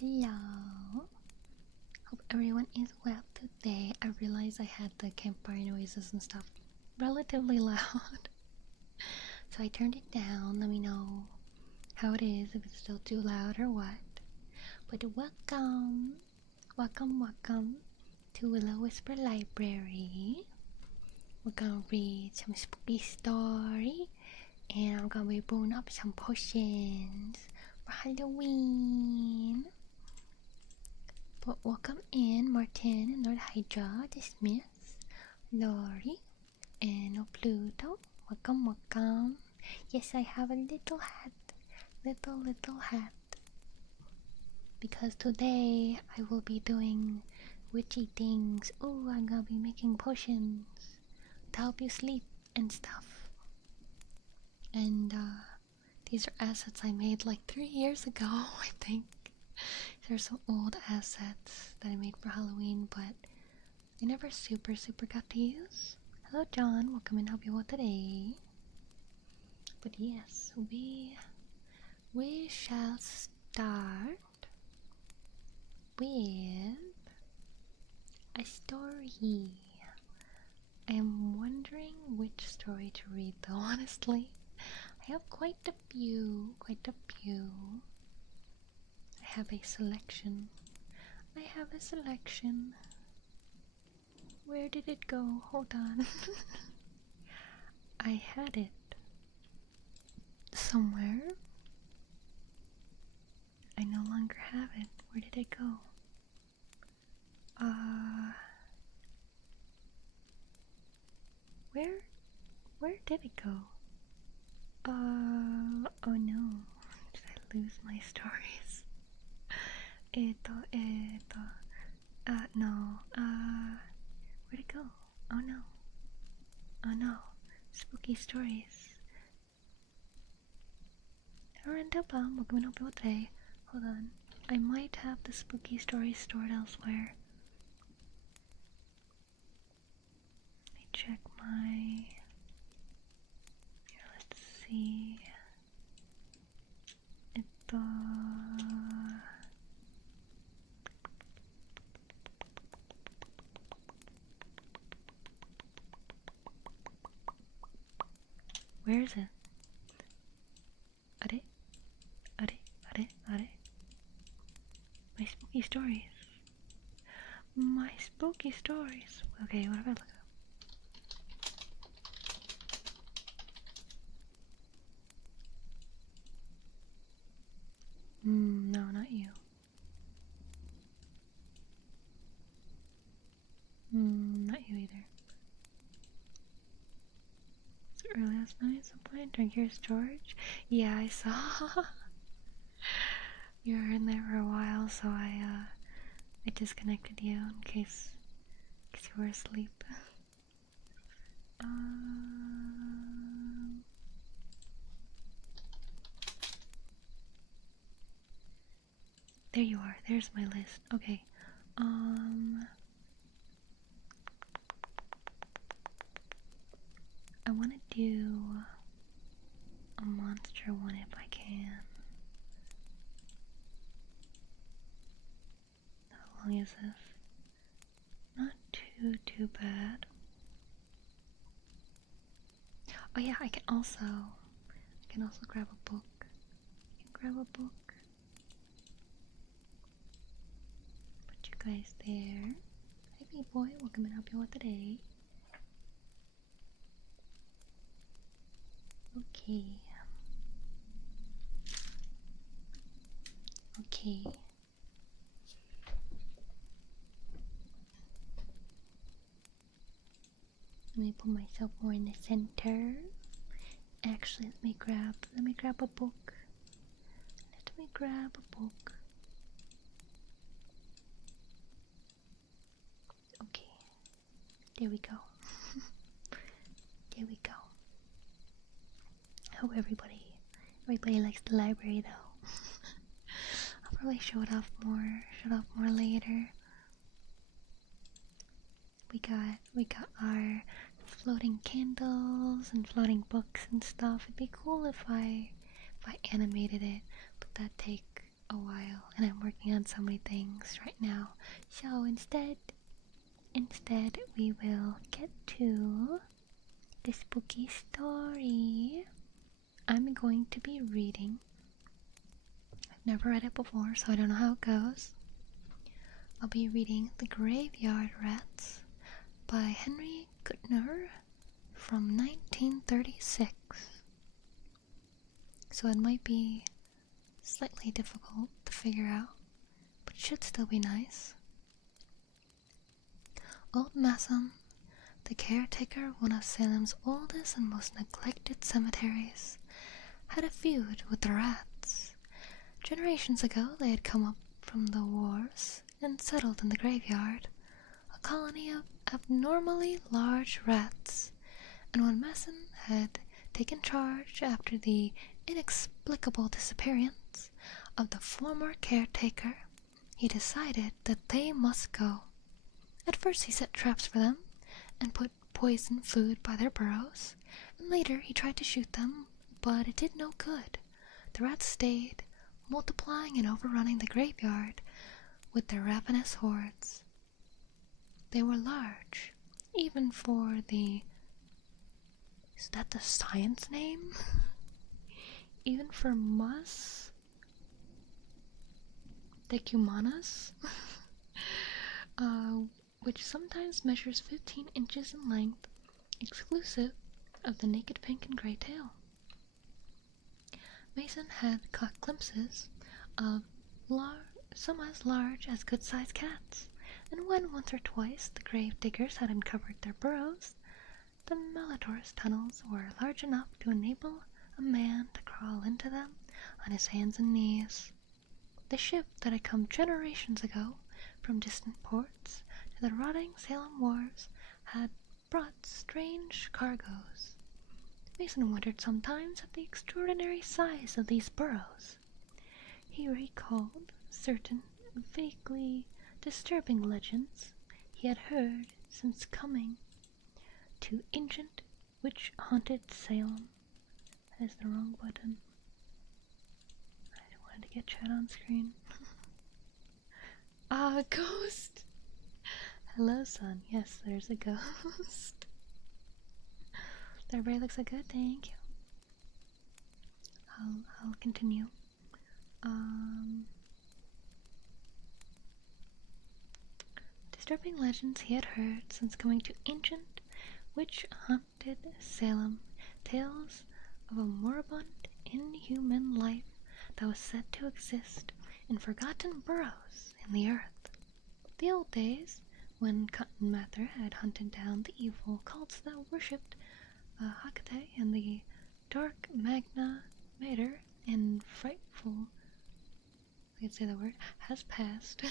Hello. Hope everyone is well today. I realized I had the campfire noises and stuff relatively loud. So I turned it down. Let me know how it is, if it's still too loud or what. But welcome to Willow Whisper Library. We're gonna read some spooky story, and I'm gonna be brewing up some potions for Halloween. But welcome in Martin and Lord Hydra, Dismiss, Lori, and Pluto. Welcome. Yes, I have a little hat. Little hat. Because today I will be doing witchy things. Ooh, I'm gonna be making potions to help you sleep and stuff. And these are assets I made like 3 years ago, I think. They're some old assets that I made for Halloween, but I never super got to use. Hello John, welcome and help you out today. But yes, we shall start with a story. I am wondering which story to read though, honestly. I have quite a few. I have a selection. Where did it go? Hold on. I had it somewhere. I no longer have it. Where did it go? Where did it go? Oh no. Did I lose my stories? No. Where'd it go? Oh no. Spooky stories. Random, welcome and help today. Hold on. I might have the spooky stories stored elsewhere. Let me check my... Here, let's see. Where is it? My spooky stories. Okay, what if I look up? No, not you. Not you either. Was it early last night at some point during your storage? Yeah, I saw. You were in there for a while, so I disconnected you in case you were asleep. There you are. There's my list. Okay. I want to do a monster one if I can. How long is this? Not too bad. Oh yeah, I can also grab a book. Put you guys there. Hi B-boy, welcome and help you out today. Okay. Let me put myself more in the center. Actually, let me grab a book. Okay. There we go. I hope everybody likes the library though. I'll probably show it off more later. We got our floating candles and floating books and stuff. It'd be cool if I animated it, but that'd take a while, and I'm working on so many things right now. So instead we will get to the spooky story. I'm going to be reading. I've never read it before, so I don't know how it goes. I'll be reading The Graveyard Rats by Henry Kuttner from 1936. So it might be slightly difficult to figure out, but it should still be nice. Old Mason, the caretaker of one of Salem's oldest and most neglected cemeteries, had a feud with the rats. Generations ago they had come up from the wars and settled in the graveyard, a colony of abnormally large rats, and when Mason had taken charge after the inexplicable disappearance of the former caretaker, he decided that they must go. At first he set traps for them and put poison food by their burrows, and later he tried to shoot them, but it did no good. The rats stayed, multiplying and overrunning the graveyard with their ravenous hordes. They were large, even for the... Is that the science name? Even for mus? Decumanus? Which sometimes measures 15 inches in length, exclusive of the naked pink and gray tail. Mason had caught glimpses of some as large as good-sized cats, and when once or twice the grave diggers had uncovered their burrows, the Malator's tunnels were large enough to enable a man to crawl into them on his hands and knees. The ship that had come generations ago from distant ports to the rotting Salem wharves had brought strange cargoes. Mason wondered sometimes at the extraordinary size of these burrows. He recalled certain vaguely disturbing legends he had heard since coming to ancient witch-haunted Salem. That is the wrong button. I wanted to get chat on screen. Ah, ghost! Hello, son. Yes, there's a ghost. Everybody looks like good. Thank you. I'll continue. Disturbing legends he had heard since coming to ancient witch-haunted Salem. Tales of a moribund, inhuman life that was said to exist in forgotten burrows in the earth. The old days, when Cotton Mather had hunted down the evil cults that worshipped Hecate and the dark Magna Mater in frightful, I could say the word, has passed.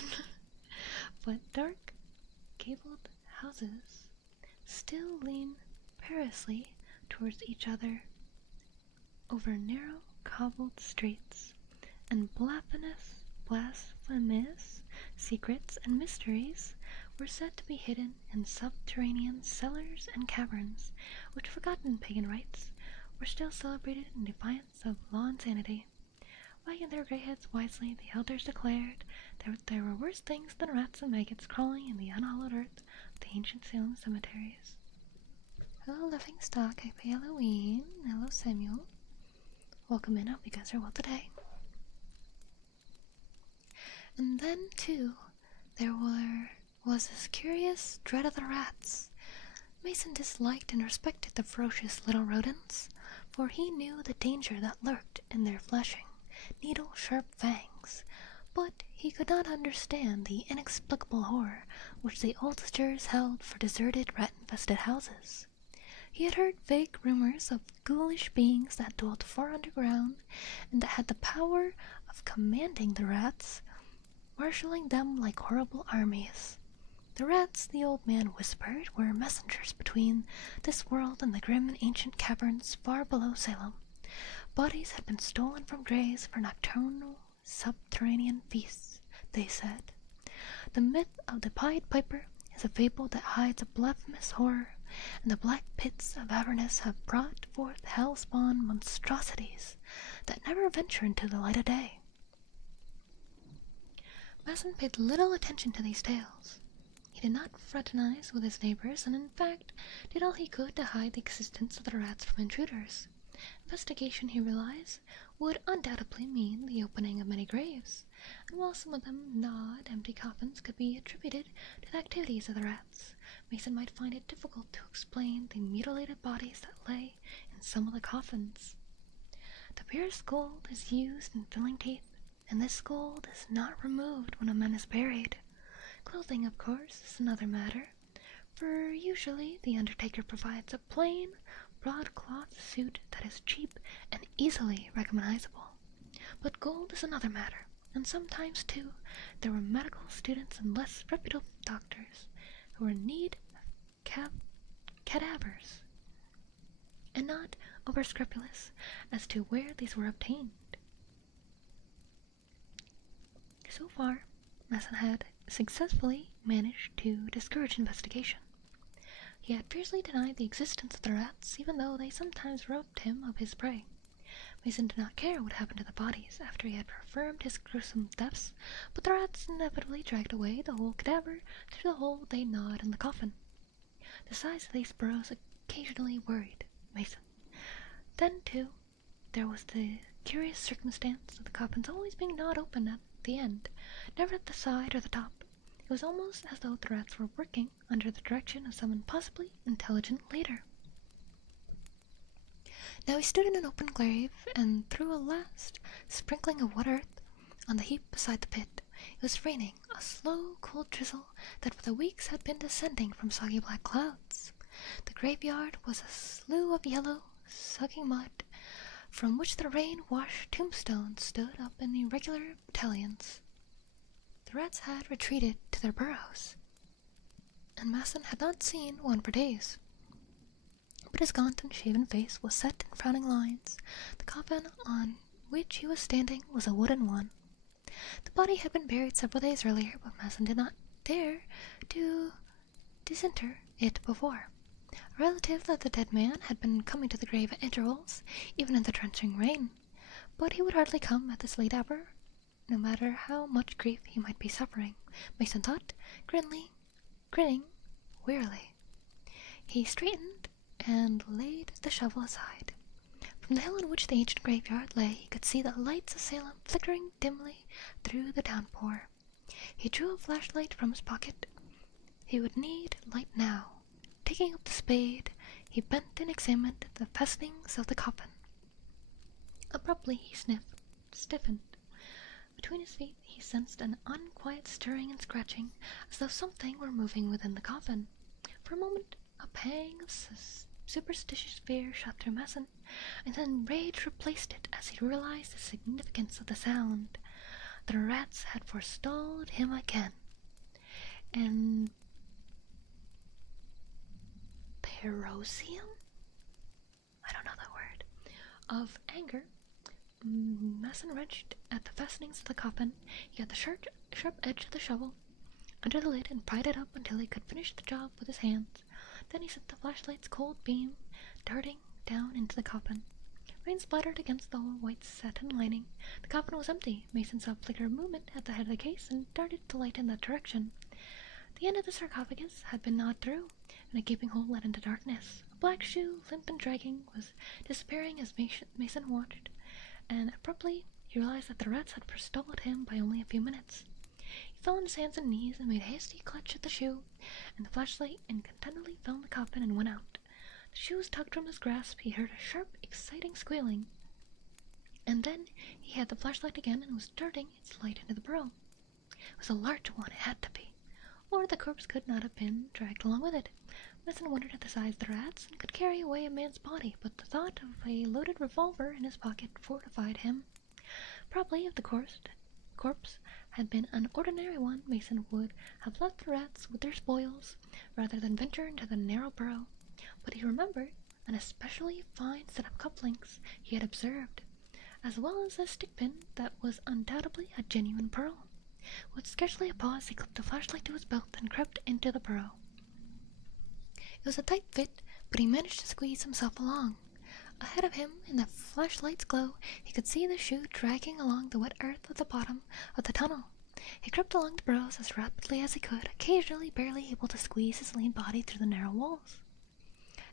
But dark, gabled houses still lean perilously towards each other over narrow, cobbled streets, and blasphemous secrets and mysteries were said to be hidden in subterranean cellars and caverns, which forgotten pagan rites were still celebrated in defiance of law and sanity. Wagging their grey heads wisely, the elders declared that there were worse things than rats and maggots crawling in the unhallowed earth of the ancient Salem cemeteries. Hello, Laughing Stock. Happy Halloween. Hello, Samuel. Welcome in. Hope you guys are well today. And then, too, there was this curious dread of the rats. Mason disliked and respected the ferocious little rodents, for he knew the danger that lurked in their flashing, needle-sharp fangs, but he could not understand the inexplicable horror which the oldsters held for deserted, rat-infested houses. He had heard vague rumors of ghoulish beings that dwelt far underground, and that had the power of commanding the rats, marshalling them like horrible armies. The rats, the old man whispered, were messengers between this world and the grim and ancient caverns far below Salem. Bodies had been stolen from graves for nocturnal subterranean feasts, they said. The myth of the Pied Piper is a fable that hides a blasphemous horror, and the black pits of Avernus have brought forth hell-spawn monstrosities that never venture into the light of day. Mason paid little attention to these tales. He did not fraternize with his neighbors, and in fact did all he could to hide the existence of the rats from intruders. Investigation, he realized, would undoubtedly mean the opening of many graves, and while some of them gnawed empty coffins could be attributed to the activities of the rats, Mason might find it difficult to explain the mutilated bodies that lay in some of the coffins. The purest gold is used in filling teeth, and this gold is not removed when a man is buried. Clothing, of course, is another matter, for usually the undertaker provides a plain, broadcloth suit that is cheap and easily recognizable. But gold is another matter, and sometimes, too, there were medical students and less reputable doctors who were in need of cadavers, and not over-scrupulous as to where these were obtained. So far, Mason had successfully managed to discourage investigation. He had fiercely denied the existence of the rats, even though they sometimes robbed him of his prey. Mason did not care what happened to the bodies after he had confirmed his gruesome deaths, but the rats inevitably dragged away the whole cadaver through the hole they gnawed in the coffin. The size of these burrows occasionally worried Mason. Then, too, there was the curious circumstance of the coffins always being gnawed open at the end, never at the side or the top. It was almost as though the rats were working under the direction of some impossibly intelligent leader. Now he stood in an open grave and threw a last sprinkling of wet earth on the heap beside the pit. It was raining, a slow, cold drizzle that for the weeks had been descending from soggy black clouds. The graveyard was a slough of yellow, sucking mud, from which the rain-washed tombstones stood up in irregular battalions. The rats had retreated to their burrows, and Mason had not seen one for days. But his gaunt and shaven face was set in frowning lines. The coffin on which he was standing was a wooden one. The body had been buried several days earlier, but Mason did not dare to disinter it before. A relative of the dead man had been coming to the grave at intervals, even in the drenching rain, but he would hardly come at this late hour, no matter how much grief he might be suffering, Mason thought, grinning wearily. He straightened and laid the shovel aside. From the hill on which the ancient graveyard lay, he could see the lights of Salem flickering dimly through the downpour. He drew a flashlight from his pocket. He would need light now. Taking up the spade, he bent and examined the fastenings of the coffin. Abruptly he stiffened. Between his feet he sensed an unquiet stirring and scratching, as though something were moving within the coffin. For a moment a pang of superstitious fear shot through Mason, and then rage replaced it as he realized the significance of the sound. The rats had forestalled him again, and Perosium? I don't know that word. Of anger, Mason wrenched at the fastenings of the coffin. He got the sharp edge of the shovel under the lid and pried it up until he could finish the job with his hands. Then he sent the flashlight's cold beam darting down into the coffin. Rain splattered against the white satin lining. The coffin was empty. Mason saw a flicker of movement at the head of the case and darted the light in that direction. The end of the sarcophagus had been gnawed through, and a gaping hole led into darkness. A black shoe, limp and dragging, was disappearing as Mason watched, and abruptly he realized that the rats had forestalled him by only a few minutes. He fell on his hands and knees and made a hasty clutch at the shoe, and the flashlight incontinently found the coffin and went out. The shoe was tugged from his grasp. He heard a sharp, exciting squealing, and then he had the flashlight again and was darting its light into the burrow. It was a large one, it had to be, or the corpse could not have been dragged along with it. Mason wondered at the size of the rats and could carry away a man's body, but the thought of a loaded revolver in his pocket fortified him. Probably if the corpse had been an ordinary one, Mason would have left the rats with their spoils rather than venture into the narrow burrow. But he remembered an especially fine set of cufflinks he had observed, as well as a stick pin that was undoubtedly a genuine pearl. With scarcely a pause, he clipped the flashlight to his belt and crept into the burrow. It was a tight fit, but he managed to squeeze himself along. Ahead of him, in the flashlight's glow, he could see the shoe dragging along the wet earth at the bottom of the tunnel. He crept along the burrows as rapidly as he could, occasionally barely able to squeeze his lean body through the narrow walls.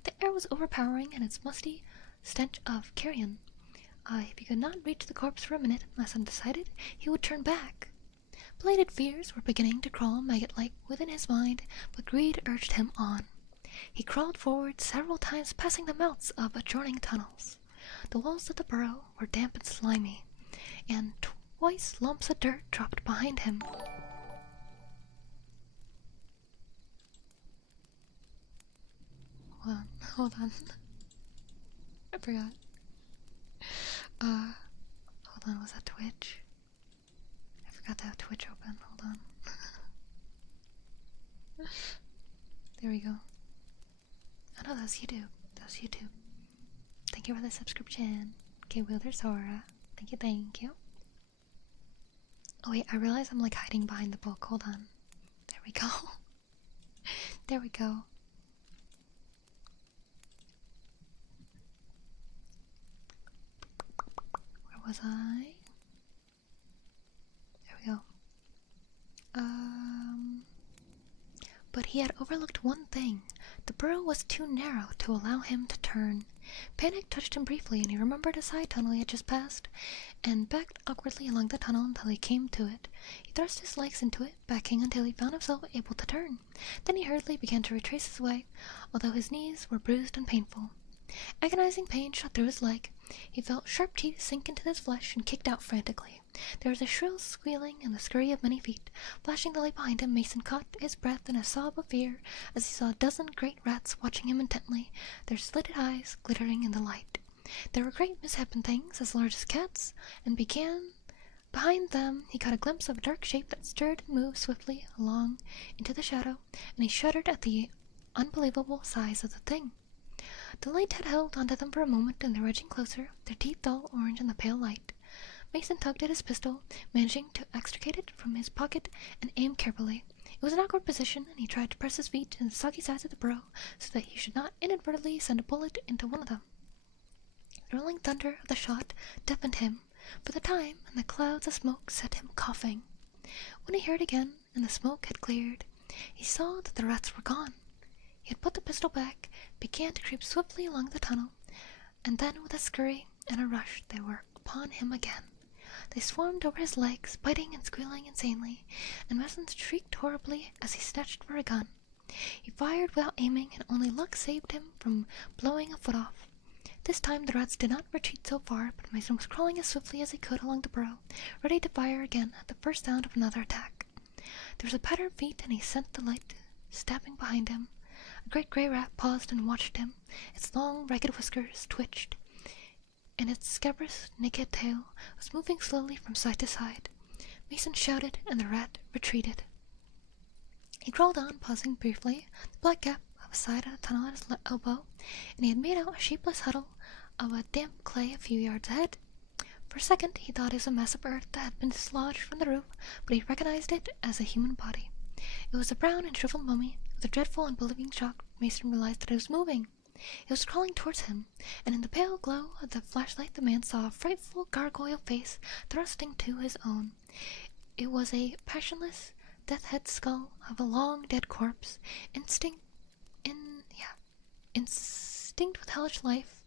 The air was overpowering, and its musty stench of carrion. If he could not reach the corpse for a minute, Masson decided he would turn back. Blighted fears were beginning to crawl maggot-like within his mind, but greed urged him on. He crawled forward several times, passing the mouths of adjoining tunnels. The walls of the burrow were damp and slimy, and twice lumps of dirt dropped behind him. Hold on. I forgot. Hold on, was that Twitch? I forgot to have Twitch open, hold on. There we go. Oh no, that's YouTube. That's YouTube. Thank you for the subscription. Okay, Wilder Sora. Thank you, thank you. Oh wait, I realize I'm like hiding behind the book. Hold on. There we go. There we go. Where was I? There we go. But he had overlooked one thing. The burrow was too narrow to allow him to turn. Panic touched him briefly, and he remembered a side tunnel he had just passed, and backed awkwardly along the tunnel until he came to it. He thrust his legs into it, backing until he found himself able to turn. Then he hurriedly began to retrace his way, although his knees were bruised and painful. Agonizing pain shot through his leg. He felt sharp teeth sink into his flesh and kicked out frantically. There was a shrill squealing and the scurry of many feet. Flashing the light behind him, Mason caught his breath in a sob of fear as he saw a dozen great rats watching him intently, their slitted eyes glittering in the light. There were great misshapen things as large as cats, and behind them he caught a glimpse of a dark shape that stirred and moved swiftly along into the shadow, and he shuddered at the unbelievable size of the thing. The light had held onto them for a moment, and they were edging closer, their teeth dull orange in the pale light. Mason tugged at his pistol, managing to extricate it from his pocket and aim carefully. It was an awkward position, and he tried to press his feet in the soggy sides of the burrow so that he should not inadvertently send a bullet into one of them. The rolling thunder of the shot deafened him for the time, and the clouds of smoke set him coughing. When he heard again, and the smoke had cleared, he saw that the rats were gone. He had put the pistol back, began to creep swiftly along the tunnel, and then with a scurry and a rush they were upon him again. They swarmed over his legs, biting and squealing insanely, and Mason shrieked horribly as he snatched for a gun. He fired without aiming, and only luck saved him from blowing a foot off. This time the rats did not retreat so far, but Mason was crawling as swiftly as he could along the burrow, ready to fire again at the first sound of another attack. There was a patter of feet, and he sent the light stabbing behind him. A great grey rat paused and watched him. Its long, ragged whiskers twitched, and its scabrous, naked tail was moving slowly from side to side. Mason shouted, and the rat retreated. He crawled on, pausing briefly, the black gap of a side of the tunnel at his elbow, and he had made out a shapeless huddle of a damp clay a few yards ahead. For a second he thought it was a mass of earth that had been dislodged from the roof, but he recognized it as a human body. It was a brown and shriveled mummy. With a dreadful and unbelieving shock, Mason realized that it was moving. It was crawling towards him, and in the pale glow of the flashlight the man saw a frightful gargoyle face thrusting to his own. It was a passionless, death-head skull of a long-dead corpse, instinct with hellish life,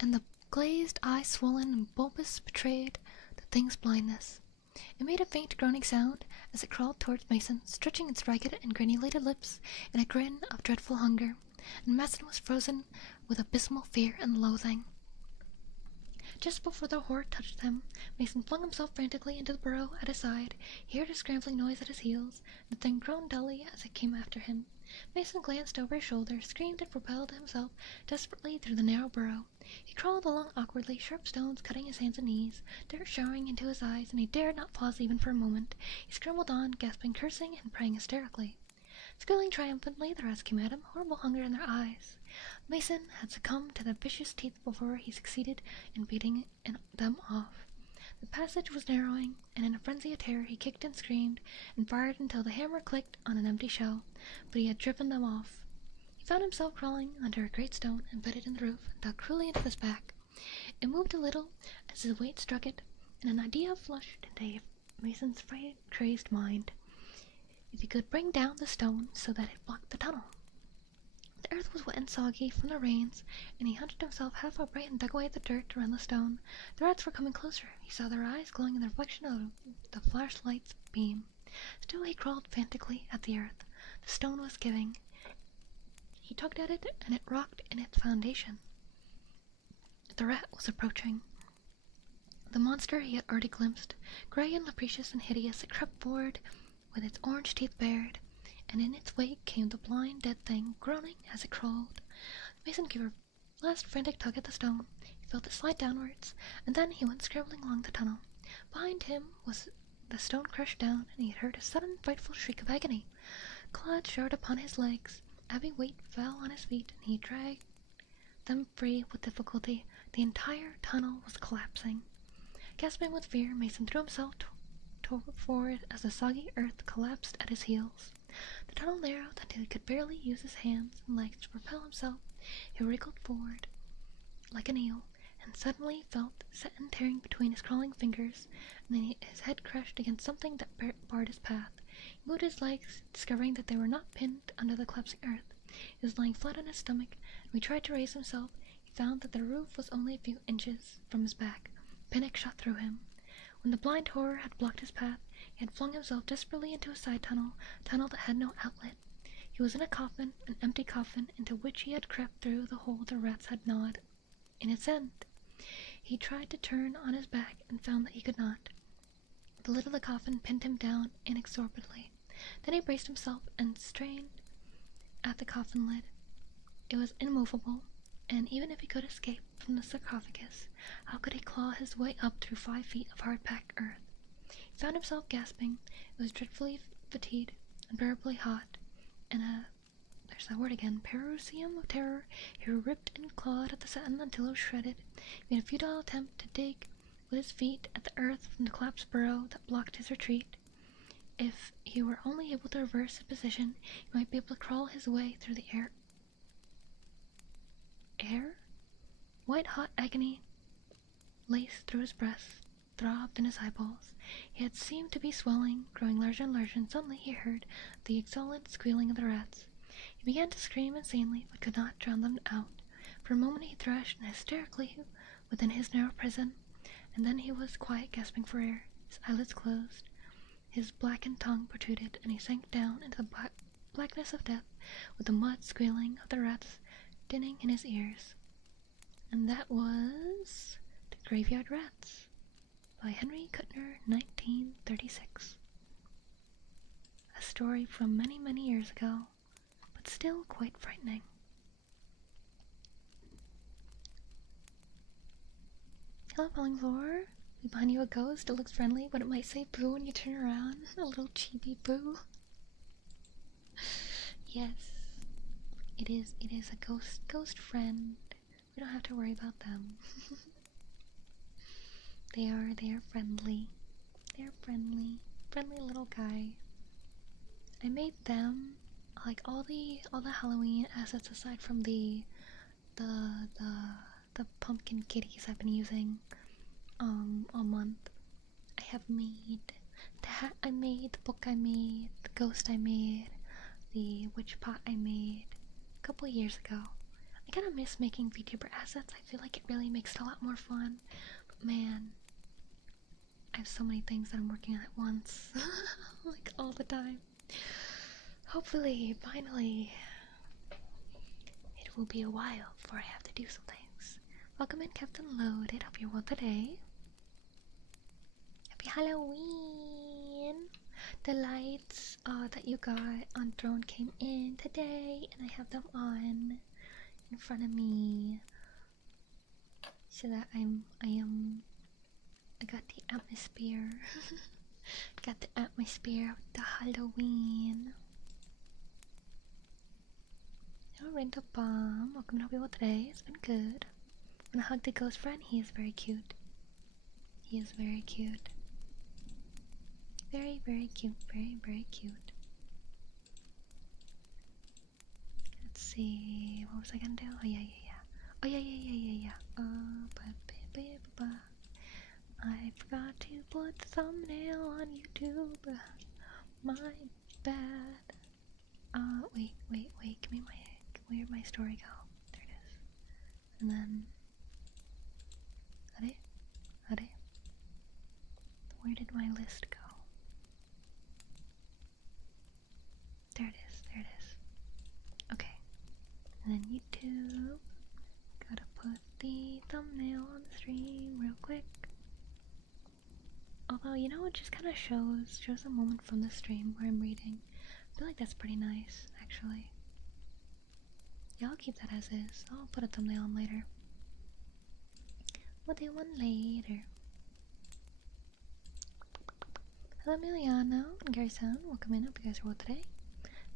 and the glazed eye swollen and bulbous betrayed the thing's blindness. It made a faint groaning sound as it crawled towards Mason, stretching its ragged and granulated lips in a grin of dreadful hunger, and Mason was frozen with abysmal fear and loathing. Just before the horde touched them, Mason flung himself frantically into the burrow at his side. He heard a scrambling noise at his heels, and the thing groaned dully as it came after him. Mason glanced over his shoulder, screamed, and propelled himself desperately through the narrow burrow. He crawled along awkwardly, sharp stones cutting his hands and knees, dirt showering into his eyes, and he dared not pause even for a moment. He scrambled on, gasping, cursing, and praying hysterically. Squealing triumphantly, the rats came at him, horrible hunger in their eyes. Mason had succumbed to their vicious teeth before he succeeded in beating them off. The passage was narrowing, and in a frenzy of terror he kicked and screamed, and fired until the hammer clicked on an empty shell, but he had driven them off. He found himself crawling under a great stone embedded in the roof, and dug cruelly into his back. It moved a little as his weight struck it, and an idea flashed into Mason's crazed mind. If he could bring down the stone so that it blocked the tunnel. The earth was wet and soggy from the rains, and he hunched himself half upright and dug away at the dirt around the stone. The rats were coming closer. He saw their eyes glowing in the reflection of the flashlight's beam. Still he crawled frantically at the earth. The stone was giving. He tugged at it, and it rocked in its foundation. The rat was approaching. The monster he had already glimpsed, gray and capricious and hideous, it crept forward with its orange teeth bared, and in its wake came the blind, dead thing, groaning as it crawled. Mason gave a last frantic tug at the stone. He felt it slide downwards, and then he went scrambling along the tunnel. Behind him was the stone crushed down, and he heard a sudden frightful shriek of agony. Claws jarred upon his legs. A heavy weight fell on his feet, and he dragged them free with difficulty. The entire tunnel was collapsing. Gasping with fear, Mason threw himself forward as the soggy earth collapsed at his heels. The tunnel narrowed until he could barely use his hands and legs to propel himself. He wriggled forward like an eel, and suddenly felt Satan tearing between his crawling fingers, and then his head crashed against something that barred his path. He moved his legs, discovering that they were not pinned under the collapsing earth. He was lying flat on his stomach, and when he tried to raise himself, he found that the roof was only a few inches from his back. Panic shot through him. When the blind horror had blocked his path, he had flung himself desperately into a side tunnel, a tunnel that had no outlet. He was in a coffin, an empty coffin, into which he had crept through the hole the rats had gnawed in its end. He tried to turn on his back and found that he could not. The lid of the coffin pinned him down inexorably. Then he braced himself and strained at the coffin lid. It was immovable, and even if he could escape from the sarcophagus, how could he claw his way up through 5 feet of hard-packed earth? He found himself gasping. It was dreadfully fatigued, unbearably hot, and there's that word again, paroxysm of terror. He ripped and clawed at the satin until it was shredded. He made a futile attempt to dig with his feet at the earth from the collapsed burrow that blocked his retreat. If he were only able to reverse his position, he might be able to crawl his way through the air. White-hot agony laced through his breast, throbbed in his eyeballs. He had seemed to be swelling, growing larger and larger, and suddenly he heard the exultant squealing of the rats. He began to scream insanely, but could not drown them out. For a moment he thrashed hysterically within his narrow prison, and then he was quiet, gasping for air. His eyelids closed, his blackened tongue protruded, and he sank down into the blackness of death, with the mud squealing of the rats dinning in his ears. And that was The Graveyard Rats by Henry Kuttner, 1936. A story from many, many years ago, but still quite frightening. Hello, falling floor. Behind you a ghost. It looks friendly, but it might say boo when you turn around. A little chibi boo. Yes, it is a ghost friend. We don't have to worry about them. They are friendly. They're friendly little guy. I made them like all the Halloween assets aside from the pumpkin kitties I've been using all month. I have made the hat I made, the book I made, the ghost I made, the witch pot I made a couple years ago. I kind of miss making VTuber assets. I feel like it really makes it a lot more fun. But man, I have so many things that I'm working on at once. Like all the time. Hopefully, finally, it will be a while before I have to do some things. Welcome in, Captain Loaded. Hope you're well today. Happy Halloween! The lights that you got on drone came in today, and I have them on in front of me, so that I got the atmosphere. Got the atmosphere of the Halloween. Hello, Rental Bomb. Welcome to Hope You're Well today. It's been good. I'm gonna hug the ghost friend. He is very cute. He is very cute. Very, very cute. Very, very cute. Let's see. What was I gonna do? Oh, yeah. Oh, yeah. I forgot to put the thumbnail on YouTube. My bad. Wait. Give me my. Where'd my story go? There it is. And then. Hare. Where did my list go? There it is. Okay. And then YouTube. Gotta put the thumbnail on the stream real quick. Although, you know, it just kind of shows a moment from the stream where I'm reading. I feel like that's pretty nice, actually. Yeah, I'll keep that as is. I'll put a thumbnail on later. We'll do one later. Hello, Emiliano and Gary-san. Welcome in. Hope you guys are well today.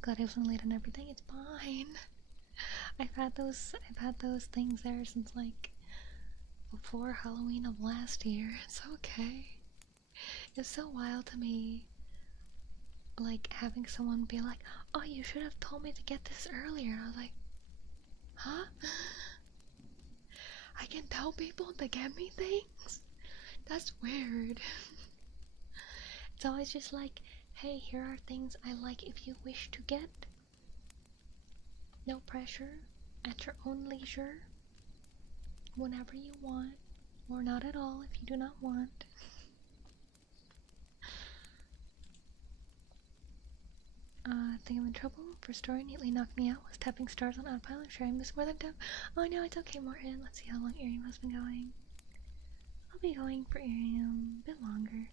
Glad I wasn't late on everything. It's fine. I've had those things there since like before Halloween of last year. It's okay. It's so wild to me, like having someone be like, "Oh, you should have told me to get this earlier." I was like, "Huh? I can tell people to get me things? That's weird." It's always just like, "Hey, here are things I like if you wish to get. No pressure, at your own leisure, whenever you want, or not at all if you do not want." I think I'm in trouble. For story neatly knocked me out. Was tapping stars on Outpile and sharing this more than tap. Oh no, it's okay, Morton. Let's see how long Ethereum has been going. I'll be going for Ethereum a bit longer.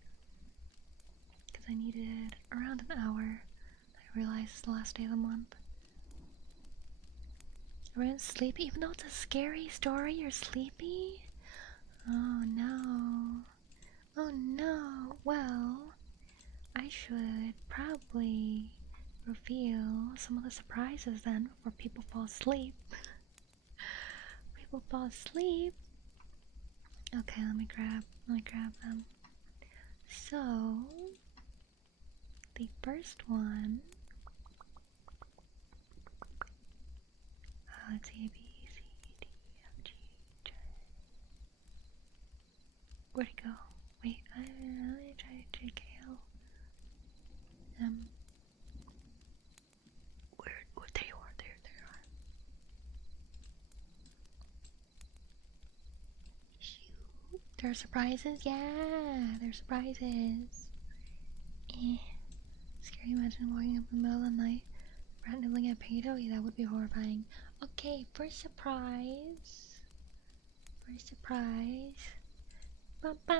Because I needed around an hour. I realized it's the last day of the month. Everyone's sleepy, even though it's a scary story, you're sleepy? Oh no. Oh no. Well, I should probably reveal some of the surprises then before people fall asleep. People fall asleep. Okay, let me grab them. So the first one, let's see, A, B, C, D, F, G, H. Where'd it go? Wait, let me try J, K, L, M. There you are, there you are. Shoot. There are surprises? Yeah, there are surprises. Scary, imagine walking up in the middle of the night, rat nibbling at Pedo? Yeah, that would be horrifying. Okay, first surprise. Bum bum!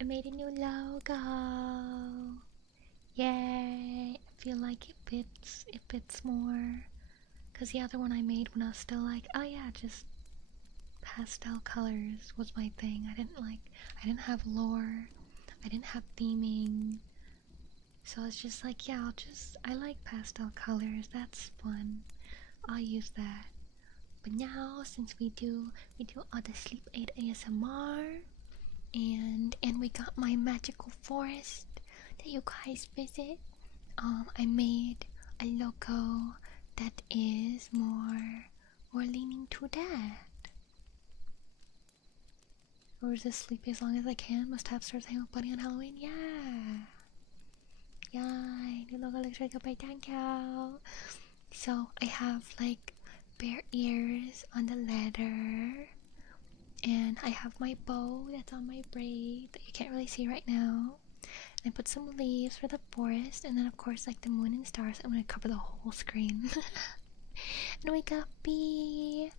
I made a new logo. Yay! I feel like it fits more. Cause the other one I made when I was still like, oh yeah, just pastel colors was my thing. I didn't have lore. I didn't have theming. So it's just like, yeah, I like pastel colors. That's fun. I'll use that. But now, since we do all the sleep aid ASMR, and we got my magical forest that you guys visit, I made a logo that is more leaning to that. Or is this sleepy as long as I can? Must have stars hang with Bunny on Halloween? Yeah. Yay, new logo looks really good by Danko. So I have like bear ears on the letter, and I have my bow that's on my braid that you can't really see right now. I put some leaves for the forest, and then of course like the moon and stars. I'm gonna cover the whole screen. And we got bee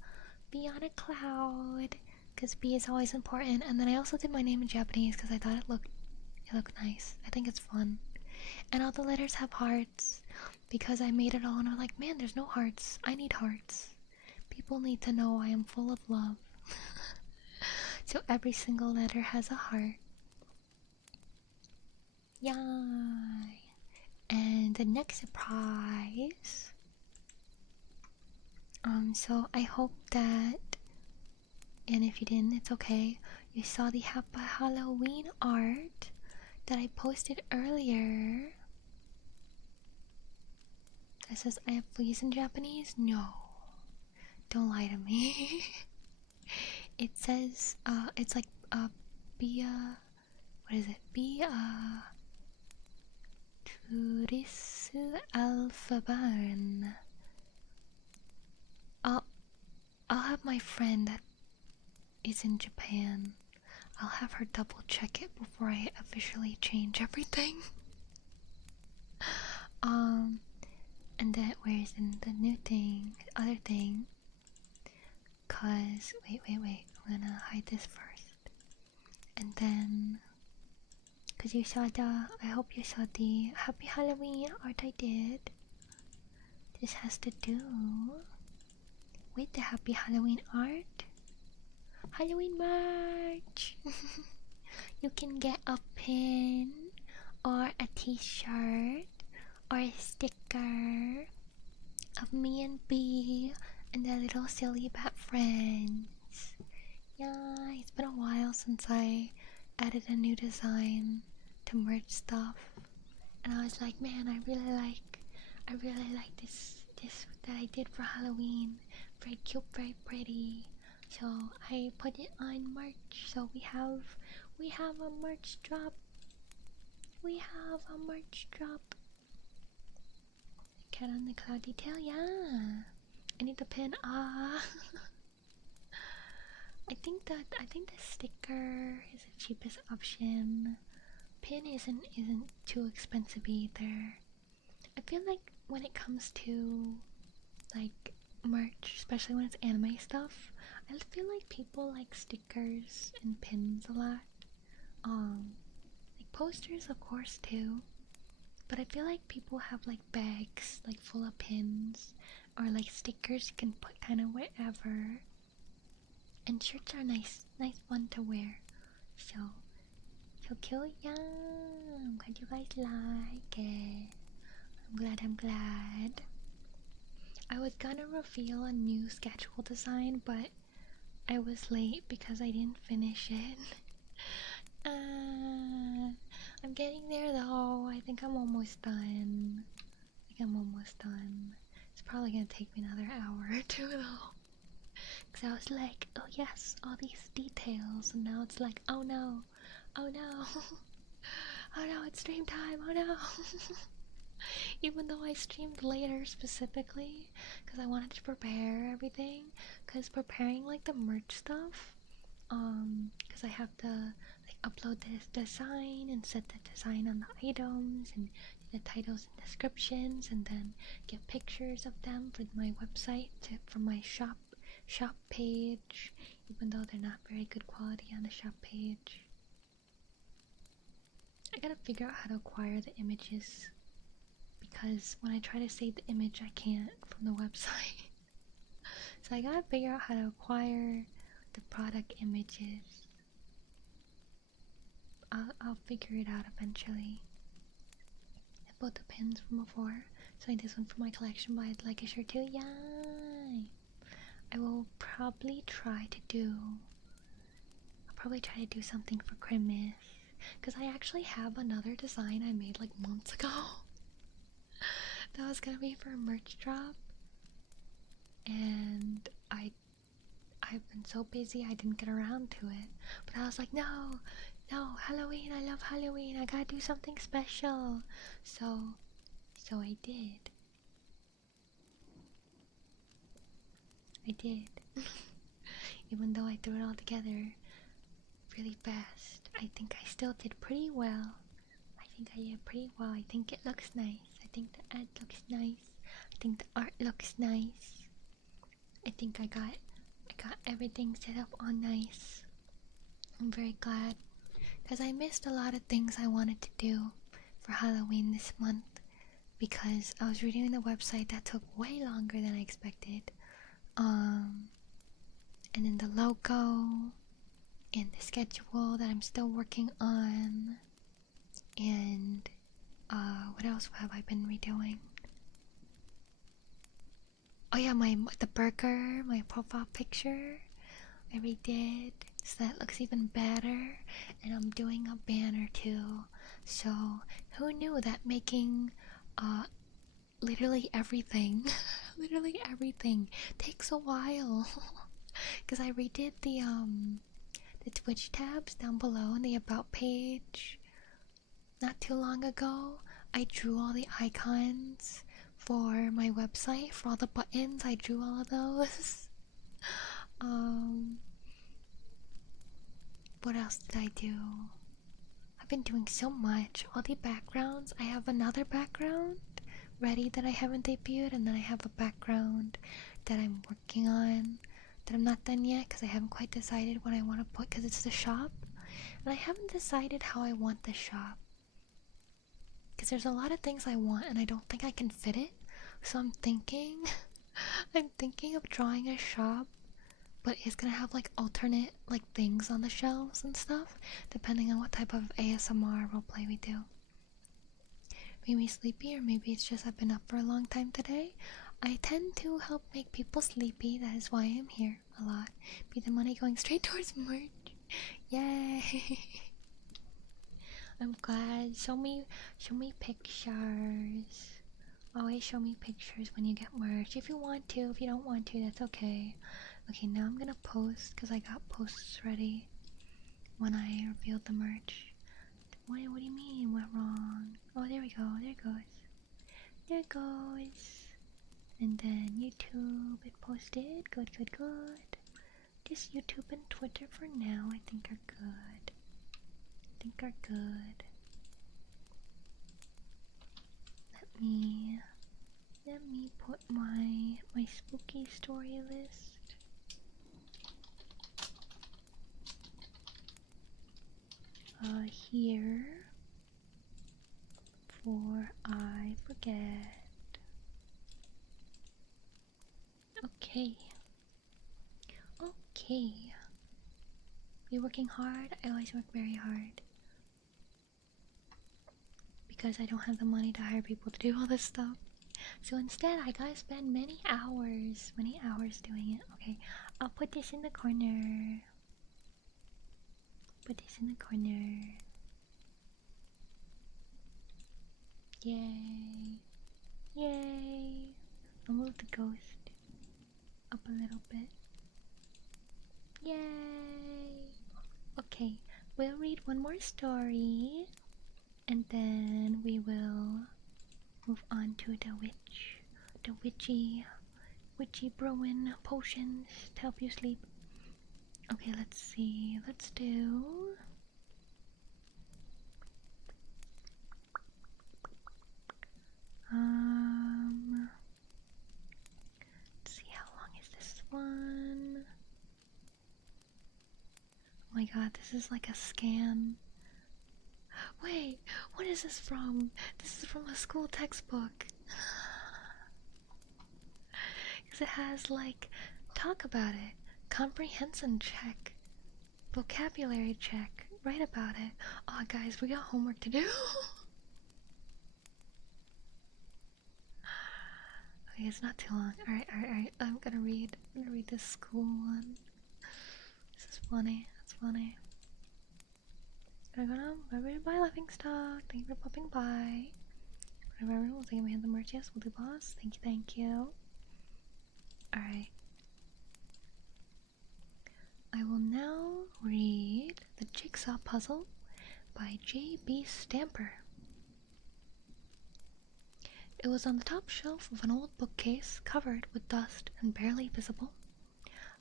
on a cloud, because bee is always important. And then I also did my name in Japanese because I thought it looked nice. I think it's fun. And all the letters have hearts because I made it all and I'm like, man, there's no hearts. I need hearts. People need to know I am full of love. So every single letter has a heart. Yay! And the next surprise. So I hope that, and if you didn't, it's okay. You saw the Happy Halloween art that I posted earlier. That says I have fleas in Japanese? No. Don't lie to me. It says, it's like what is it? Beatrice Alfbern. I'll have my friend that is in Japan. I'll have her double check it before I officially change everything. And then where's in the new thing, other thing? Cause wait, I'm gonna hide this first. And then, cause you saw I hope you saw the Happy Halloween art I did. This has to do with the Happy Halloween art. Halloween merch! You can get a pin, or a t-shirt, or a sticker of me and B and the little silly bat friends. Yeah, it's been a while since I added a new design to merch stuff, and I was like, man, I really like this that I did for Halloween. Very cute, very pretty. So I put it on merch. So we have a merch drop. We have a merch drop. Cat on the cloud detail, yeah. I need the pin. I think the sticker is the cheapest option. Pin isn't too expensive either. I feel like when it comes to like merch, especially when it's anime stuff, I feel like people like stickers and pins a lot. Like posters, of course, too. But I feel like people have like bags like full of pins or like stickers you can put kind of wherever. And shirts are nice one to wear. So cute, yeah. I'm glad you guys like it. I'm glad. I was gonna reveal a new schedule design, but I was late because I didn't finish it. I'm getting there though. I think I'm almost done. It's probably gonna take me another hour or two though. Cause I was like, oh yes, all these details, and now it's like, oh no, oh no, oh no, it's stream time, oh no. Even though I streamed later specifically, because I wanted to prepare everything, because preparing like the merch stuff, because I have to like upload this design and set the design on the items and the titles and descriptions, and then get pictures of them for my website for my shop page, even though they're not very good quality on the shop page. I gotta figure out how to acquire the images, because when I try to save the image I can't from the website. So I gotta figure out how to acquire the product images. I'll figure it out eventually. I bought the pins from before, so I did this one for my collection, but I'd like a shirt too. Yay! I'll probably try to do something for Christmas, because I actually have another design I made like months ago that was gonna be for a merch drop, and I've been so busy I didn't get around to it. But I was like, no, Halloween, I love Halloween, I gotta do something special. So I did. Even though I threw it all together really fast, I think I still did pretty well. I think it looks nice. I think the ad looks nice. I think the art looks nice. I think I got everything set up all nice. I'm very glad, because I missed a lot of things I wanted to do for Halloween this month, because I was redoing the website that took way longer than I expected. And then the logo and the schedule that I'm still working on, and what else have I been redoing? Oh yeah, the burger, my profile picture, I redid, so that looks even better. And I'm doing a banner too. So who knew that making literally everything takes a while. Because I redid the the Twitch tabs down below in the About page. Not too long ago, I drew all the icons for my website, for all the buttons. I drew all of those. What else did I do? I've been doing so much. All the backgrounds. I have another background ready that I haven't debuted, and then I have a background that I'm working on that I'm not done yet because I haven't quite decided what I want to put, because it's the shop, and I haven't decided how I want the shop, because there's a lot of things I want and I don't think I can fit it. So I'm thinking of drawing a shop, but it's gonna have like alternate like things on the shelves and stuff depending on what type of ASMR roleplay we do. Maybe sleepy, or maybe it's just I've been up for a long time today. I tend to help make people sleepy. That is why I'm here a lot. Be the money going straight towards merch. Yay! I'm glad. Show me pictures. Always show me pictures when you get merch. If you want to, if you don't want to, that's okay. Okay, now I'm gonna post because I got posts ready when I revealed the merch. What do you mean? Went wrong? Oh, there we go. There it goes. There it goes. And then YouTube, it posted. Good. Just YouTube and Twitter for now, I think are good. Let me put my spooky story list. Here, before I forget. Okay. You working hard? I always work very hard. Because I don't have the money to hire people to do all this stuff. So instead, I gotta spend many hours doing it. Okay, I'll put this in the corner. Yay! I'll move the ghost up a little bit. Yay! Okay, we'll read one more story, and then we will move on to the witchy brewing potions to help you sleep. Okay, let's see. Let's do... let's see, how long is this one? Oh my god, this is like a scam. Wait, what is this from? This is from a school textbook. Because it has like, talk about it, comprehension check, vocabulary check, write about it. Oh guys, we got homework to do. Okay, it's not too long. Alright, I'm gonna read this school one. This is funny, that's funny. Bye, laughing stock. Thank you for popping by. Whatever, everyone will take me hand the merch. Yes, we'll do, boss. Thank you. Alright. I will now read The Jigsaw Puzzle by J.B. Stamper. It was on the top shelf of an old bookcase covered with dust and barely visible.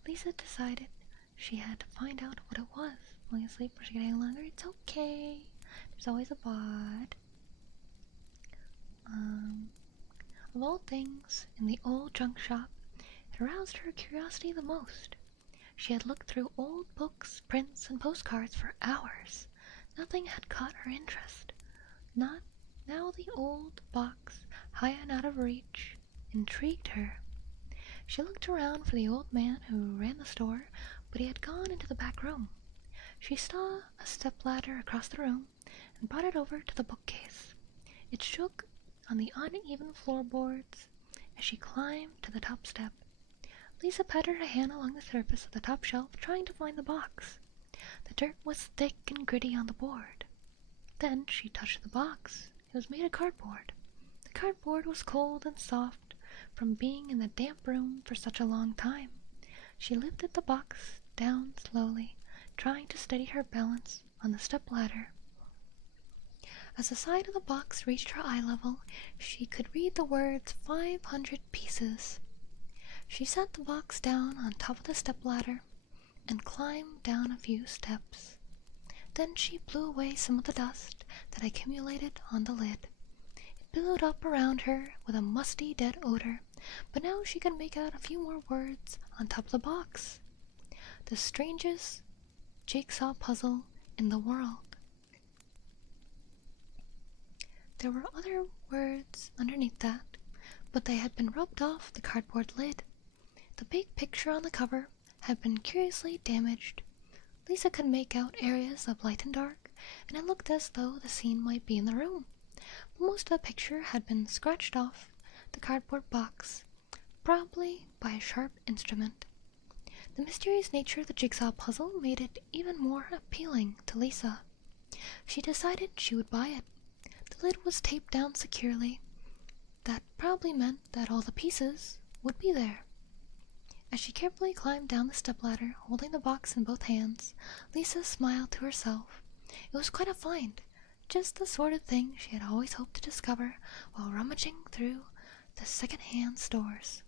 Lisa decided she had to find out what it was. Falling asleep or she getting longer? It's okay. There's always a bod. Of all things in the old junk shop, it aroused her curiosity the most. She had looked through old books, prints, and postcards for hours. Nothing had caught her interest. Not now the old box, high and out of reach, intrigued her. She looked around for the old man who ran the store, but he had gone into the back room. She saw a stepladder across the room and brought it over to the bookcase. It shook on the uneven floorboards as she climbed to the top step. Lisa pattered a hand along the surface of the top shelf, trying to find the box. The dirt was thick and gritty on the board. Then she touched the box. It was made of cardboard. The cardboard was cold and soft from being in the damp room for such a long time. She lifted the box down slowly, trying to steady her balance on the stepladder. As the side of the box reached her eye level, she could read the words 500 pieces. She set the box down on top of the stepladder and climbed down a few steps. Then she blew away some of the dust that accumulated on the lid. It billowed up around her with a musty, dead odor, but now she could make out a few more words on top of the box. The strangest jigsaw puzzle in the world. There were other words underneath that, but they had been rubbed off the cardboard lid. The big picture on the cover had been curiously damaged. Lisa could make out areas of light and dark, and it looked as though the scene might be in the room. But most of the picture had been scratched off the cardboard box, probably by a sharp instrument. The mysterious nature of the jigsaw puzzle made it even more appealing to Lisa. She decided she would buy it. The lid was taped down securely. That probably meant that all the pieces would be there. As she carefully climbed down the stepladder, holding the box in both hands, Lisa smiled to herself. It was quite a find, just the sort of thing she had always hoped to discover while rummaging through the second-hand stores.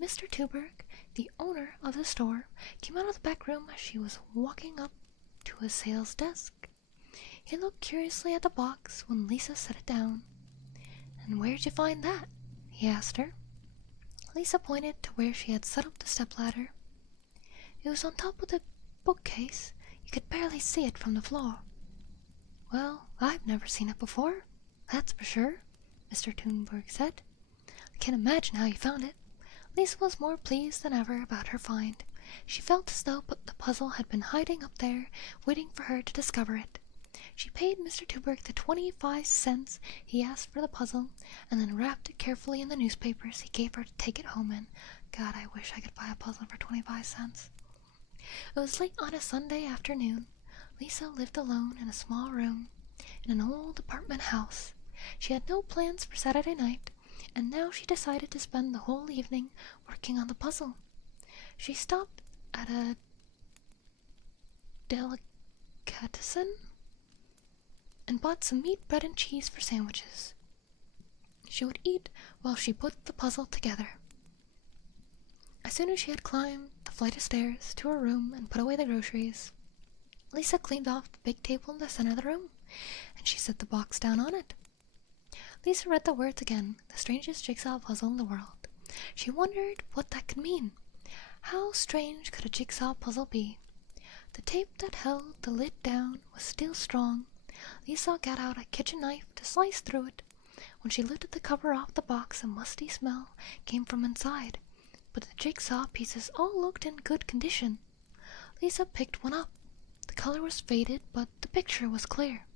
Mr. Tuberg, the owner of the store, came out of the back room as she was walking up to his sales desk. He looked curiously at the box when Lisa set it down. "And where'd you find that?" he asked her. Lisa pointed to where she had set up the stepladder. "It was on top of the bookcase. You could barely see it from the floor." "Well, I've never seen it before, that's for sure," Mr. Thunberg said. "I can't imagine how you found it." Lisa was more pleased than ever about her find. She felt as though the puzzle had been hiding up there, waiting for her to discover it. She paid Mr. Tuberg the 25 cents he asked for the puzzle, and then wrapped it carefully in the newspapers he gave her to take it home in. God, I wish I could buy a puzzle for 25 cents. It was late on a Sunday afternoon. Lisa lived alone in a small room in an old apartment house. She had no plans for Saturday night, and now she decided to spend the whole evening working on the puzzle. She stopped at a delicatessen and bought some meat, bread, and cheese for sandwiches. She would eat while she put the puzzle together. As soon as she had climbed the flight of stairs to her room and put away the groceries, Lisa cleaned off the big table in the center of the room, and she set the box down on it. Lisa read the words again, the strangest jigsaw puzzle in the world. She wondered what that could mean. How strange could a jigsaw puzzle be? The tape that held the lid down was still strong. Lisa got out a kitchen knife to slice through it. When she lifted the cover off the box, a musty smell came from inside, but the jigsaw pieces all looked in good condition. Lisa picked one up. The color was faded, but the picture was clear.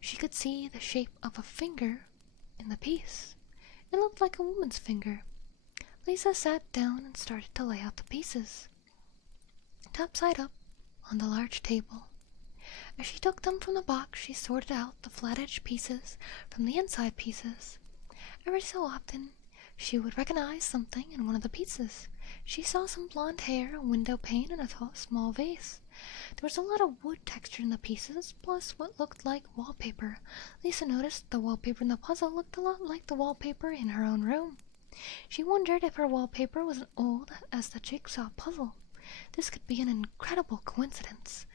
She could see the shape of a finger in the piece. It looked like a woman's finger. Lisa sat down and started to lay out the pieces, top side up, on the large table. As she took them from the box, she sorted out the flat-edged pieces from the inside pieces. Every so often, she would recognize something in one of the pieces. She saw some blonde hair, a window pane, and a small vase. There was a lot of wood texture in the pieces, plus what looked like wallpaper. Lisa noticed the wallpaper in the puzzle looked a lot like the wallpaper in her own room. She wondered if her wallpaper was as old as the jigsaw puzzle. This could be an incredible coincidence,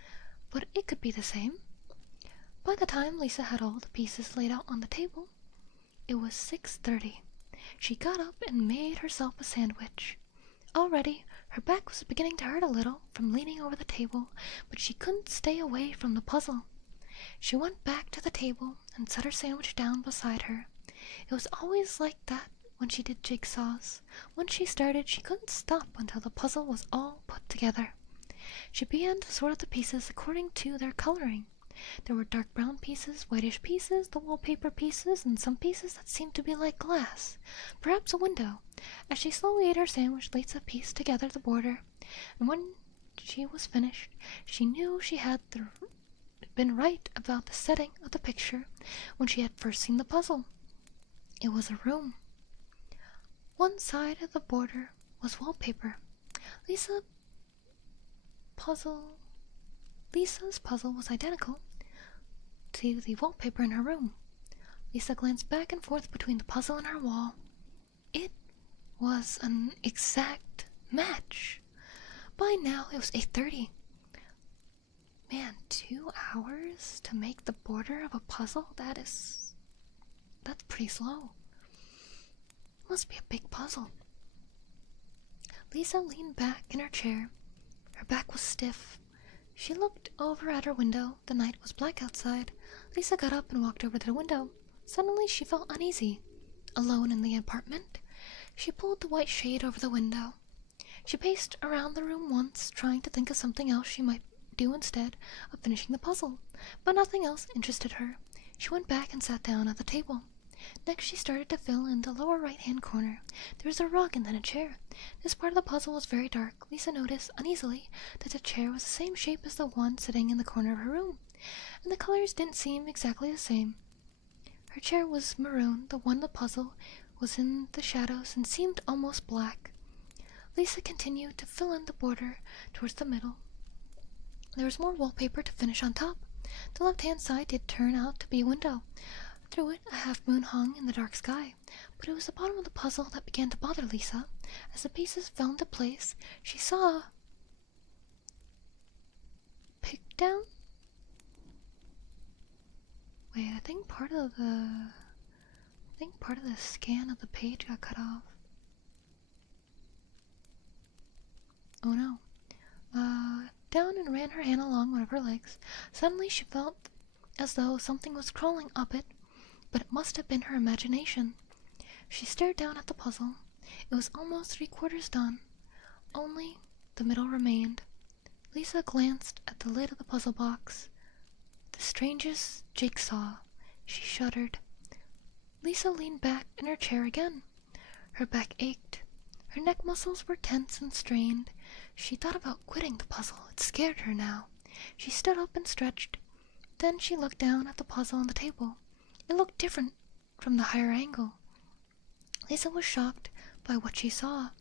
but it could be the same. By the time Lisa had all the pieces laid out on the table, it was 6:30. She got up and made herself a sandwich. Already, her back was beginning to hurt a little from leaning over the table, but she couldn't stay away from the puzzle. She went back to the table and set her sandwich down beside her. It was always like that when she did jigsaws. Once she started, she couldn't stop until the puzzle was all put together. She began to sort out the pieces according to their coloring. There were dark brown pieces, whitish pieces, the wallpaper pieces, and some pieces that seemed to be like glass, perhaps a window. As she slowly ate her sandwich, Lisa pieced together the border, and when she was finished, she knew she had been right about the setting of the picture when she had first seen the puzzle. It was a room. One side of the border was wallpaper. Lisa puzzle Lisa's puzzle was identical to the wallpaper in her room. Lisa glanced back and forth between the puzzle and her wall. It was an exact match. By now it was 8:30. Man, 2 hours to make the border of a puzzle? That's pretty slow. Must be a big puzzle. Lisa leaned back in her chair. Her back was stiff. She looked over at her window. The night was black outside. Lisa got up and walked over to the window. Suddenly she felt uneasy. Alone in the apartment, she pulled the white shade over the window. She paced around the room once, trying to think of something else she might do instead of finishing the puzzle, but nothing else interested her. She went back and sat down at the table. Next she started to fill in the lower right-hand corner. There was a rug and then a chair. This part of the puzzle was very dark. Lisa noticed uneasily that the chair was the same shape as the one sitting in the corner of her room, and the colors didn't seem exactly the same. Her chair was maroon, the one in the puzzle was in the shadows and seemed almost black. Lisa continued to fill in the border towards the middle. There was more wallpaper to finish on top. The left-hand side did turn out to be a window. Through it, a half-moon hung in the dark sky, but it was the bottom of the puzzle that began to bother Lisa. As the pieces fell into place, she saw a pick down? Wait, I think part of the scan of the page got cut off. Oh no. Down and ran her hand along one of her legs. Suddenly she felt as though something was crawling up it, but it must have been her imagination. She stared down at the puzzle. It was almost 3/4 done. Only the middle remained. Lisa glanced at the lid of the puzzle box. The strangest jigsaw. She shuddered. Lisa leaned back in her chair again. Her back ached. Her neck muscles were tense and strained. She thought about quitting the puzzle. It scared her now. She stood up and stretched. Then she looked down at the puzzle on the table. It looked different from the higher angle. Lisa was shocked by what she saw.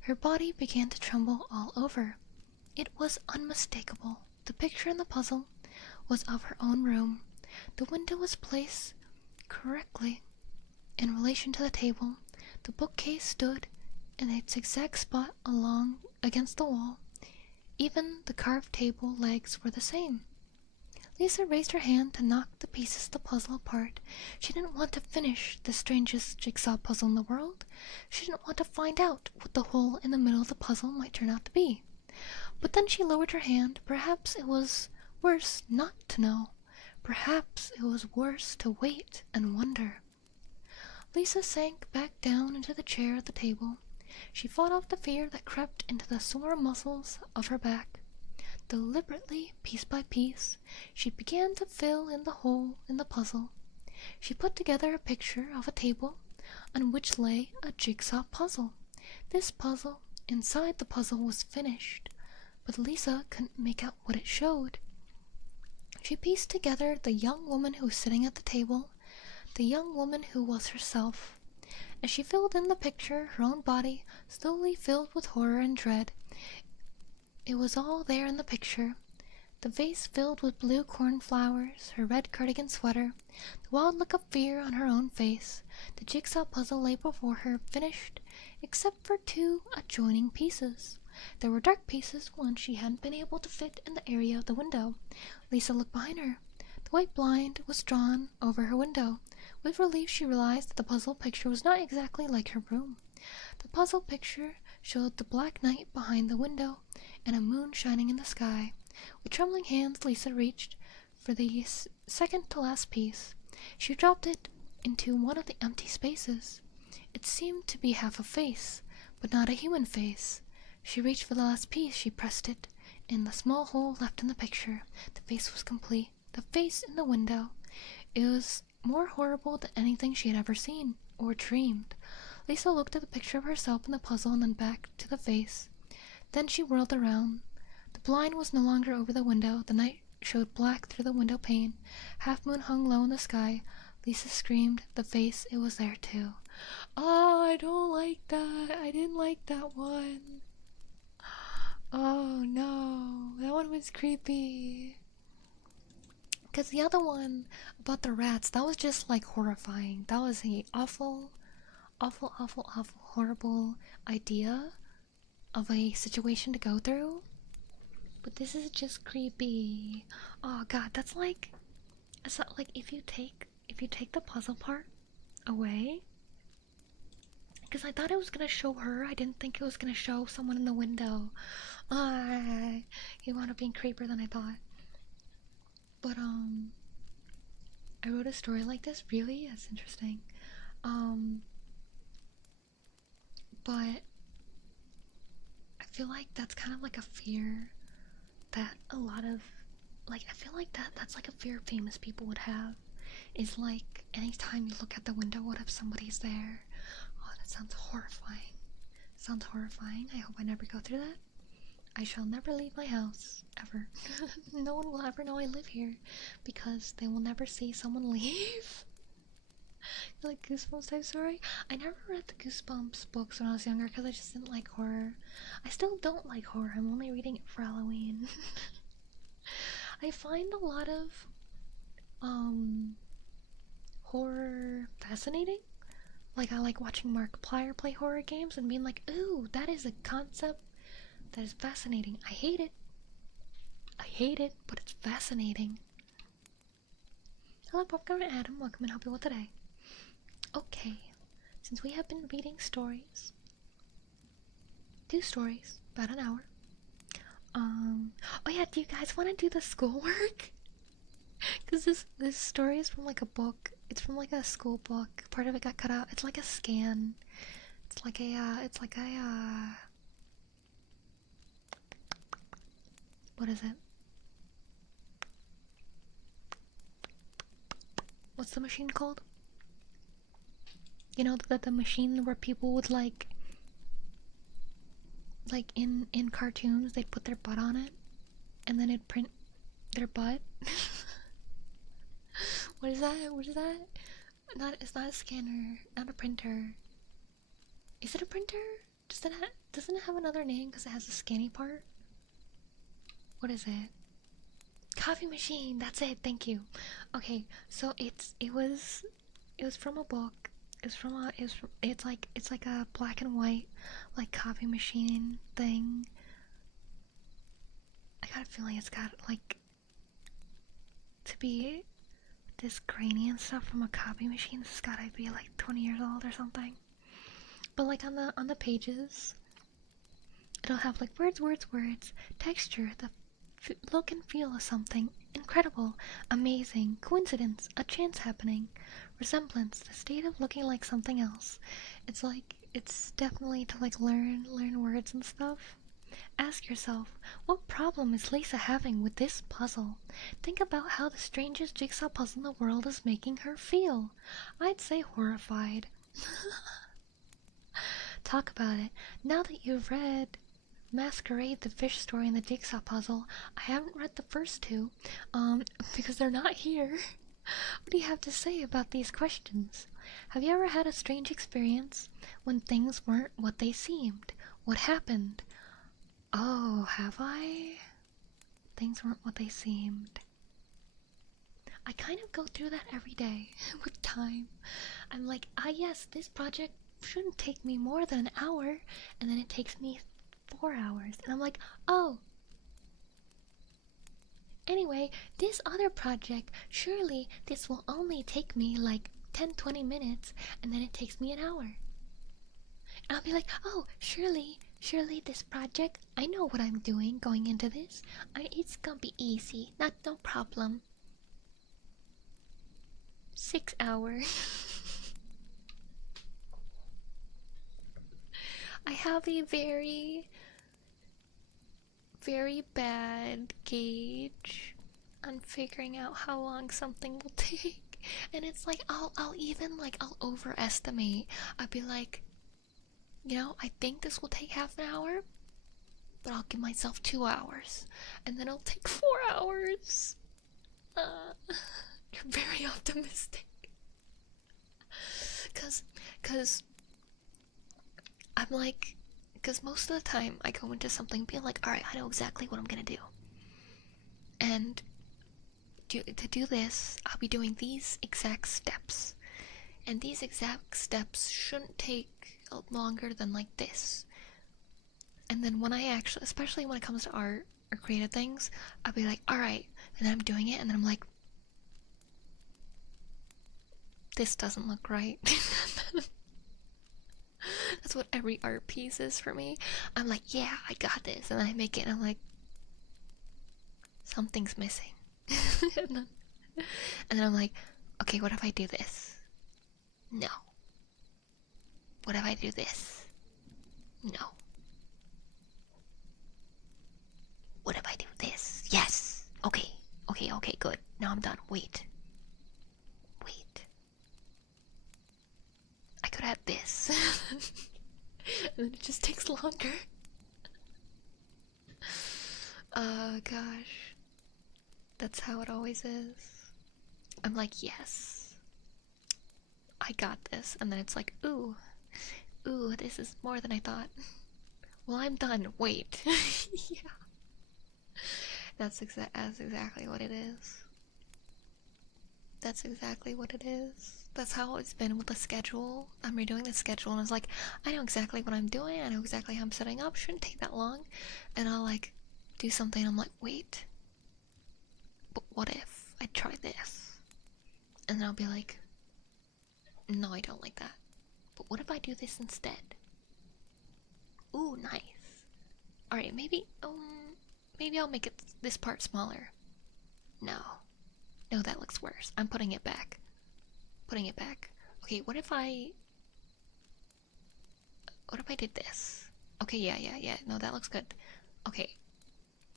Her body began to tremble all over. It was unmistakable. The picture in the puzzle was of her own room. The window was placed correctly in relation to the table. The bookcase stood in its exact spot along against the wall. Even the carved table legs were the same. Lisa raised her hand to knock the pieces of the puzzle apart. She didn't want to finish the strangest jigsaw puzzle in the world. She didn't want to find out what the hole in the middle of the puzzle might turn out to be. But then she lowered her hand. Perhaps it was worse not to know. Perhaps it was worse to wait and wonder. Lisa sank back down into the chair at the table. She fought off the fear that crept into the sore muscles of her back. Deliberately, piece by piece, she began to fill in the hole in the puzzle. She put together a picture of a table on which lay a jigsaw puzzle. This puzzle inside the puzzle was finished, but Lisa couldn't make out what it showed. She pieced together the young woman who was sitting at the table, the young woman who was herself. As she filled in the picture, her own body slowly filled with horror and dread. It was all there in the picture. The vase filled with blue cornflowers, her red cardigan sweater, the wild look of fear on her own face. The jigsaw puzzle lay before her, finished, except for 2 adjoining pieces. There were dark pieces, one she hadn't been able to fit in the area of the window. Lisa looked behind her. The white blind was drawn over her window. With relief she realized that the puzzle picture was not exactly like her room. The puzzle picture showed the black night behind the window and a moon shining in the sky. With trembling hands, Lisa reached for the second to last piece. She dropped it into one of the empty spaces. It seemed to be half a face, but not a human face. She reached for the last piece. She pressed it in the small hole left in the picture. The face was complete. The face in the window. It was more horrible than anything she had ever seen or dreamed. Lisa looked at the picture of herself in the puzzle and then back to the face. Then she whirled around. The blind was no longer over the window. The night showed black through the window pane. Half moon hung low in the sky. Lisa screamed. The face, it was there too. Oh, I don't like that. I didn't like that one. Oh no, that one was creepy. Because the other one about the rats, that was just like horrifying. That was a awful, awful, awful, awful, horrible idea of a situation to go through. But this is just creepy. Oh god, that's like, it's not like if you take the puzzle part away. Because I thought it was gonna show her. I didn't think it was gonna show someone in the window. You wound up being creepier than I thought. But I wrote a story like this. Really? That's interesting. But I feel like that's kind of like a fear that a lot of, like, I feel like that's like a fear famous people would have. Is like, anytime you look at the window, what if somebody's there? Oh, that sounds horrifying. Sounds horrifying. I hope I never go through that. I shall never leave my house, ever. No one will ever know I live here, because they will never see someone leave. Like Goosebumps type story. I never read the Goosebumps books when I was younger because I just didn't like horror. I still don't like horror. I'm only reading it for Halloween. I find a lot of horror fascinating. Like, I like watching Markiplier play horror games and being like, ooh, that is a concept that is fascinating. I hate it, but it's fascinating. Hello, Popcorn and Adam. Welcome and help you with today. Okay, since we have been reading stories, 2 stories, about an hour. Oh yeah, do you guys want to do the schoolwork? Because this story is from like a book. It's from like a school book. Part of it got cut out. It's like a scan. It's like a what is it? What's the machine called? You know, the machine where people would like in cartoons, they'd put their butt on it and then it'd print their butt. What is that? It's not a scanner, not a printer. Is it a printer? Doesn't it have another name because it has a scanny part? What is it? Coffee machine. That's it. Thank you. Okay, so it was from a book. It's like a black and white like coffee machine thing. I got a feeling it's got like to be this grainy and stuff from a copy machine. This has gotta be like 20 years old or something. But like on the pages, it'll have like words, texture, the look and feel of something, incredible, amazing, coincidence, a chance happening, resemblance, the state of looking like something else. It's like, it's definitely to like learn words and stuff. Ask yourself, what problem is Lisa having with this puzzle? Think about how the strangest jigsaw puzzle in the world is making her feel. I'd say horrified. Talk about it. Now that you've read Masquerade, the fish story, and the jigsaw puzzle, I haven't read the first 2, because they're not here. What do you have to say about these questions? Have you ever had a strange experience when things weren't what they seemed? What happened? Oh, have I? Things weren't what they seemed. I kind of go through that every day with time. I'm like, yes, this project shouldn't take me more than an hour, and then it takes me 4 hours, and I'm like, oh. Anyway, this other project, surely this will only take me like 10-20 minutes, and then it takes me an hour. And I'll be like, oh, surely this project, I know what I'm doing going into this. It's gonna be easy, no problem. 6 hours. I have a very, very bad gauge on figuring out how long something will take. And it's like, I'll even, like, I'll overestimate. I'll be like, you know, I think this will take half an hour, but I'll give myself 2 hours. And then it'll take 4 hours. You're very optimistic. Cause I'm like because most of the time I go into something being like, alright, I know exactly what I'm gonna do. And to do this, I'll be doing these exact steps. And these exact steps shouldn't take longer than like this. And then when I actually, especially when it comes to art or creative things, I'll be like, alright, and then I'm doing it, and then I'm like, this doesn't look right. That's what every art piece is for me. I'm like, yeah, I got this, and then I make it, and I'm like, something's missing. and then I'm like, okay, what if I do this? No. What if I do this? No. What if I do this? Yes! Okay, good. Now I'm done. Wait. I could add this. And then it just takes longer. Gosh. That's how it always is. I'm like, yes. I got this. And then it's like, ooh, this is more than I thought. Well, I'm done. Wait. Yeah. That's exactly what it is. That's exactly what it is. That's how it's been with the schedule. I'm redoing the schedule, and it's like, I know exactly what I'm doing. I know exactly how I'm setting up. Shouldn't take that long. And I'll like do something. I'm like, wait. But what if I try this? And then I'll be like, no, I don't like that. But what if I do this instead? Ooh, nice. Alright, maybe I'll make it this part smaller. No, that looks worse. I'm putting it back. Okay, what if I did this? Okay, yeah. No, that looks good. Okay,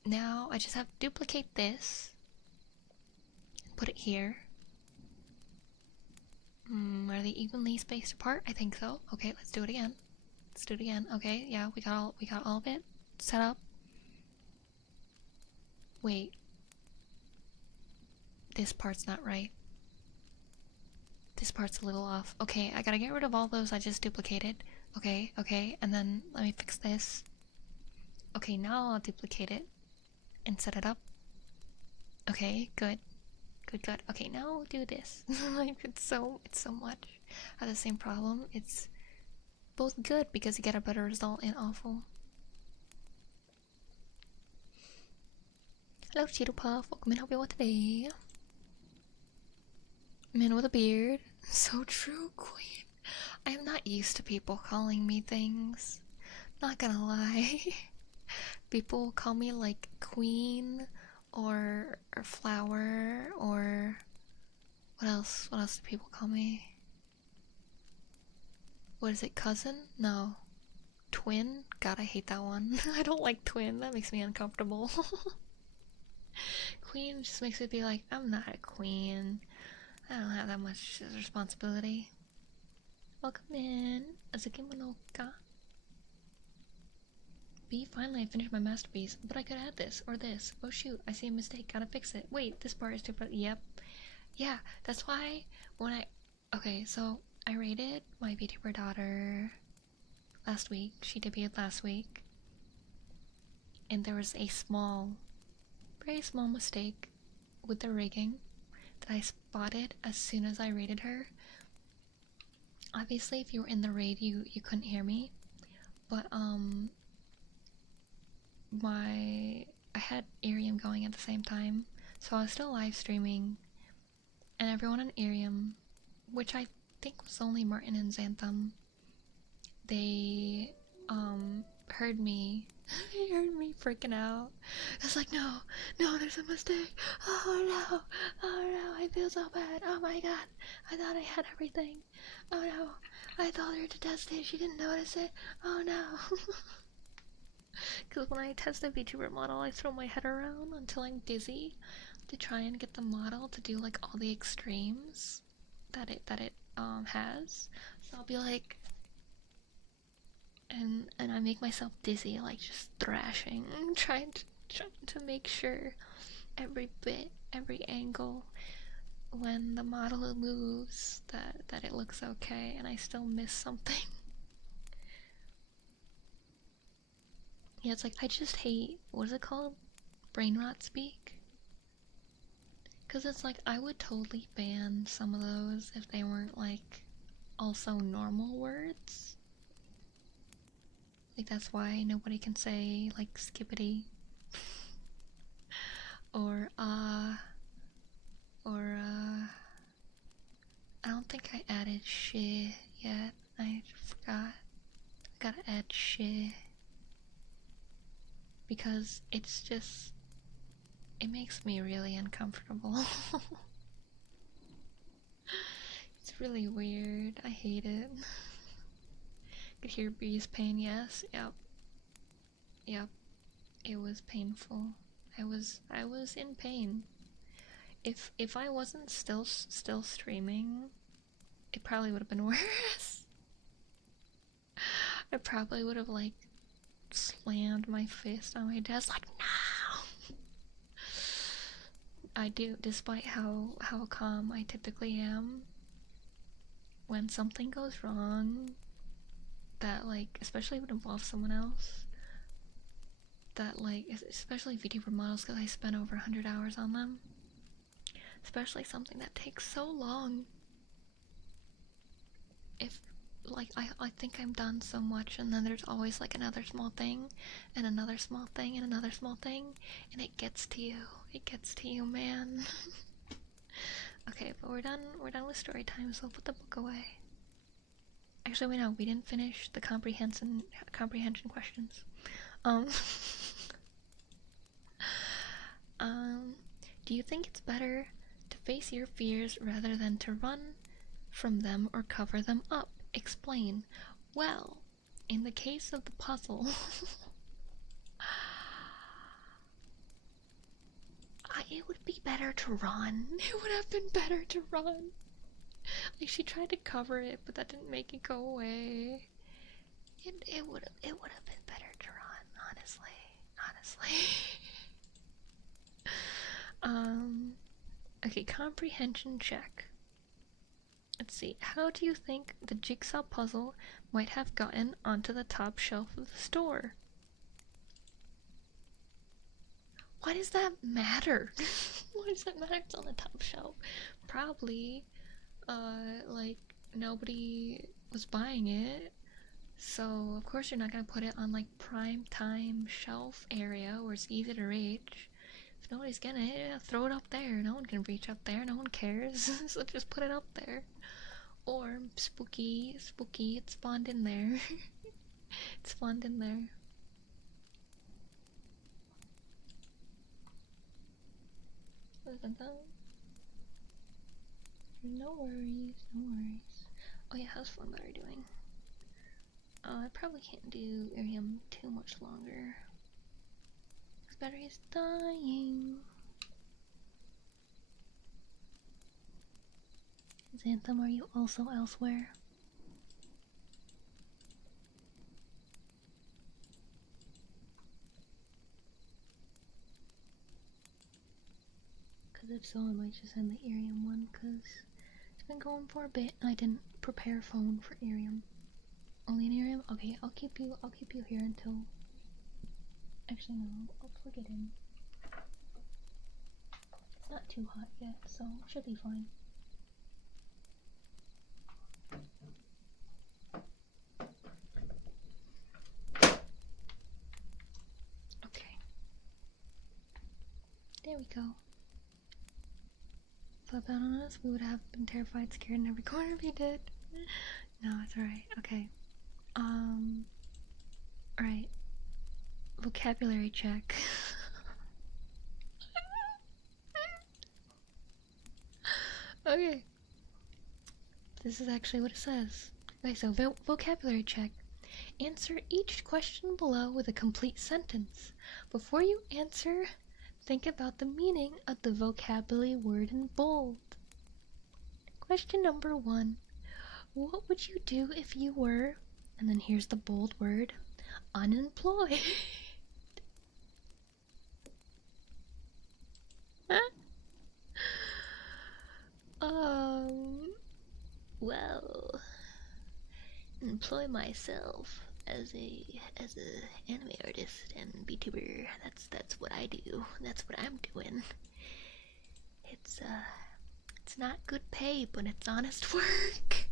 now I just have to duplicate this. Put it here. Are they evenly spaced apart? I think so. Okay, let's do it again. Okay, yeah, we got all of it set up. Wait. This part's not right. This part's a little off. Okay, I gotta get rid of all those I just duplicated. Okay, and then let me fix this. Okay, now I'll duplicate it and set it up. Okay, good. Okay, now we'll do this. Like, it's so much. I have the same problem. It's both good because you get a better result, and awful. Hello, Cheeto Puff. Welcome in. Hope you're well today. Man with a beard. So true, Queen. I am not used to people calling me things. Not gonna lie. People call me like Queen or Flower or what else? What else do people call me? What is it? Cousin? No. Twin? God, I hate that one. I don't like twin. That makes me uncomfortable. Queen just makes me be like, I'm not a queen. I don't have that much responsibility. Welcome in, Azukimonoka. B, finally I finished my masterpiece, but I could add this or this. Oh shoot, I see a mistake, gotta fix it. Wait, this part is too far. Yep. Yeah, that's why when okay, so I rated my VTuber daughter last week. She debuted last week. And there was a very small mistake with the rigging that I spotted as soon as I rated her. Obviously, if you were in the raid, you couldn't hear me, but I had Irium going at the same time, so I was still live streaming, and everyone in Irium, which I think was only Martin and Xantham, they heard me. They heard me freaking out. I was like, no, there's a mistake. Oh no, I feel so bad. Oh my god, I thought I had everything. Oh no, I told her to test it, she didn't notice it. Oh no. Because when I test a VTuber model, I throw my head around until I'm dizzy to try and get the model to do like all the extremes that it has. So I'll be like, and I make myself dizzy, like just thrashing, trying to make sure every bit, every angle, when the model moves, that it looks okay, and I still miss something. Yeah, it's like, I just hate, what is it called? Brain rot speak? Because it's like, I would totally ban some of those if they weren't, like, also normal words. Like, that's why nobody can say, like, skippity. Or, I don't think I added shit yet. I forgot. I gotta add shit. Because it's just, it makes me really uncomfortable. It's really weird. I hate it. Could hear Bee's pain, yes. Yep. Yep. It was painful. I was in pain. If I wasn't still streaming, it probably would have been worse. I probably would have like slammed my fist on my desk like, no. I do, despite how calm I typically am. When something goes wrong, that like, especially if it involves someone else, that like, especially VTuber models, because I spent over 100 hours on them. Especially something that takes so long. If like I think I'm done so much, and then there's always like another small thing and another small thing and another small thing, and it gets to you. It gets to you, man. Okay, but we're done with story time, so I'll put the book away. Actually, wait, no, we didn't finish the comprehension questions. Do you think it's better to face your fears rather than to run from them or cover them up? Explain. Well, in the case of the puzzle, it would be better to run. It would have been better to run. Like, she tried to cover it, but that didn't make it go away. It would have been better to run, honestly. Okay, comprehension check. Let's see. How do you think the jigsaw puzzle might have gotten onto the top shelf of the store? Why does that matter? Why does that matter? It's on the top shelf. Probably, like, nobody was buying it. So, of course, you're not gonna put it on, like, prime time shelf area where it's easy to reach. If nobody's getting it, throw it up there. No one can reach up there. No one cares. So just put it up there. Or spooky, it spawned in there. It spawned in there. No worries. Oh yeah, how's Fanart doing? I probably can't do Irium too much longer. His battery is dying. Xanthem, are you also elsewhere? Because if so, I might just end the Irium one, because it's been going for a bit and I didn't prepare phone for Irium. Only an Irium? Okay, I'll keep you here until... Actually no, I'll plug it in. It's not too hot yet, so it should be fine. Okay. There we go. Flip out on us, we would have been terrified, scared in every corner if he did. No, it's alright. Okay. Alright. Vocabulary check. Okay. This is actually what it says. Okay, so vocabulary check. Answer each question below with a complete sentence. Before you answer, think about the meaning of the vocabulary word in bold. Question number 1. What would you do if you were, and then here's the bold word, unemployed? Well, employ myself as a anime artist and VTuber, that's what I do. That's what I'm doing. It's not good pay, but it's honest work.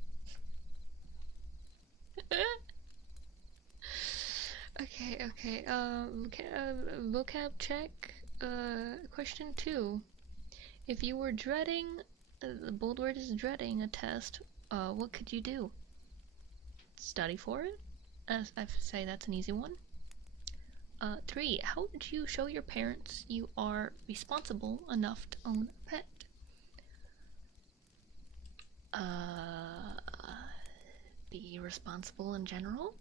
Okay. Vocab check. Question 2. If you were dreading, the bold word is dreading a test, what could you do? Study for it? As I say, that's an easy one. 3. How would you show your parents you are responsible enough to own a pet? Be responsible in general.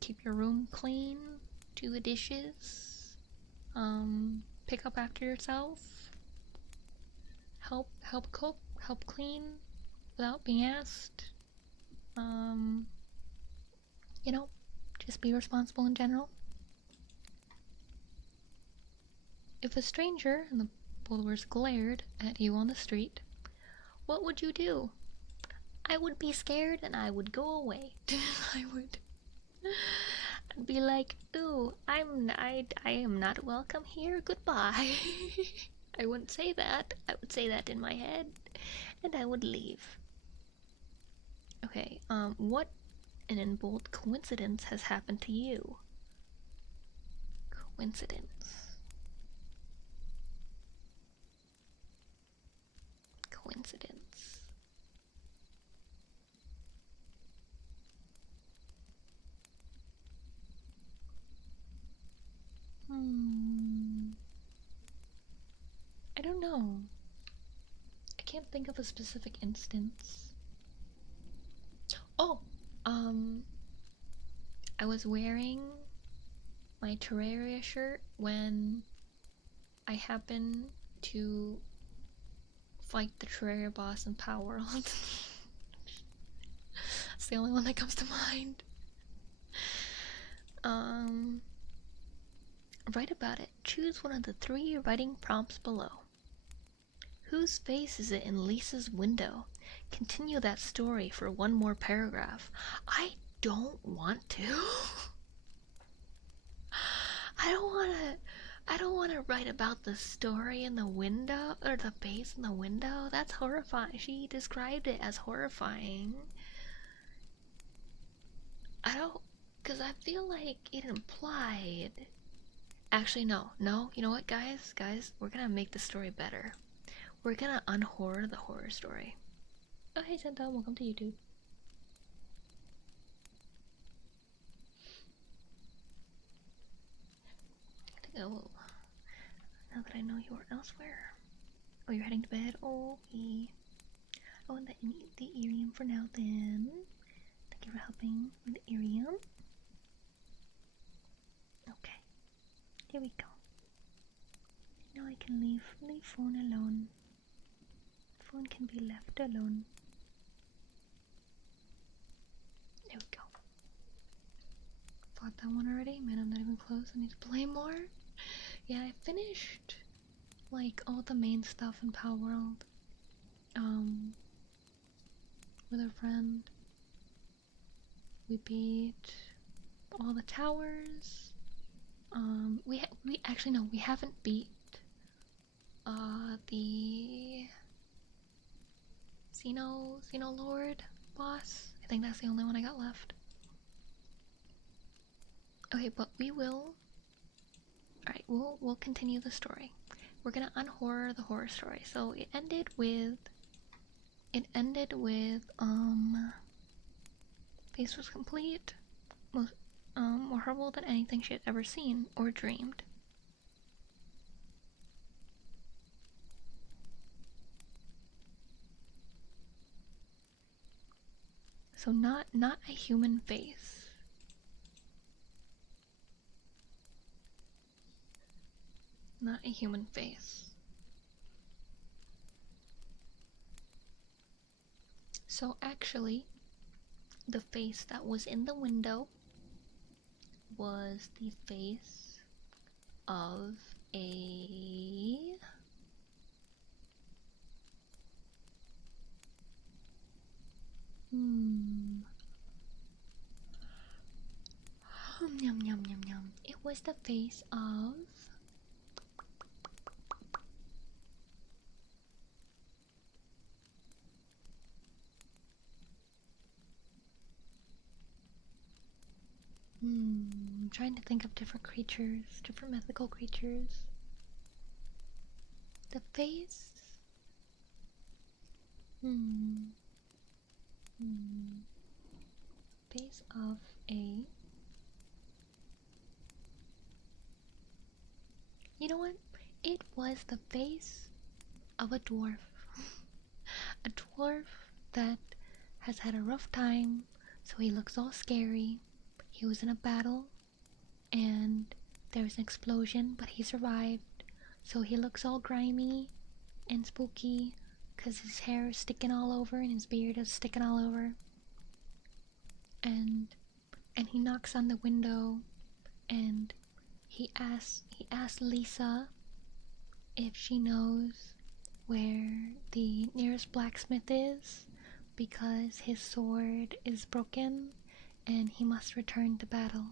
Keep your room clean. Do the dishes. Pick up after yourself. Help cook. Help clean without being asked. You know, just be responsible in general. If a stranger and the bulwarks glared at you on the street, what would you do? I would be scared and I would go away. I'd be like, ooh, I am not welcome here, goodbye. I wouldn't say that. I would say that in my head, and I would leave. Okay, what an in bold coincidence has happened to you? Coincidence. I don't know. I can't think of a specific instance. Oh, I was wearing my Terraria shirt when I happened to fight the Terraria boss in Power World. It's the only one that comes to mind. Write about it. Choose one of the 3 writing prompts below. Whose face is it in Lisa's window? Continue that story for 1 more paragraph. I don't want to. I don't want to write about the story in the window, or the face in the window. That's horrifying. She described it as horrifying. Because I feel like it implied. Actually, no, you know what, guys, we're gonna make the story better. We're gonna unhorror the horror story. Oh, hey, Santa, welcome to YouTube. Oh, now that I know you are elsewhere. Oh, you're heading to bed? Okay. Oh, and the Irium for now, then. Thank you for helping with the Irium. Okay. Here we go. Now I can leave phone alone. Phone can be left alone. There we go. Fought that one already? Man, I'm not even close. I need to play more. Yeah, I finished like all the main stuff in Power World. With a friend. We beat all the towers. We actually no, we haven't beat the Xeno Lord boss. I think that's the only one I got left. Okay, but we will. Alright, we'll continue the story. We're gonna unhorror the horror story. So it ended with face was complete. More horrible than anything she had ever seen or dreamed. So not a human face. Not a human face. So actually, the face that was in the window was the face of a was the face of... I'm trying to think of different creatures, different mythical creatures. The face... Face of a... You know what? It was the face of a dwarf. A dwarf that has had a rough time, so he looks all scary. He was in a battle, and there was an explosion, but he survived, so he looks all grimy and spooky, because his hair is sticking all over, and his beard is sticking all over. And he knocks on the window, and he asks Lisa if she knows where the nearest blacksmith is, because his sword is broken and he must return to battle.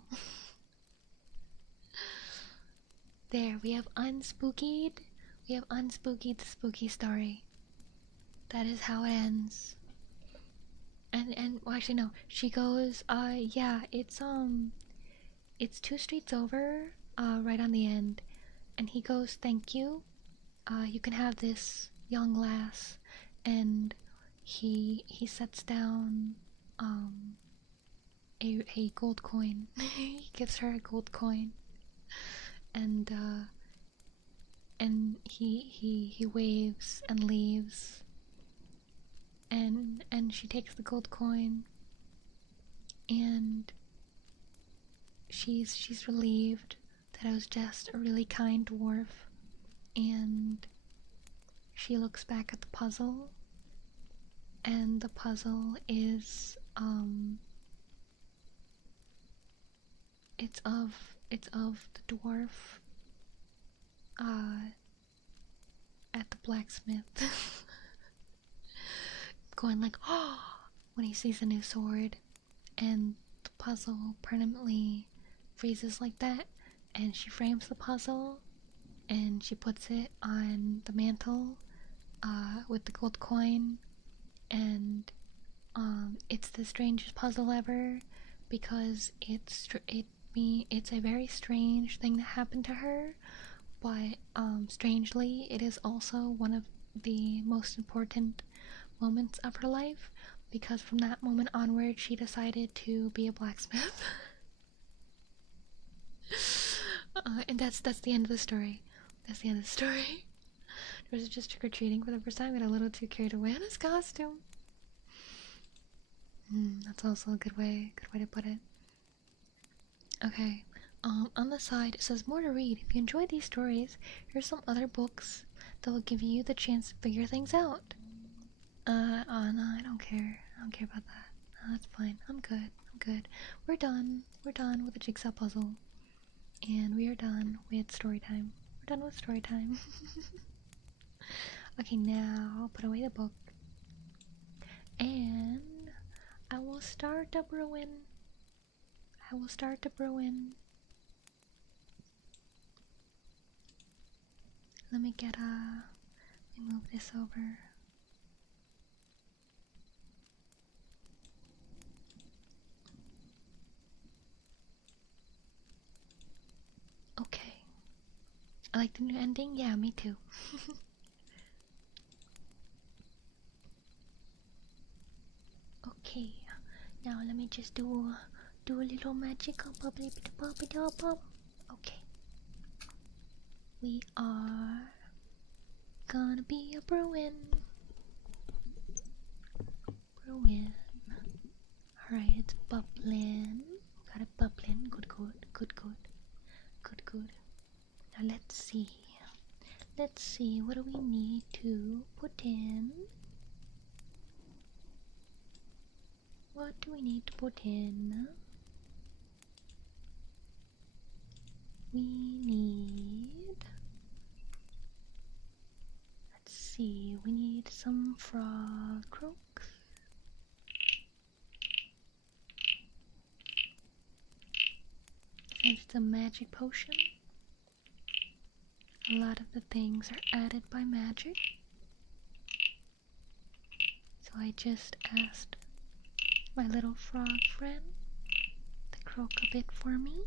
There, we have unspookied the spooky story. That is how it ends. And well, actually no, she goes, yeah, it's 2 streets over, right on the end. And he goes, thank you, you can have this, young lass. And he sets down, a gold coin. He gives her a gold coin. And he waves and leaves. And she takes the gold coin, and she's relieved that I was just a really kind dwarf. And she looks back at the puzzle, and the puzzle is it's of the dwarf at the blacksmith going like, oh, when he sees a new sword, and the puzzle permanently freezes like that. And she frames the puzzle and she puts it on the mantle with the gold coin. And it's the strangest puzzle ever, because it's a very strange thing that happened to her, but strangely it is also one of the most important moments of her life, because from that moment onward she decided to be a blacksmith. And that's the end of the story. That's the end of the story. Or was it just trick-or-treating for the first time? I got a little too carried away on his costume. That's also a good way to put it. Okay, on the side it says more to read. If you enjoy these stories, here's some other books that will give you the chance to figure things out. Oh no, I don't care. I don't care about that. No, that's fine. I'm good. We're done with the jigsaw puzzle. And we are done with story time. We're done with story time. Okay, now I'll put away the book. And I will start a brewing. Let me move this over. Okay. I like the new ending? Yeah, me too. Okay. Now let me just do a little magic. Okay. We are gonna be a brewing. Alright, it's bubbling. Got it bubbling. Good. Now let's see. What do we need to put in? We need... Let's see. We need some frog croaks. Since it's a magic potion, a lot of the things are added by magic. So I just asked my little frog friend to croak a bit for me.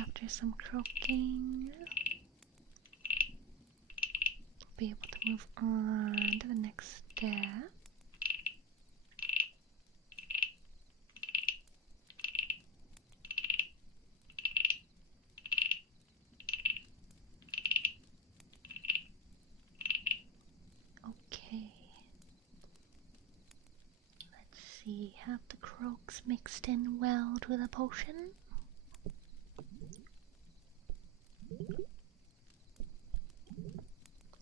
After some croaking, we'll be able to move on to the next step. Okay. Let's see, have the croaks mixed in well to the potion?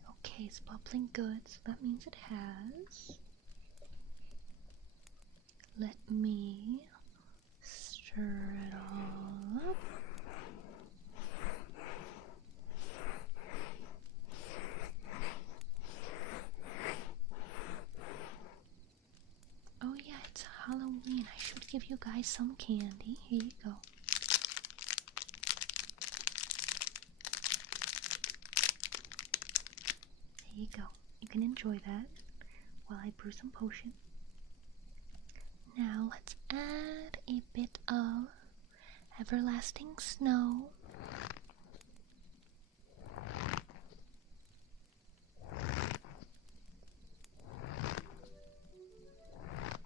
Okay, it's bubbling good, so that means it has. Let me stir it all up. Oh yeah, it's Halloween. I should give you guys some candy. Here you go. There you go. You can enjoy that while I brew some potion. Now let's add a bit of everlasting snow.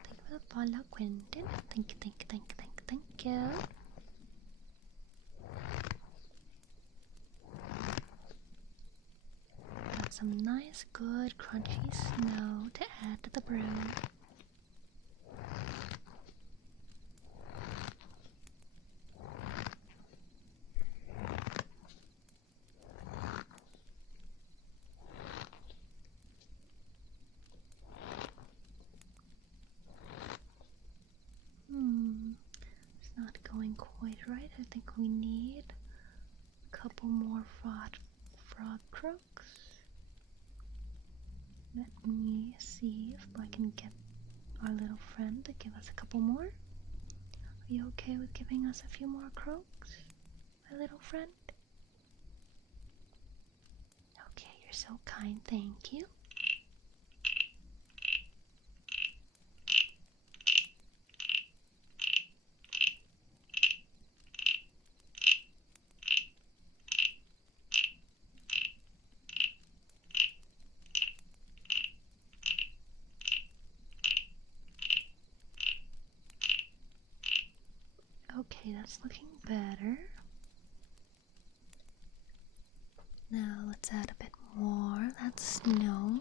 Thank you for the follow, Quentin. Thank you, thank you, thank you, thank you, thank you. Got some nice, good, crunchy snow to add to the brew. It's not going quite right. I think we need a couple more frog crooks. Let me see if I can get our little friend to give us a couple more. Are you okay with giving us a few more croaks, my little friend? Okay, you're so kind, thank you. Okay, that's looking better. Now let's add a bit more. That's snow.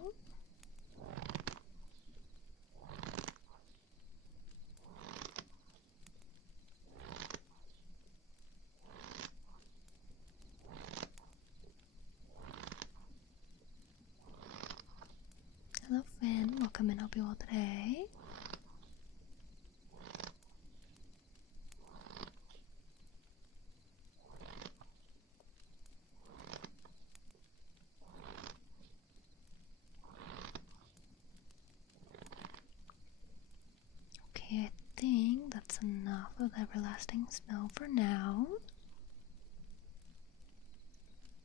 Hello, Finn. Welcome in. Hope you all today. Okay, I think that's enough of everlasting snow for now.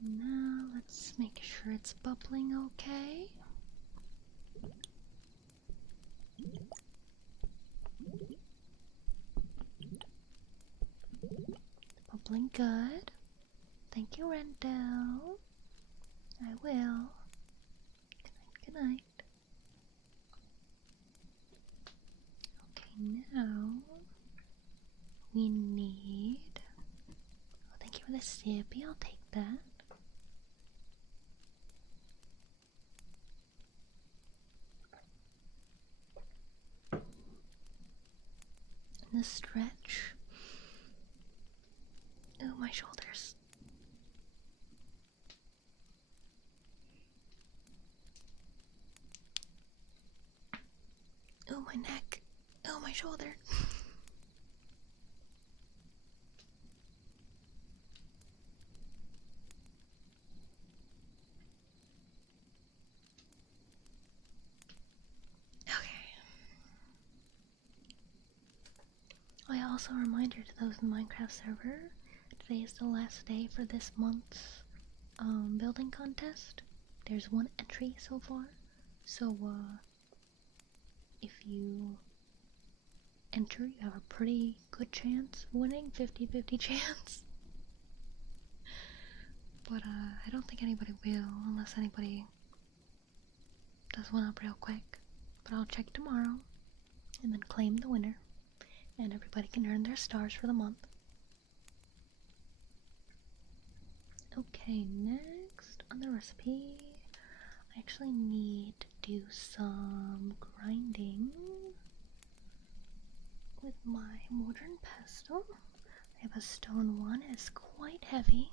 Now let's make sure it's bubbling okay. Bubbling good. Thank you, Rendell. I will. Good night, good night. Okay, now we need... Oh, thank you for the sippy. I'll take that. And the stretch. Oh, my shoulders. Oh, my neck. Oh, my shoulder. Okay. I also a reminder to those in the Minecraft server, today is the last day for this month's building contest. There's one entry so far, so if you enter, you have a pretty good chance of winning, 50-50 chance. But I don't think anybody will, unless anybody does one up real quick. But I'll check tomorrow, and then claim the winner, and everybody can earn their stars for the month. Okay, next on the recipe, I actually need to do some grinding with my mortar and pestle. I have a stone one, it's quite heavy.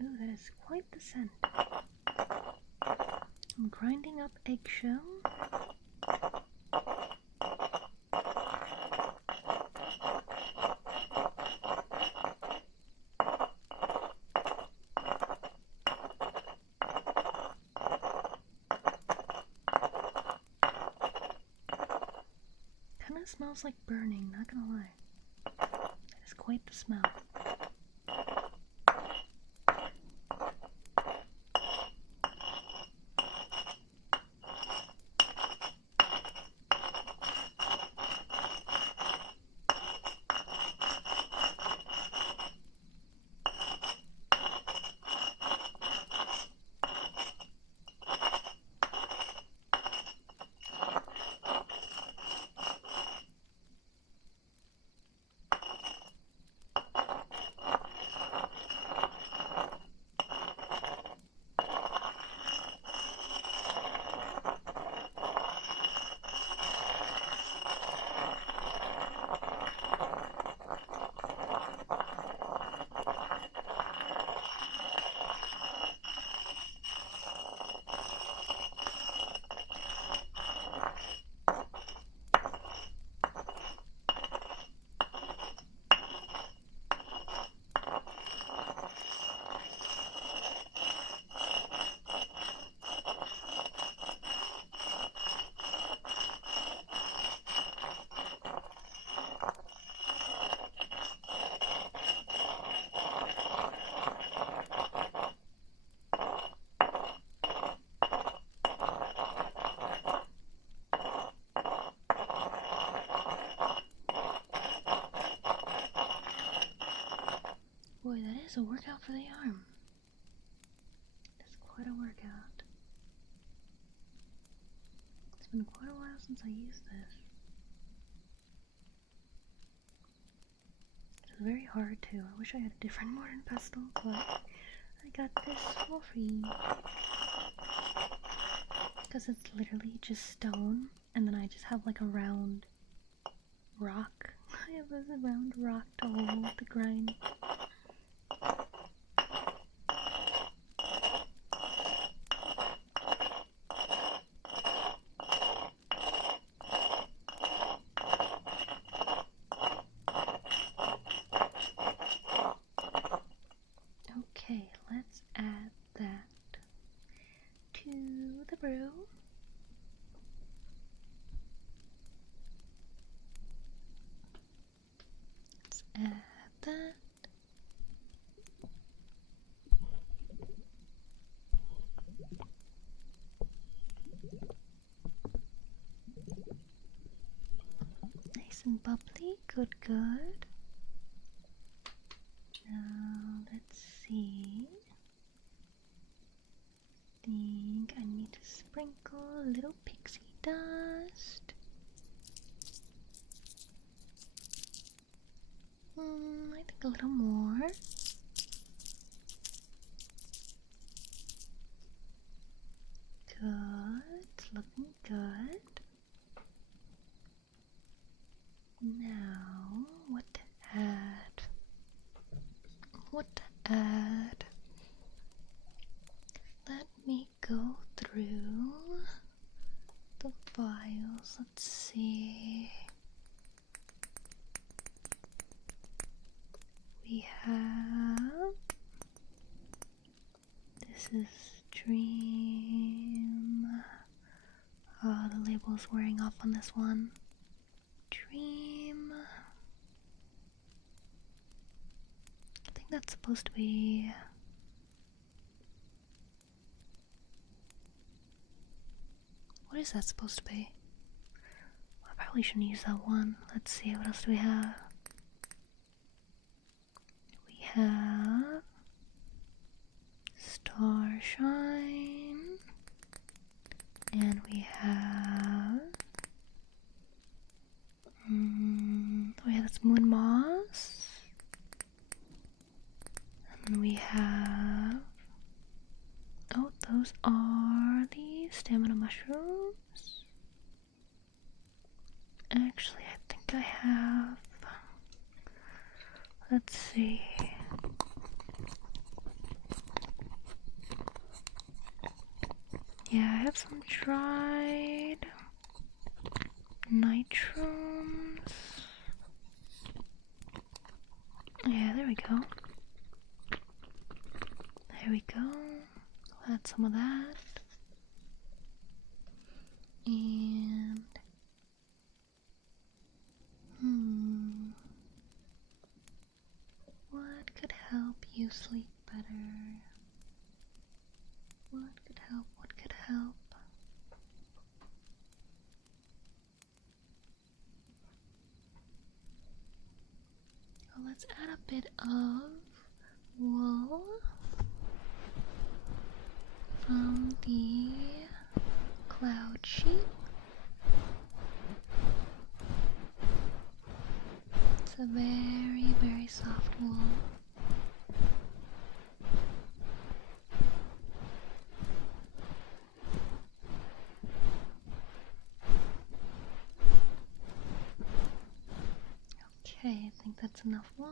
Ooh, that is quite the scent. I'm grinding up eggshell. Kinda smells like burning, not gonna lie. That is quite the smell. Boy, that is a workout for the arm. That's quite a workout. It's been quite a while since I used this. It's very hard too. I wish I had a different mortar and pestle, but I got this for free. Because it's literally just stone, and then I just have like a round rock. I have a round rock to hold the grind. Okay, let's add that to the brew. Let's add that. Nice and bubbly, good. Now, let's see. Think I need to sprinkle a little pixie dust. I think a little more. Good, it's looking good. Now, what to add? Let me go through the else? Let's see. We have. This is Dream. Oh, the label's wearing off on this one. Dream. I think that's supposed to be. What is that supposed to be? I probably shouldn't use that one. Let's see, what else do we have? We have Starshine, and we have oh yeah, that's Moon Moss, and we have those are the stamina mushrooms. Actually, I think I have. Let's see. Yeah, I have some dried nitrums. Yeah, there we go. There we go. I'll add some of that. And what could help you sleep better? What could help? What could help? Well, let's add a bit of wool from the cloud sheet. It's a very, very soft wool. Okay, I think that's enough wool.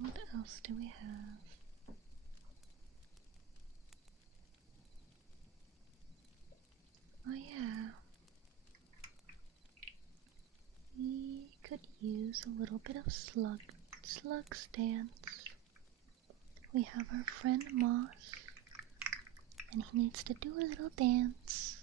What else do we have? Oh yeah. We could use a little bit of slug dance. We have our friend Moss, and he needs to do a little dance.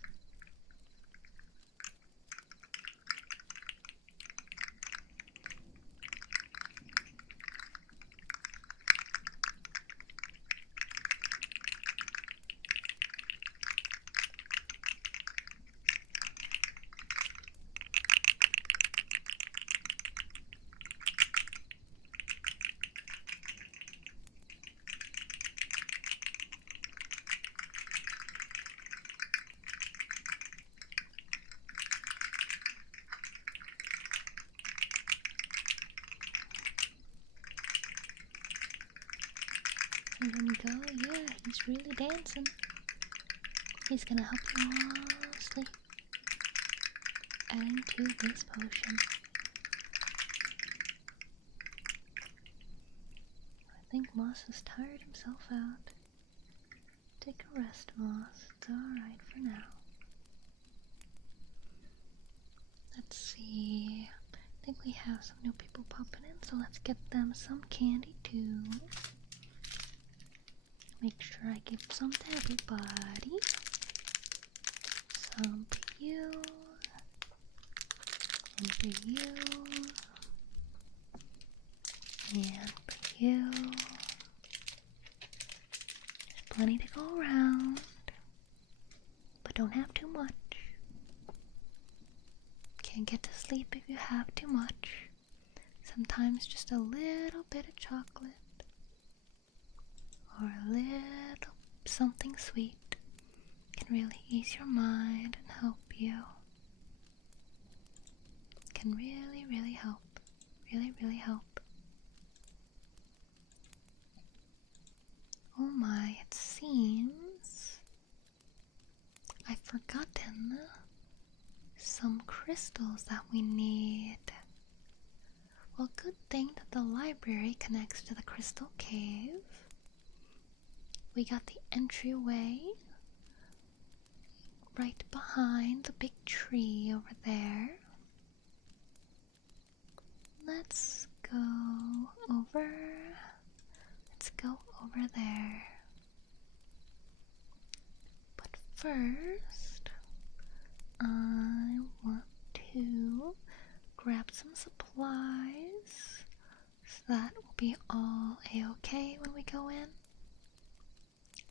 And then we go, yeah, he's really dancing. He's gonna help you all sleep. Adding to this potion. I think Moss has tired himself out. Take a rest, Moss. It's alright for now. Let's see. I think we have some new people popping in, so let's get them some candy too. Make sure I give some to everybody. Some for you. And for you. And for you. There's plenty to go around. But don't have too much. Can't get to sleep if you have too much. Sometimes just a little bit of chocolate or a little something sweet can really ease your mind and help you. Can really, really help. Really, really help. Oh my, it seems I've forgotten some crystals that we need. Well, good thing that the library connects to the crystal cave. We got the entryway right behind the big tree over there. Let's go over. Let's go over there. But first, I want to grab some supplies so that will be all a-okay when we go in.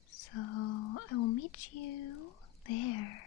So I will meet you there.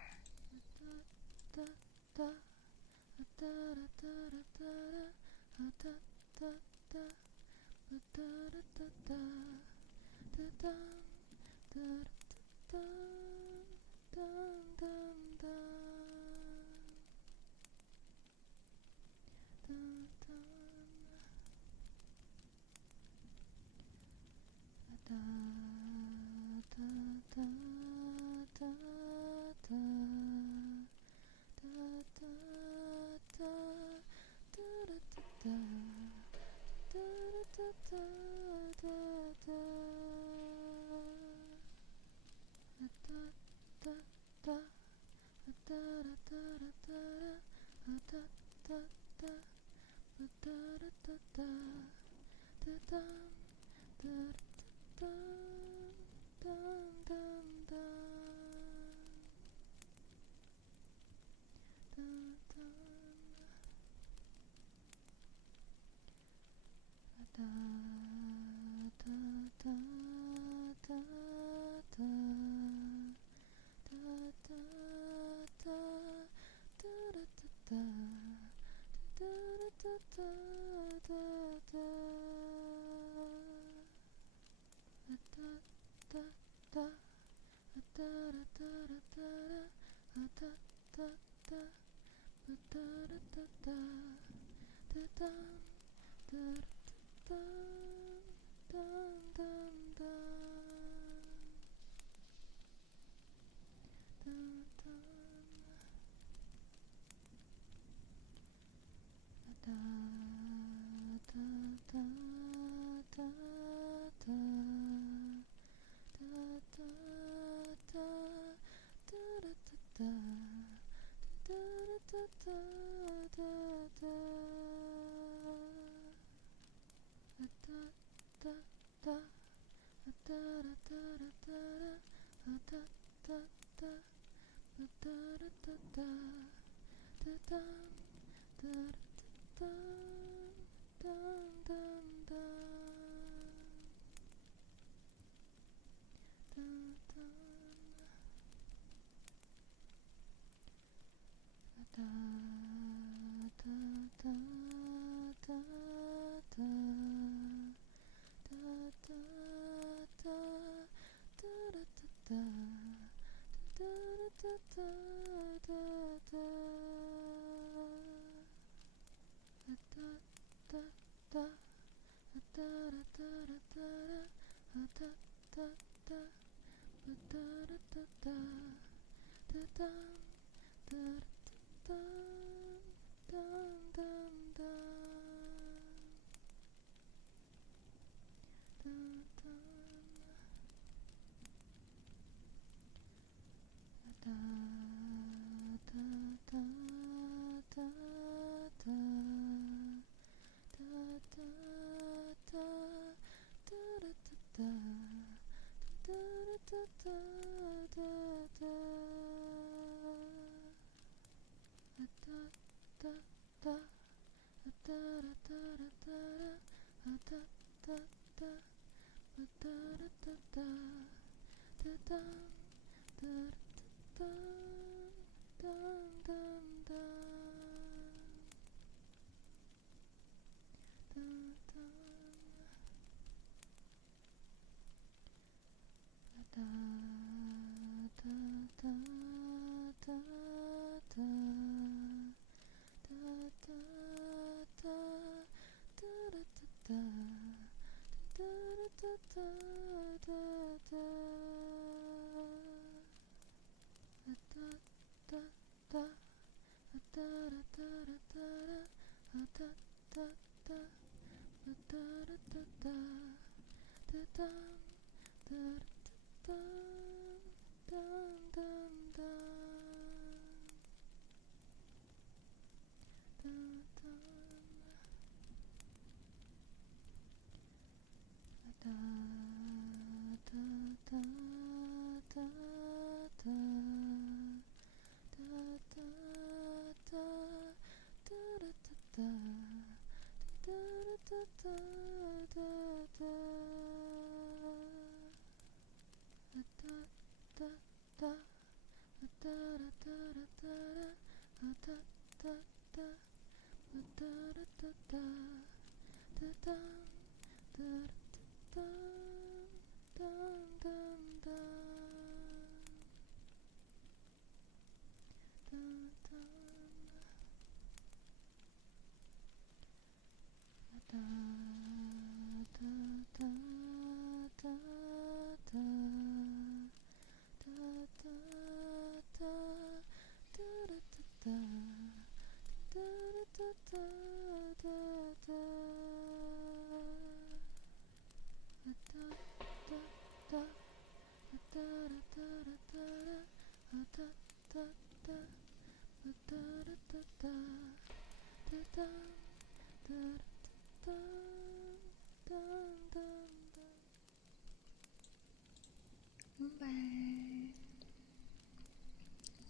Bye.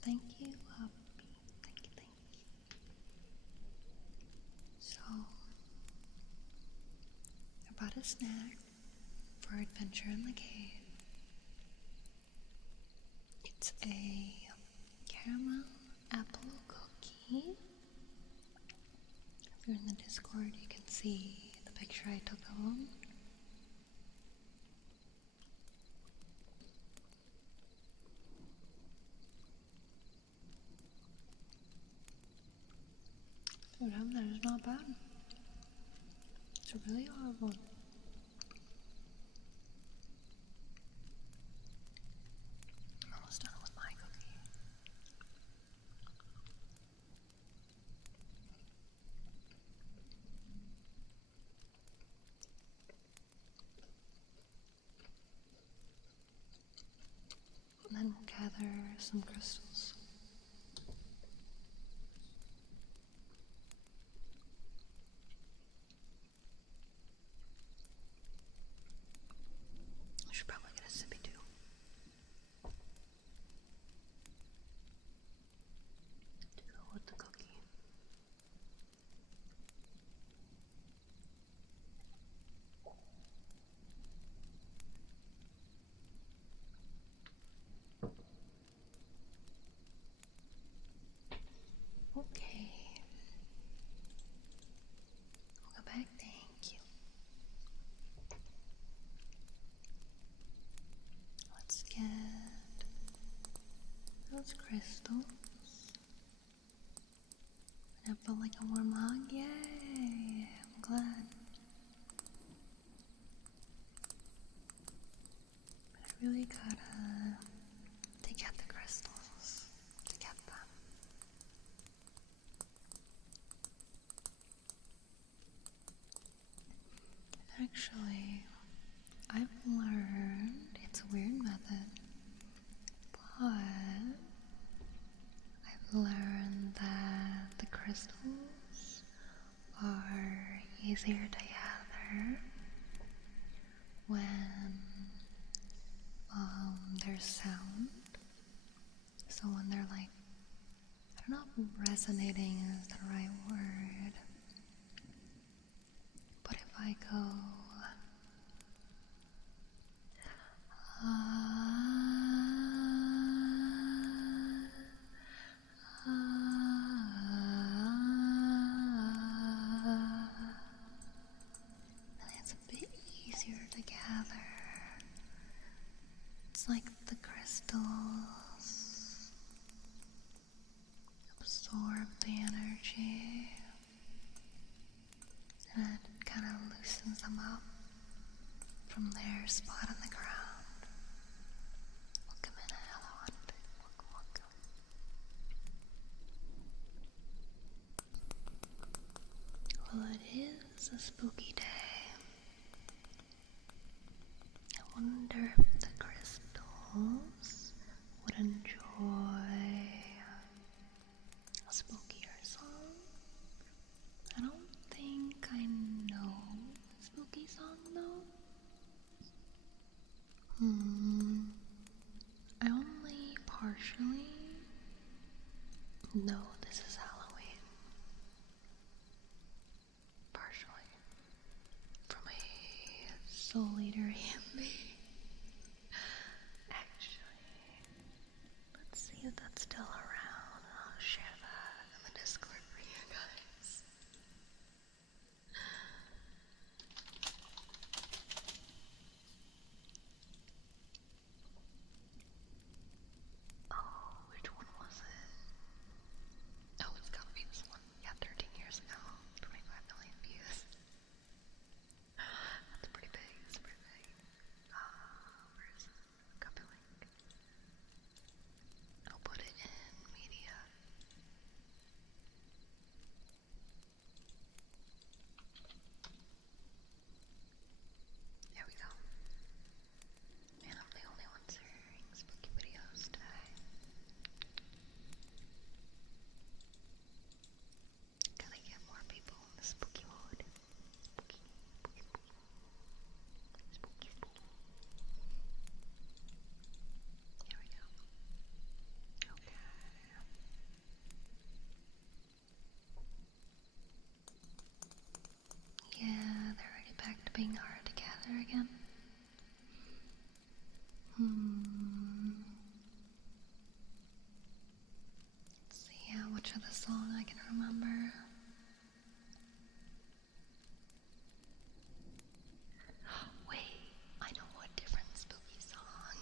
Thank you, Happy. Thank you. So, I bought a snack for adventure in the cave. It's a caramel apple cookie. If you're in the Discord, you can see the picture I took of them. Food that is not bad. It's a really hard one. I'm almost done with my cookie. And then we'll gather some crystals. I should probably get a sippy too. To go with the cookie. Okay. We'll go back. Thank you. Let's get those crystals. And I felt like a warm hug. Yay! I'm glad. But I really gotta take out the crystals to get them. Actually, I've learned it's a weird method, but I've learned that the crystals are easier to gather when there's sound. So when they're like, I don't know if resonating is the right word, but if I go then it's a bit easier to gather. It's like the crystals absorb the energy and it kind of loosens them up from their spot on the ground. Welcome in, hello, Hunter. Welcome. Well, it is a spooky day. I wonder if the crystals would enjoy a spookier song. I don't think I know a spooky song though. I only partially know this is Halloween. Partially. From a Soul Eater in me. Actually, let's see if that's still around. I'll share that in the Discord for you guys. Oh, which one was it? Oh, it's gotta be this one. Yeah, 13 years ago. 25 million views. That's pretty big. That's pretty big. Where is it? Copy link. I'll put it in media. There we go. Man, I'm the only one sharing spooky videos today. Gotta get more people in the spooky mode. Spooky, spooky, spooky. Spooky, spooky. Here we go. Okay. Yeah, they're already back to being hard to gather again. Let's see how much of the song I can remember. Wait, I know a different spooky song.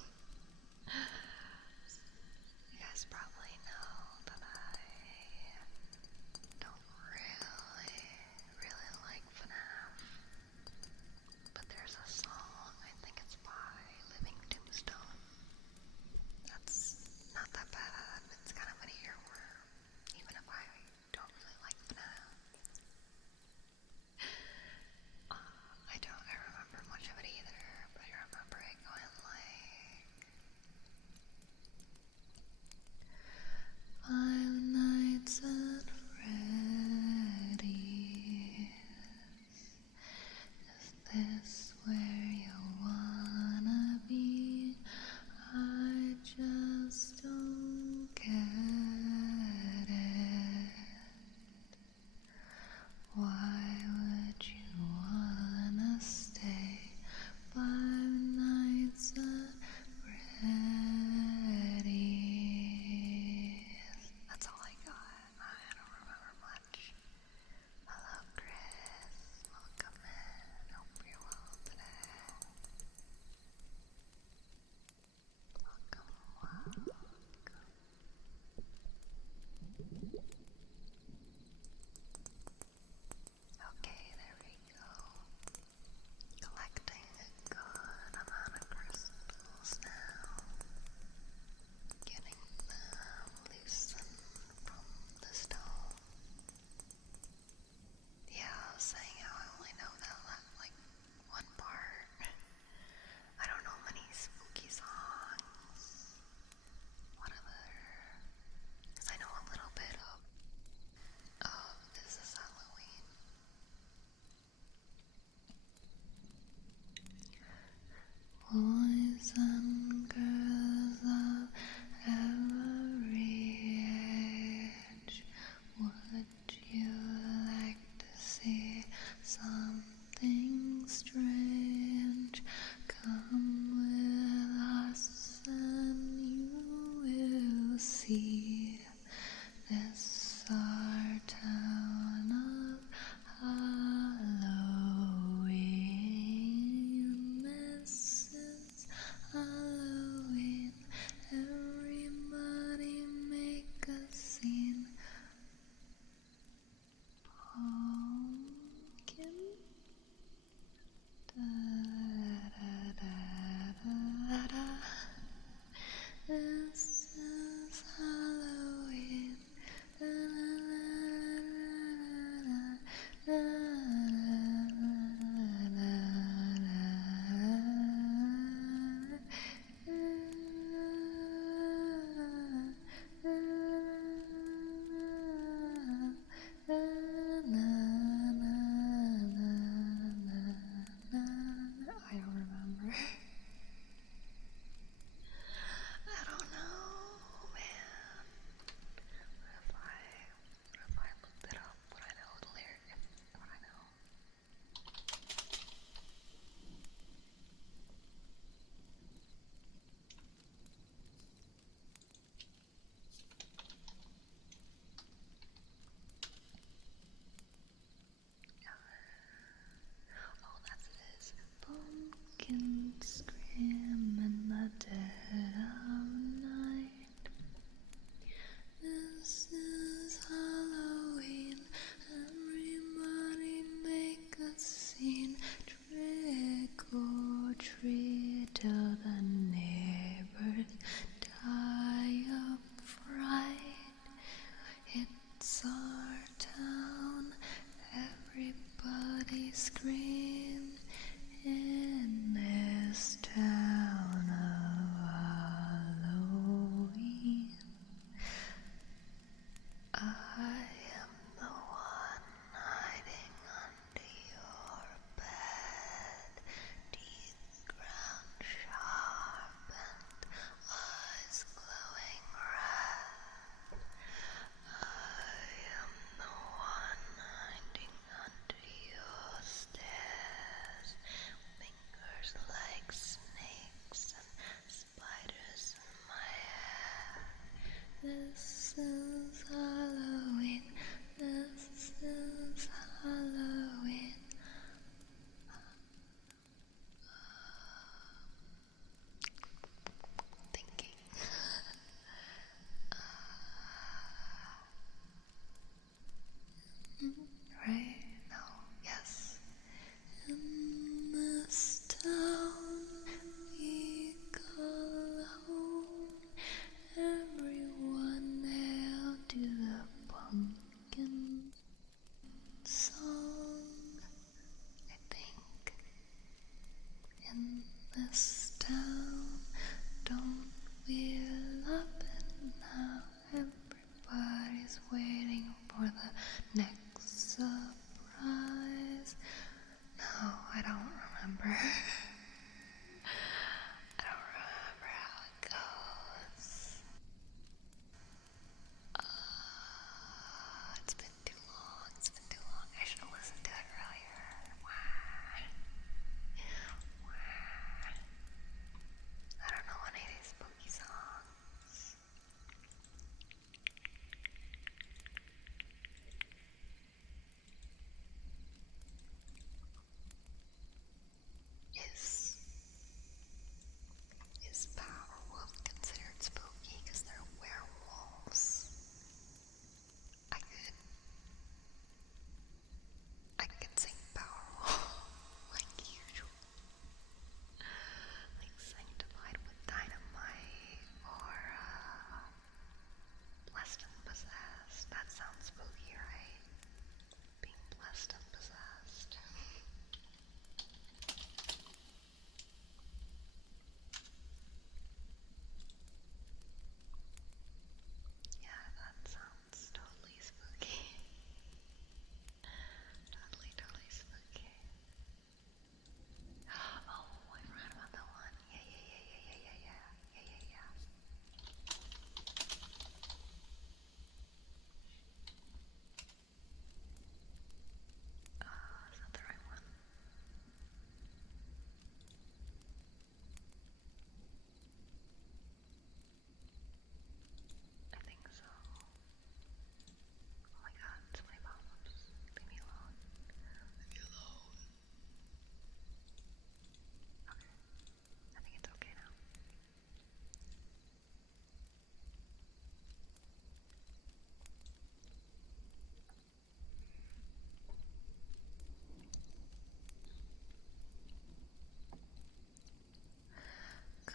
You guys probably know that I don't really like FNAF.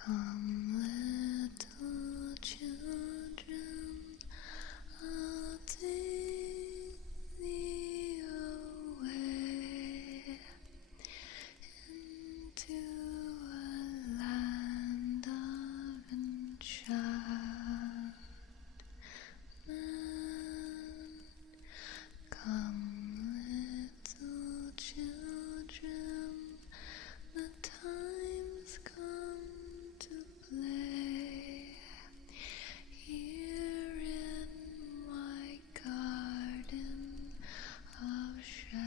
Come, little children, I'll take thee away into a land of enchantment. Come, little children, the time's come to play here in my garden of shadows.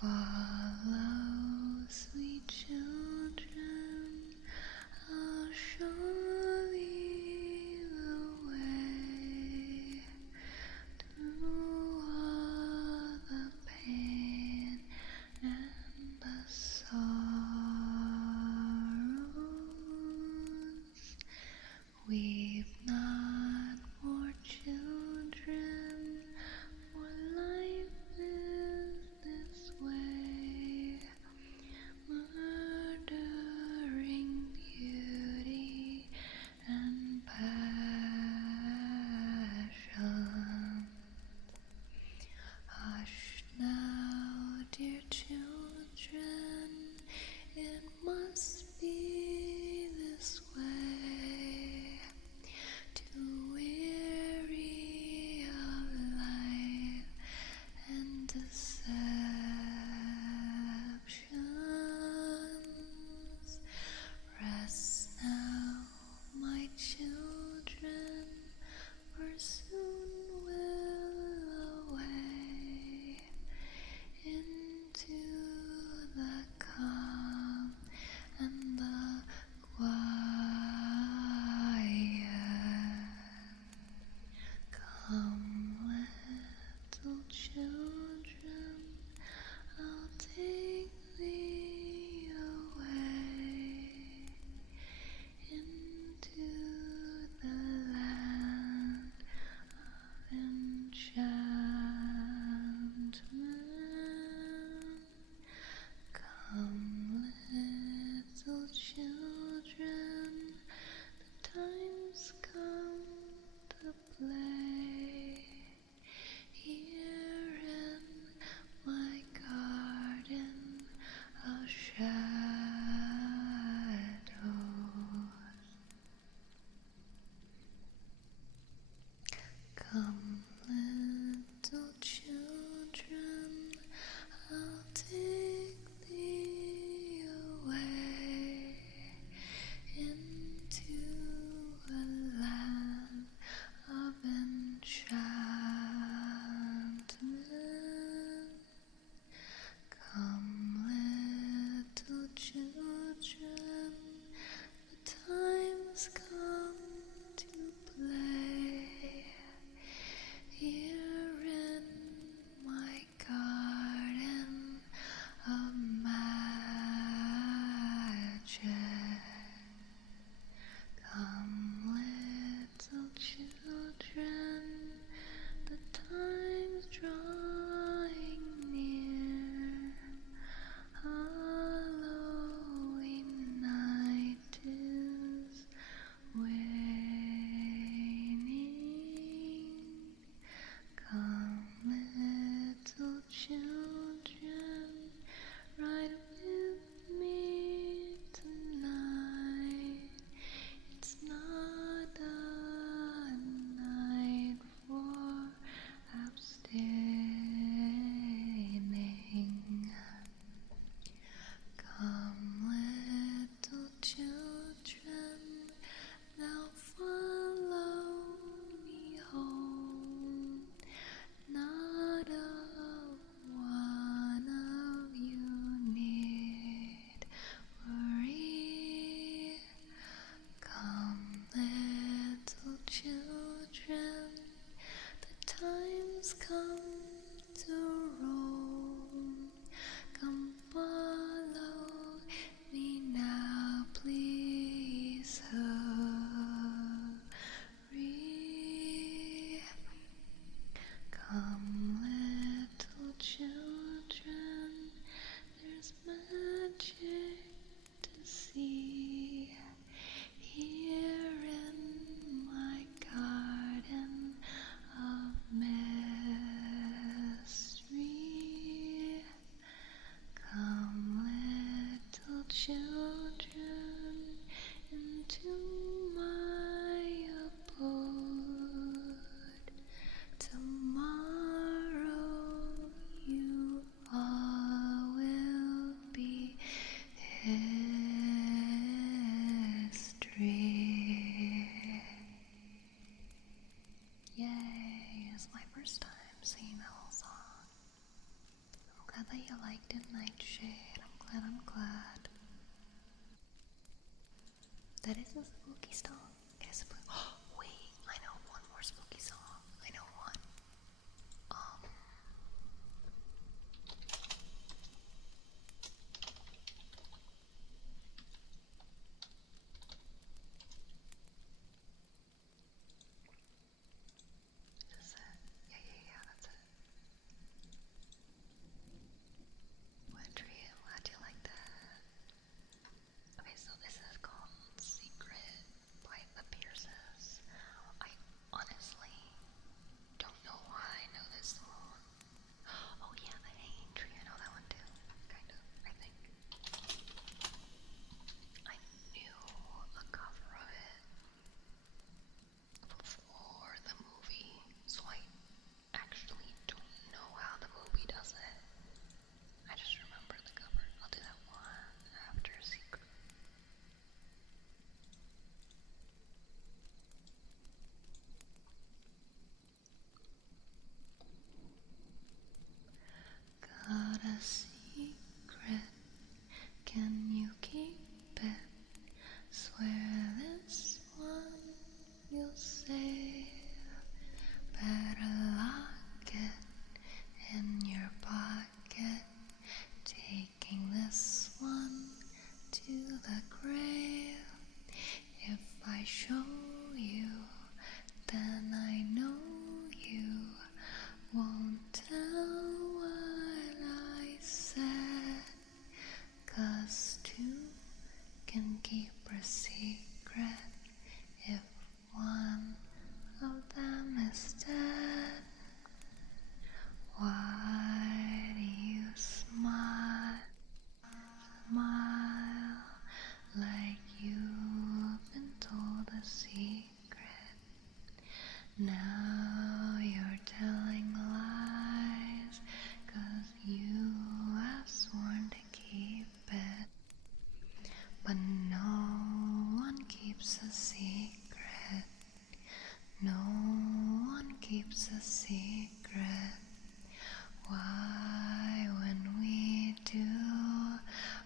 Follow, sweet children, I'll show thee the way through all the pain and the sorrows. Weep not, more children, for life is this way, murdering beauty and passion. Hush now, dear children, it must be this way, too weary of life and deceptions. Rest now, my children, for soon we'll away into the calm and the quiet. Come, little children, I'll take thee away into the land of enchantment. Come, little children, the time's come to play here in my garden of shadows. Come, little children, I'll take thee away into a land of enchantment. Come, little children, the time's come to play here in my garden of magic. Come, little children, the time's drawing near. Halloween night is waning. Come, little children, ride with me tonight. It's not a night for abstaining. Come, little children, now follow me home. Not a one of you need worry. Come, little children, the time's come to roam. Come, follow me now, please hurry. Come, little children, there's Yay! It's my first time singing that whole song. I'm glad that you liked it, Nightshade. I'm glad. That is a spooky song. It is a spooky. Oh, wait, I know one more spooky song. I know one. Is it? Yeah, that's it. Winry, I'm glad you like that. Okay, so this is called Secret by the Pierces. I honestly don't know why I know this song. Oh yeah, the Hanging Tree, I know that one too. Kind of, I think. I knew a cover of it before the movie, so I actually don't know how the movie does it. I just remember the cover. I'll do that one after Secret. Got a secret, can you keep it? Swear this one you'll save. Better lock it in your pocket. Taking this one to the grave. If I show you, then I know you won't tell what I said. 'Cause two can keep a secret if one of them is dead. Why do you smile like you've been told a secret? Now you're telling lies, 'cause you have sworn to keep it. But no one keeps a secret. No one keeps a secret. Why, when we do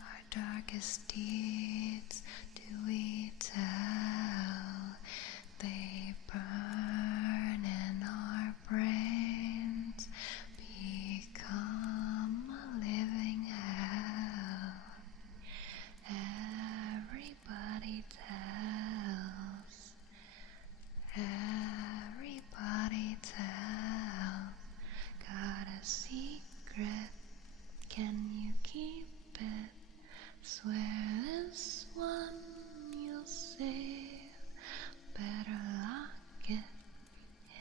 our darkest deeds, do we tell? They burn in our brains, become a living hell. Everybody tells. Everybody tells. Got a secret, can you keep it? Swear this one you'll save. Better lock it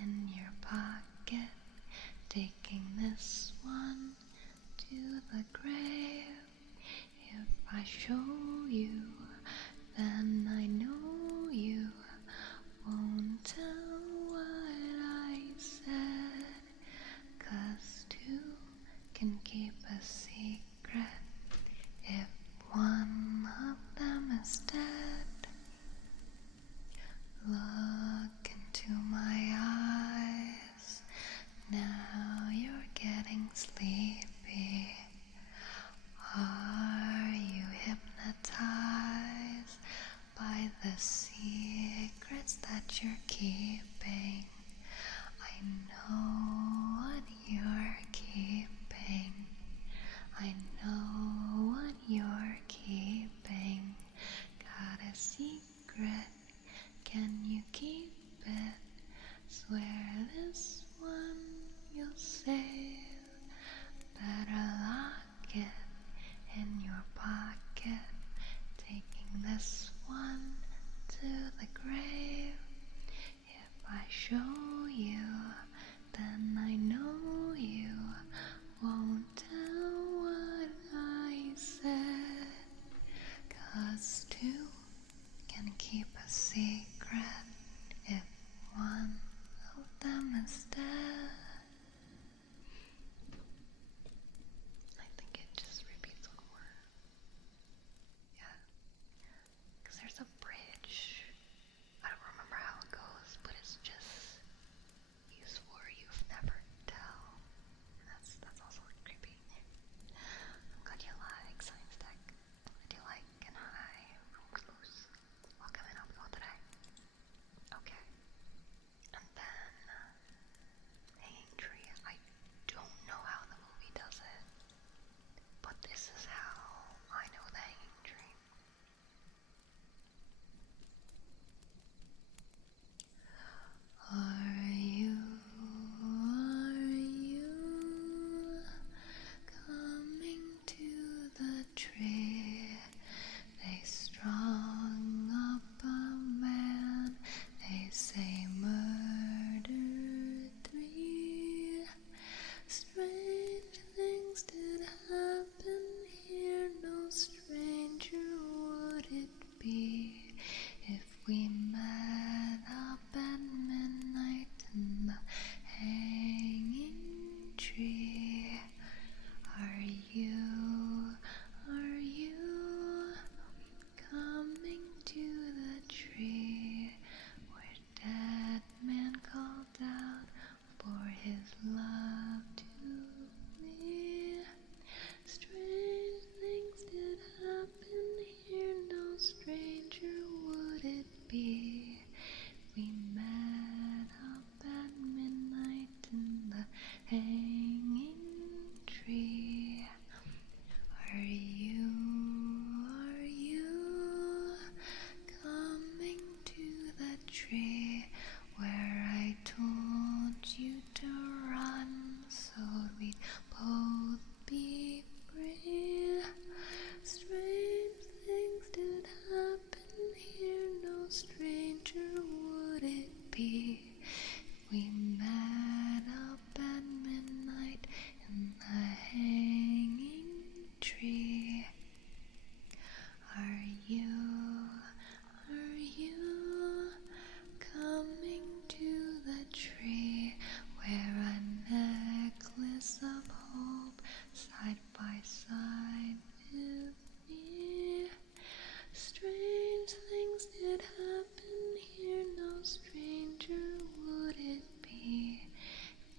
in your pocket. Taking this one to the grave. If I show you, then I know you won't tell what I said. 'Cause two can keep a secret if one of them is dead. Look into my eyes, now you're getting sleepy. Are you hypnotized by the secrets that you're keeping? I know what you're keeping. I tree. Are you coming to the tree where dead man called out for his love to me? Strange things did happen here, no stranger would it be. We met up at midnight in the hanging tree. Are you coming to the tree where I told you to run so we'd both be free? Strange things did happen here, no stranger would it be. We met up at midnight in the hanging tree. Are you coming to the tree where a necklace of hope side by side with me? Strange things did happen here, no stranger would it be.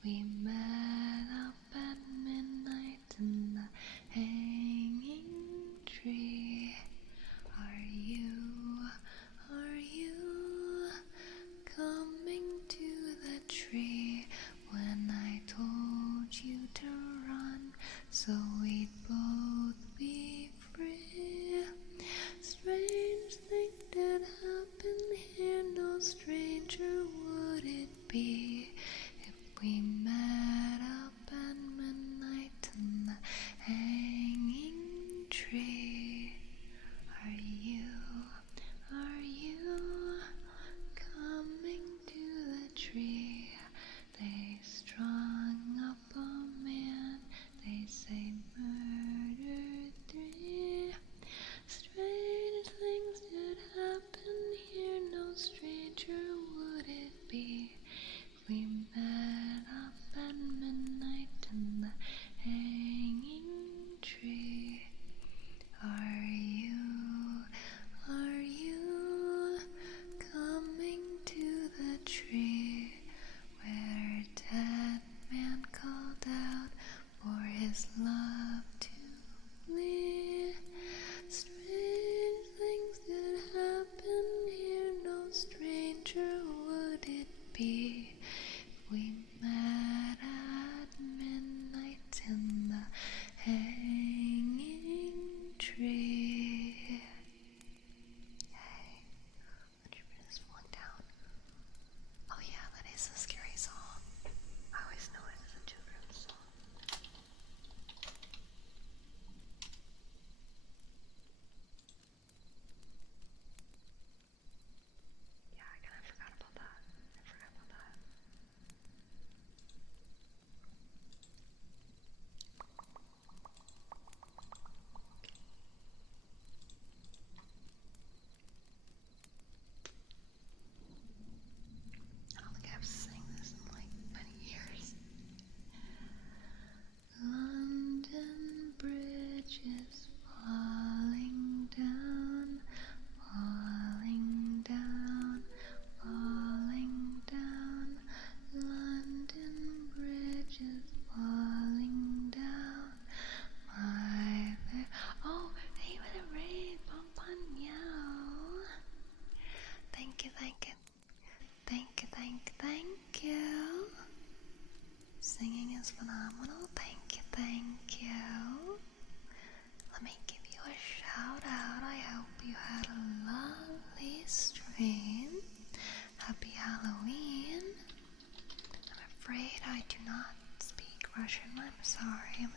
We met up at midnight in the hanging tree. Are you coming to the tree when I told you to run so we'd both be free? Strange thing did happen here, no stranger would it be if we met up at midnight in the hanging tree. Are you coming to the tree? They strung up a man, they say murder 3. Strange things did happen here, no stranger would it be. We met up at midnight in the hanging tree. Are you coming to the tree where a dead man called out for his love to flee? Strange things did happen here, no stranger would it be. We met at midnight in the hanging tree. Hey, the tree is falling down. Oh yeah, that is a scary song. I always know it as a children's song. Yeah, I kind of forgot about that. I don't think I've sang this in like many years. London Bridge is falling down, falling down, falling down. London Bridge is falling down. Oh, hey, with a raid, bump on meow. Thank you. Singing is phenomenal. Thank you. Let me give you a shout out. I hope you had a lovely stream. Happy Halloween. I'm afraid I do not speak Russian. I'm sorry.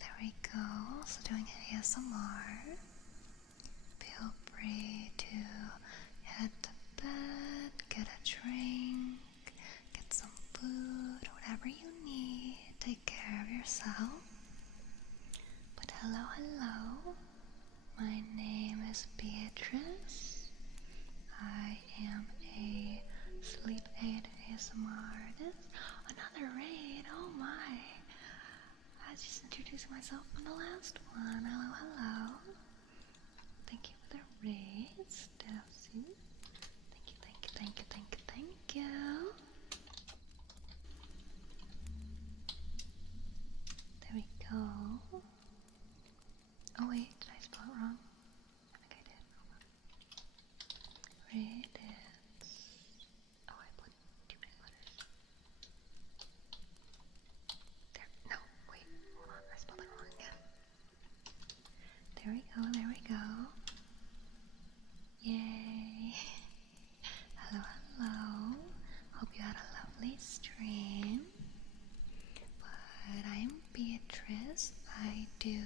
There we go. Also doing ASMR. Feel free to head to bed, get a drink, get some food, whatever you need. Take care of yourself. But hello. My name is Beatrice. I am a sleep ASMR artist. Another raid, oh my. I was just introducing myself in the last one. Hello, hello. Thank you for the raid, Stacey. Thank you, thank you, thank you, thank you, thank you. There we go. Oh wait, did I spell it wrong? I think I did. Reddits. Oh, I put too many letters. There. No, wait. Hold on. I spelled it wrong again. There we go. There we go. Yay. Hello, hello. Hope you had a lovely stream. But I'm Beatrice. I do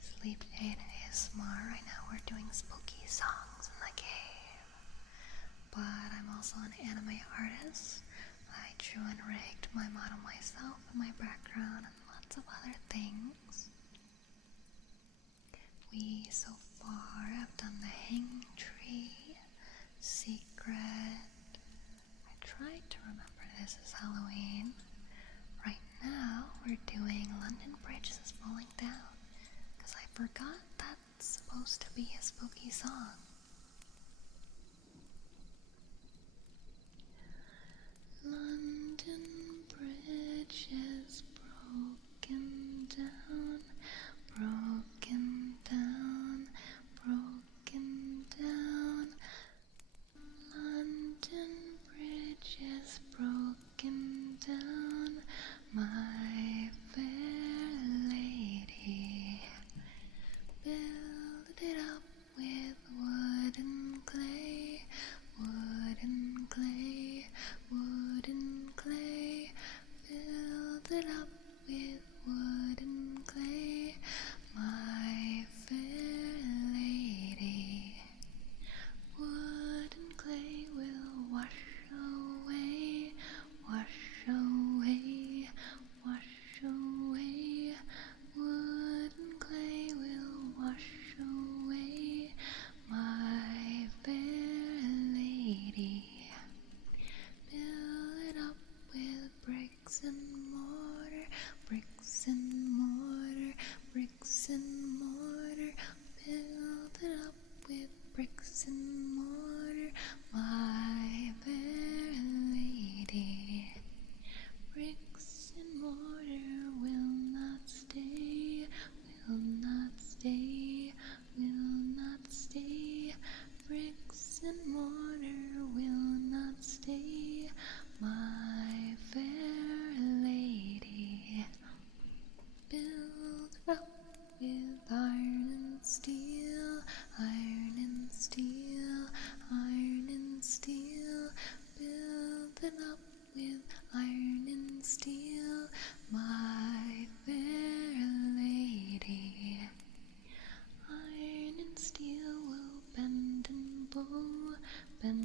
sleep aid ASMR. Right now we're doing spooky songs in the game. But I'm also an anime artist. I drew and rigged my model myself and my background and lots of other things. We so far have done the hang tree, secret. I tried to remember this is Halloween. Right now we're doing London Bridge is Falling Down because I forgot that's supposed to be a spooky song. London Bridge is broken down, broken down, broken down. London Bridge is broken down, my fair lady. Build it up with wood and clay, wood and clay, wood and clay. Build it up with wood and clay, my fair lady. Wood and clay will wash away, wash away, wash away. Wood and clay will wash away, my fair lady. Build it up with bricks and mortar, bricks and mortar, bricks and mortar. Build it up with bricks and mortar, my fair lady. Bricks and mortar will not stay, will not stay, will not stay. Bricks and mortar will not stay, my fair lady. Build it up with iron and steel, iron and steel, iron and steel. Build it up with iron and steel, my fair lady. Iron and steel will bend and bow, bend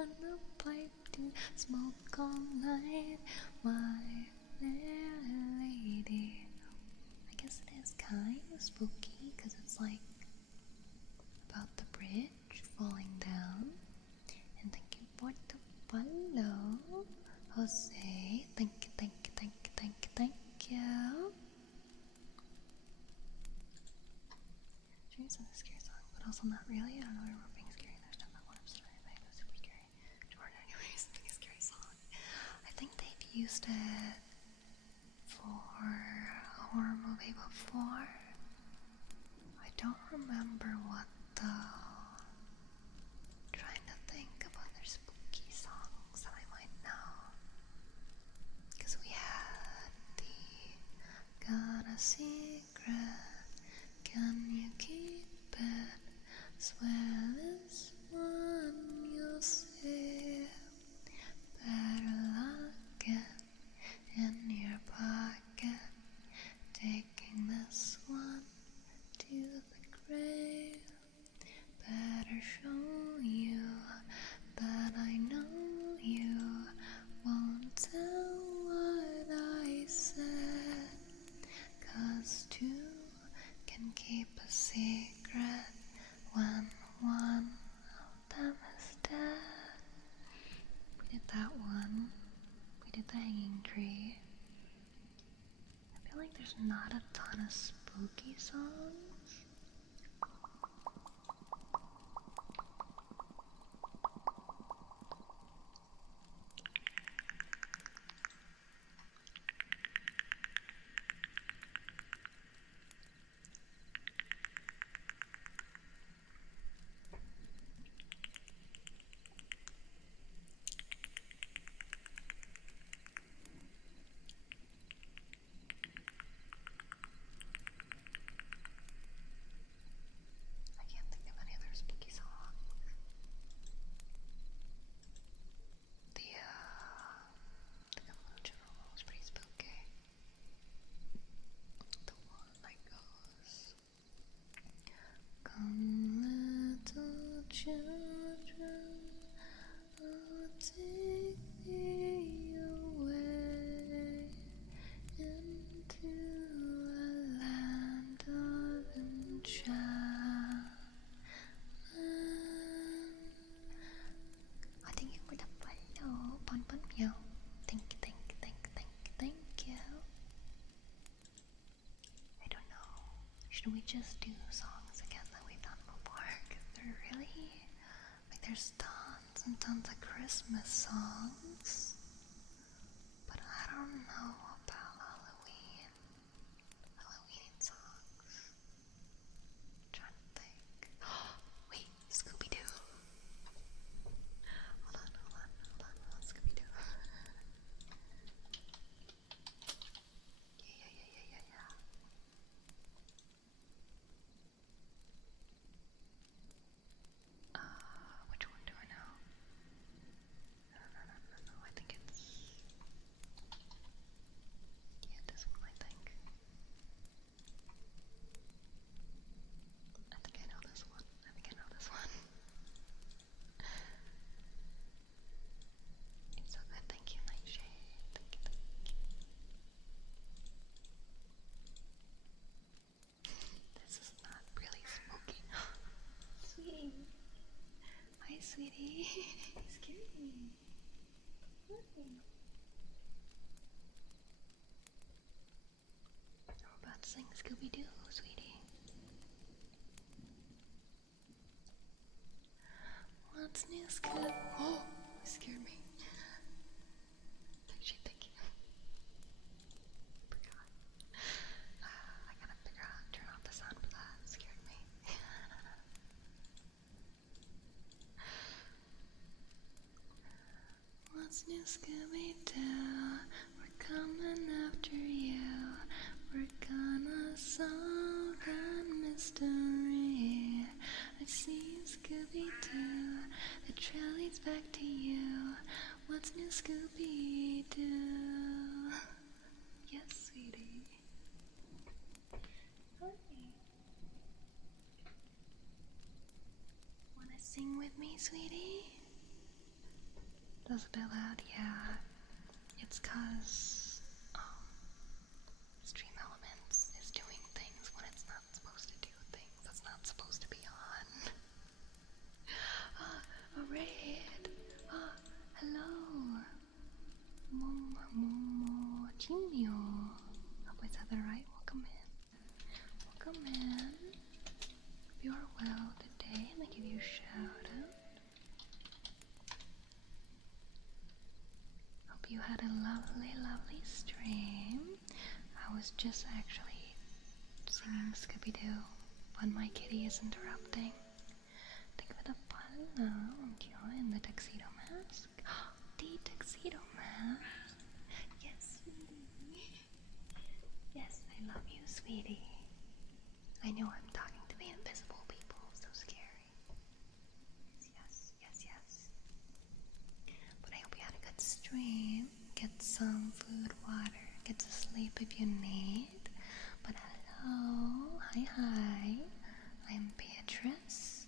on the pipe to smoke all night, my fair lady. I guess it is kind of spooky because it's like about the bridge falling down. And thank you for the follow, Jose. Thank you, thank you, thank you, thank you, thank you. Dreams is a scary song, but also not really. I don't know where we're being scary. There's stuff that one story I made was super scary. Jordan, anyways, it's like a scary song. I think they've used it for a horror movie before. I don't remember what though. Trying to think of other spooky songs that I might know. Because we had the Got a Secret, can you keep it? Swear this one you'll see. Better lock it in your pocket. Taking this one to the grave. Better show you that I know you won't tell what I said. 'Cause two can keep a secret when one of them is dead. We did that one. We did the hanging tree. I feel like there's not a ton of spooky songs. I can't think of any other spooky songs. The General was pretty spooky. The one that goes, come little children, I'll take thee away into a land of enchantment. I think you were the follow, Pon Pon Meow. Thank you, thank you, thank you, thank you, thank you. I don't know. Should we just do songs again that we've done before? Because they're really, like, there's tons and tons of Christmas songs. But I don't know about Halloween songs. I'm trying to think. Wait, Scooby-Doo. Hold on, Scooby-Doo. Yeah. Which one do I know? No, I think it's... Yeah, this one, I think. I know this one. It's so good. Thank you, Nightshade. Thank you. This is not really spooky. Sweetie. Hi, sweetie. You scared me. We're about to sing Scooby-Doo, sweetie. What's new, Scoob? Oh, you scared me. Thank you. Forgot. I gotta figure out how to turn off the sound for that. It scared me. What's new, Scooby-Doo? We're coming after you. We're gonna solve that mystery. I see you, Scooby-Doo. The trail leads back to you. What's new, Scooby-Doo? Yes, sweetie. Hi. Wanna sing with me, sweetie? That's a bit loud, yeah. It's cause Stream Elements is doing things when it's not supposed to do things. That's not supposed to be on. A raid! Hello! Momo Chinio. Hope I said that right. Welcome in. Welcome in. If you are well today, I'm gonna give you a shout out. Hope you had a lovely, lovely stream. I was just actually singing Scooby-Doo when my kitty is interrupting. Thank you for the follow. In the tuxedo mask. The tuxedo mask. Yes, sweetie. Yes, I love you, sweetie. I know I'm talking to the invisible people. So scary. Yes, yes, yes. But I hope you had a good stream. Get some food, water. Get to sleep if you need. But hello. Hi. I'm Beatrice.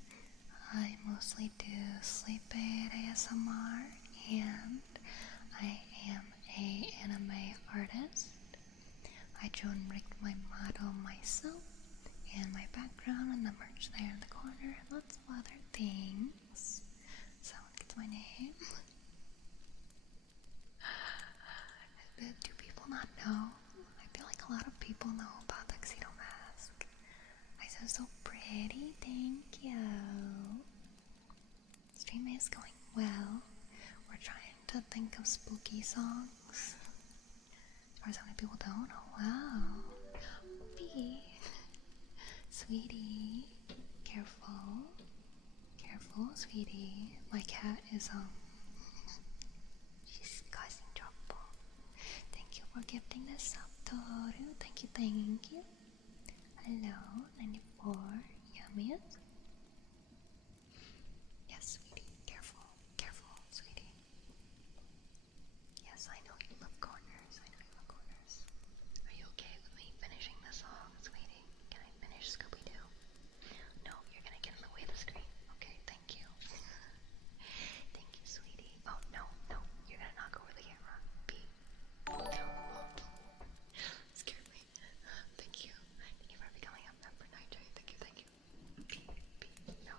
I mostly do sleep aid ASMR, and I am an anime artist. I rigged my model myself, and my background and the merch there in the corner, and lots of other things. Someone gets my name. Do people not know? I feel like a lot of people know about Tuxedo Mask. I said so pretty, thank you. Stream is going well. We're trying to think of spooky songs. As far as how many people don't. Oh wow. Bee. Sweetie. Careful. Careful, sweetie. My cat is she's causing trouble. Thank you for gifting the sub, Toru. Thank you, thank you. Hello, 94. Yummiest. Yes, sweetie. Careful. Careful, sweetie. Yes, I know you love corners. I know you love corners. Are you okay with me finishing the song, sweetie? Can I finish Scooby-Doo? No, you're gonna get in the way of the screen. Okay, thank you. Thank you, sweetie. Oh, no, you're gonna knock over the camera. Beep. No. Scared me. Thank you. Thank you for becoming a member, Nigel. Thank you. Beep. No,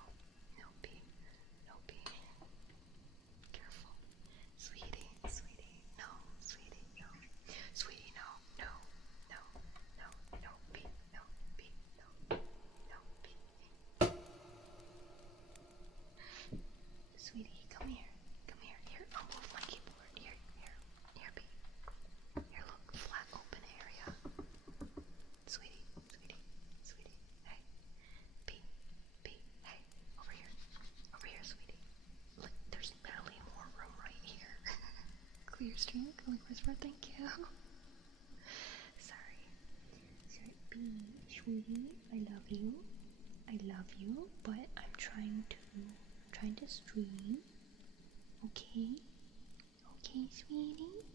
beep. No, beep. Careful. Sweetie. No, sweetie, no. Sweetie, no. Beep. No, beep. No, beep. Sweetie, come here. Here, I'll move my keyboard. Here, beep. Here, look, flat open area. Sweetie. Hey. Beep. Hey, over here, sweetie. Look, there's barely more room right here. Clear stream, whisper, thank you. Sorry, B, sweetie, I love you, but I'm trying to stream. Okay, sweetie,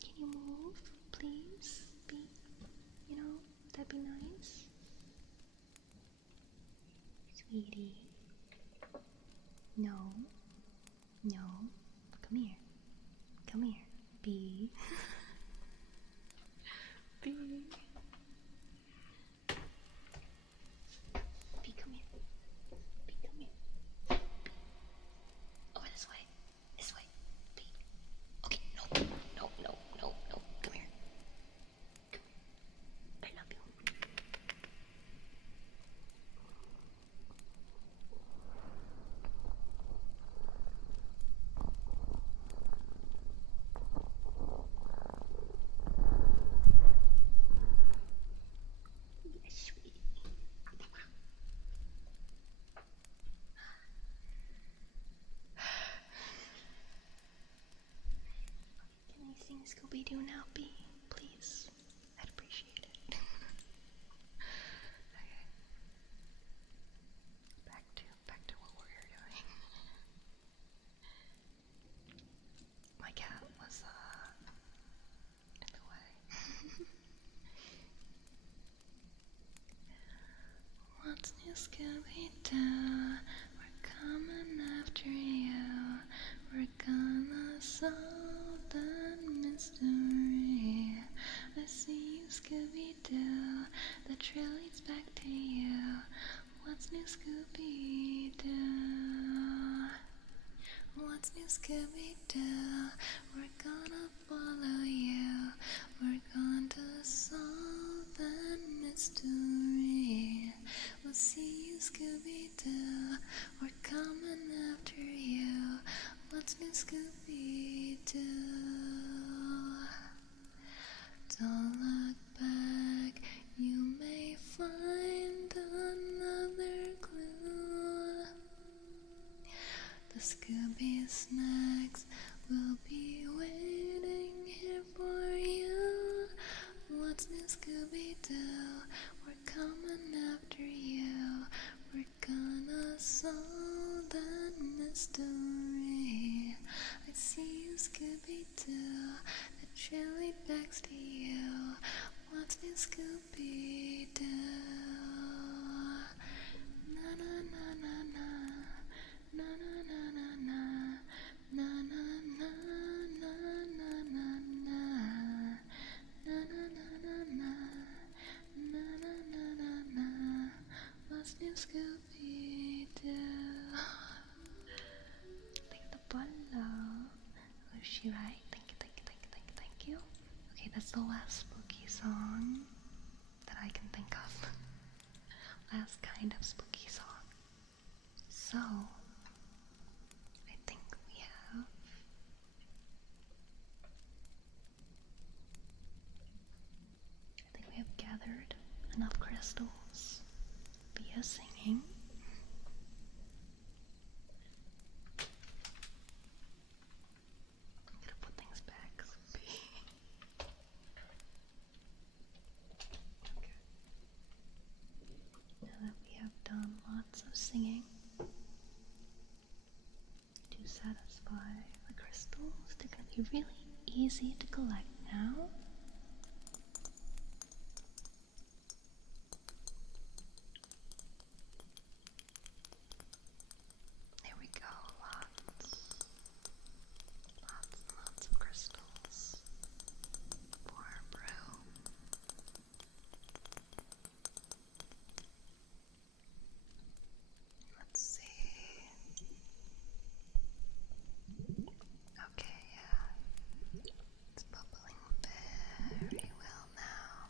can you move, please? That'd be nice. Sweetie, no, come here, B. B, come here. Over this way, B. Okay, no, come here. I love you. Yes, sweetie. Can I sing Scooby-Doo now, B? Please. I'd appreciate it. Okay. Back to what we were doing. My cat was in the way. What's new, Scooby-Doo? We're coming after you. We're gonna solve that mystery. I see you, Scooby-Doo. The trail leads back to you. What's new, Scooby-Doo? What's new, Scooby-Doo? We're gonna follow you. We're going to solve that mystery. We'll see you, Scooby-Doo. We're coming after you. What's new, Scooby-Doo? Don't look back, you may find another clue. The Scooby snacks will be waiting here for you. What's new, Scooby-Doo? We're coming after you. We're gonna solve that mystery. I see you, Scooby-Doo. The trail leads back to you. What's new, Scooby-Doo? Na na na na na. Na na na na na. Na na na na na na na. Na na na na na. Na na na na na. What's new, Scooby-Doo? Take the follow. Oh, is she right? Thank you, thank you, thank you, thank you, thank you. Okay, that's the last spooky song that I can think of. Last kind of spooky song. So, I think we have gathered enough crystals via singing. I'm gonna put things back. Okay. Now that we have done lots of singing to satisfy the crystals, they're gonna be really easy to collect now. There we go, lots and lots of crystals for our brew. Let's see. Okay, yeah. It's bubbling very well now.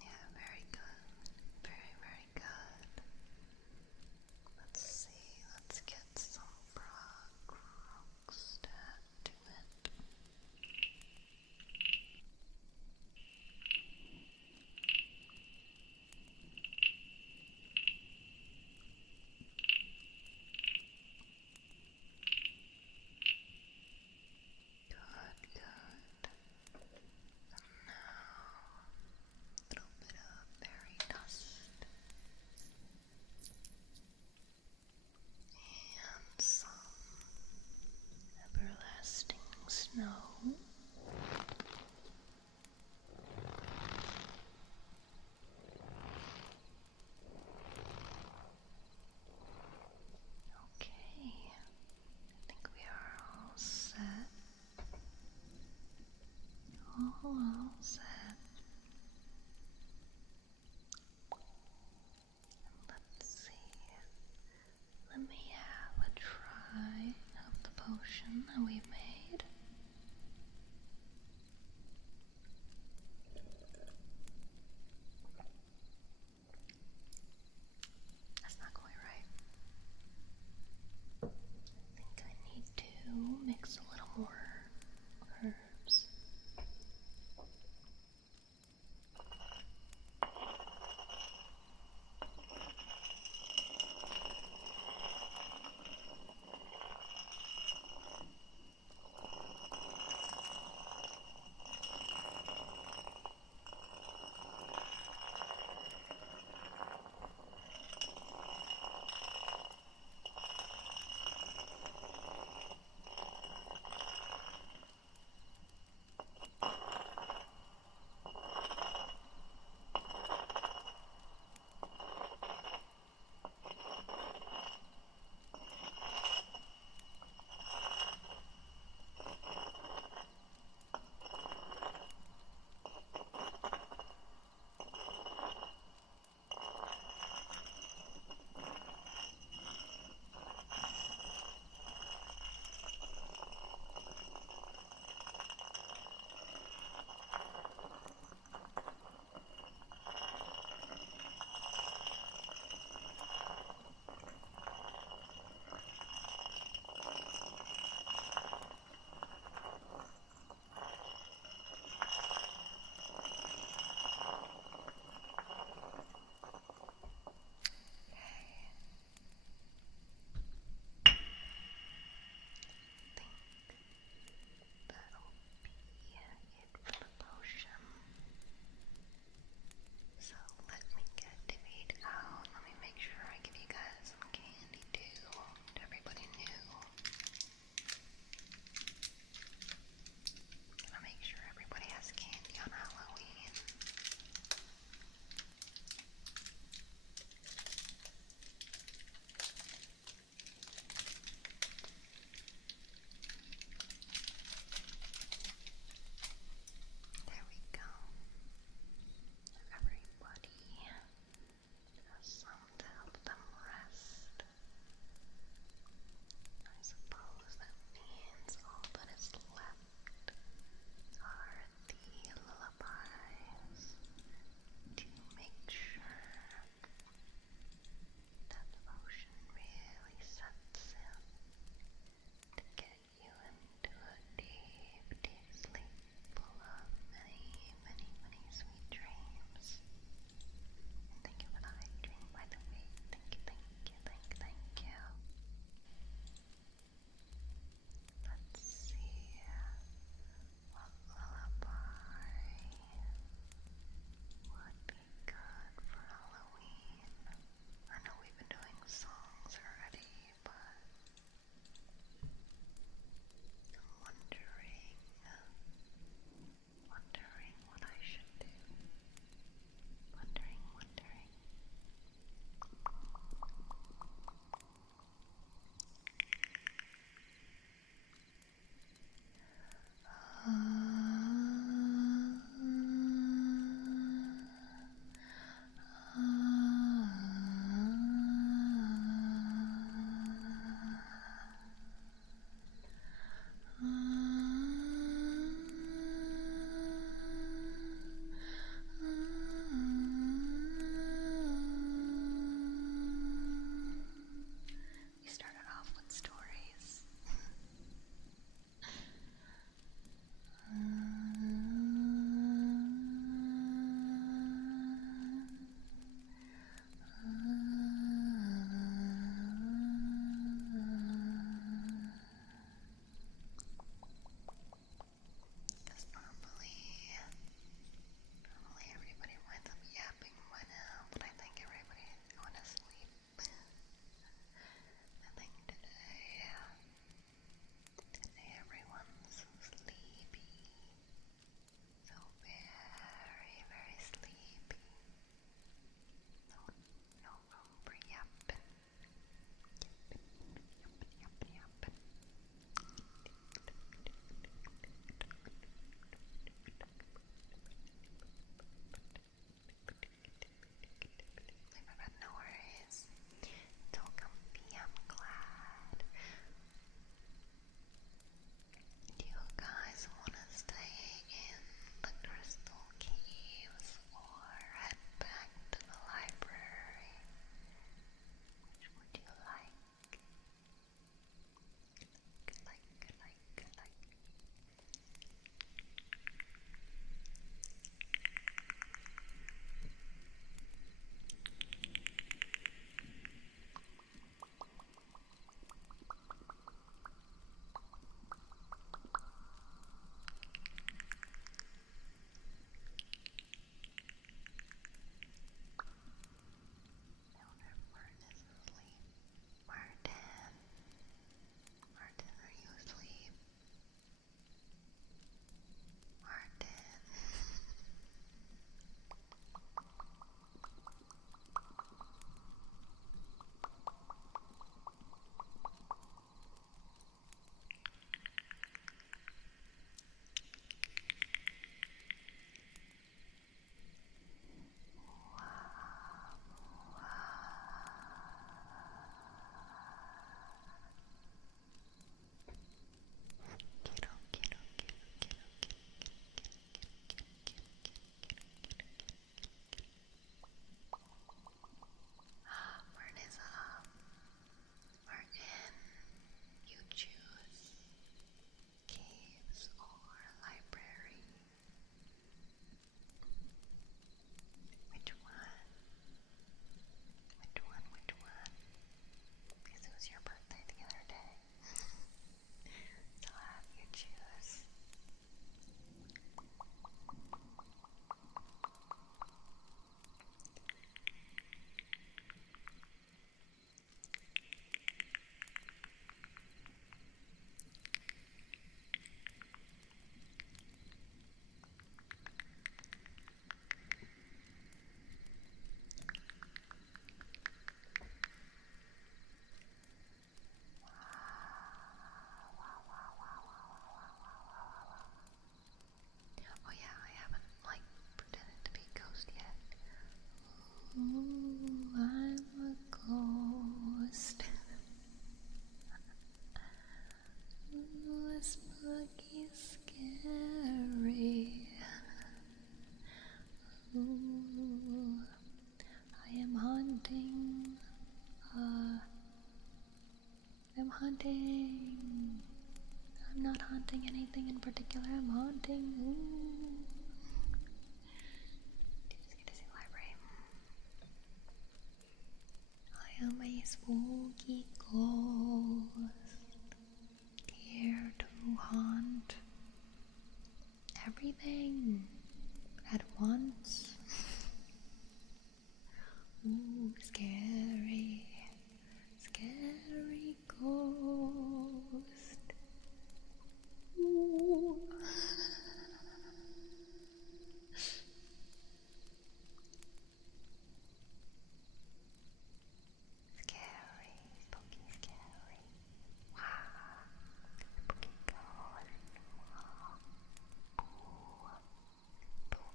Yeah, very good. Very, very good. Let's see. Let's get some Rockstat to it. Good, good. And now, a little bit of berry dust and some everlasting snow. Okay, I think we are all set. All set. Let's see. Let me have a try of the potion that we made. That's not quite right. I think I need to mix a little more herbs. in particular I'm haunting. Ooh. Let's get to see library. I am a spooky ghost, here to haunt everything at once. Ooh, scary, scary ghost. Ooh. Scary, spooky, scary. Wow. Spooky ghost. Wow. Boo.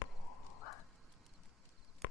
Boo. Boo.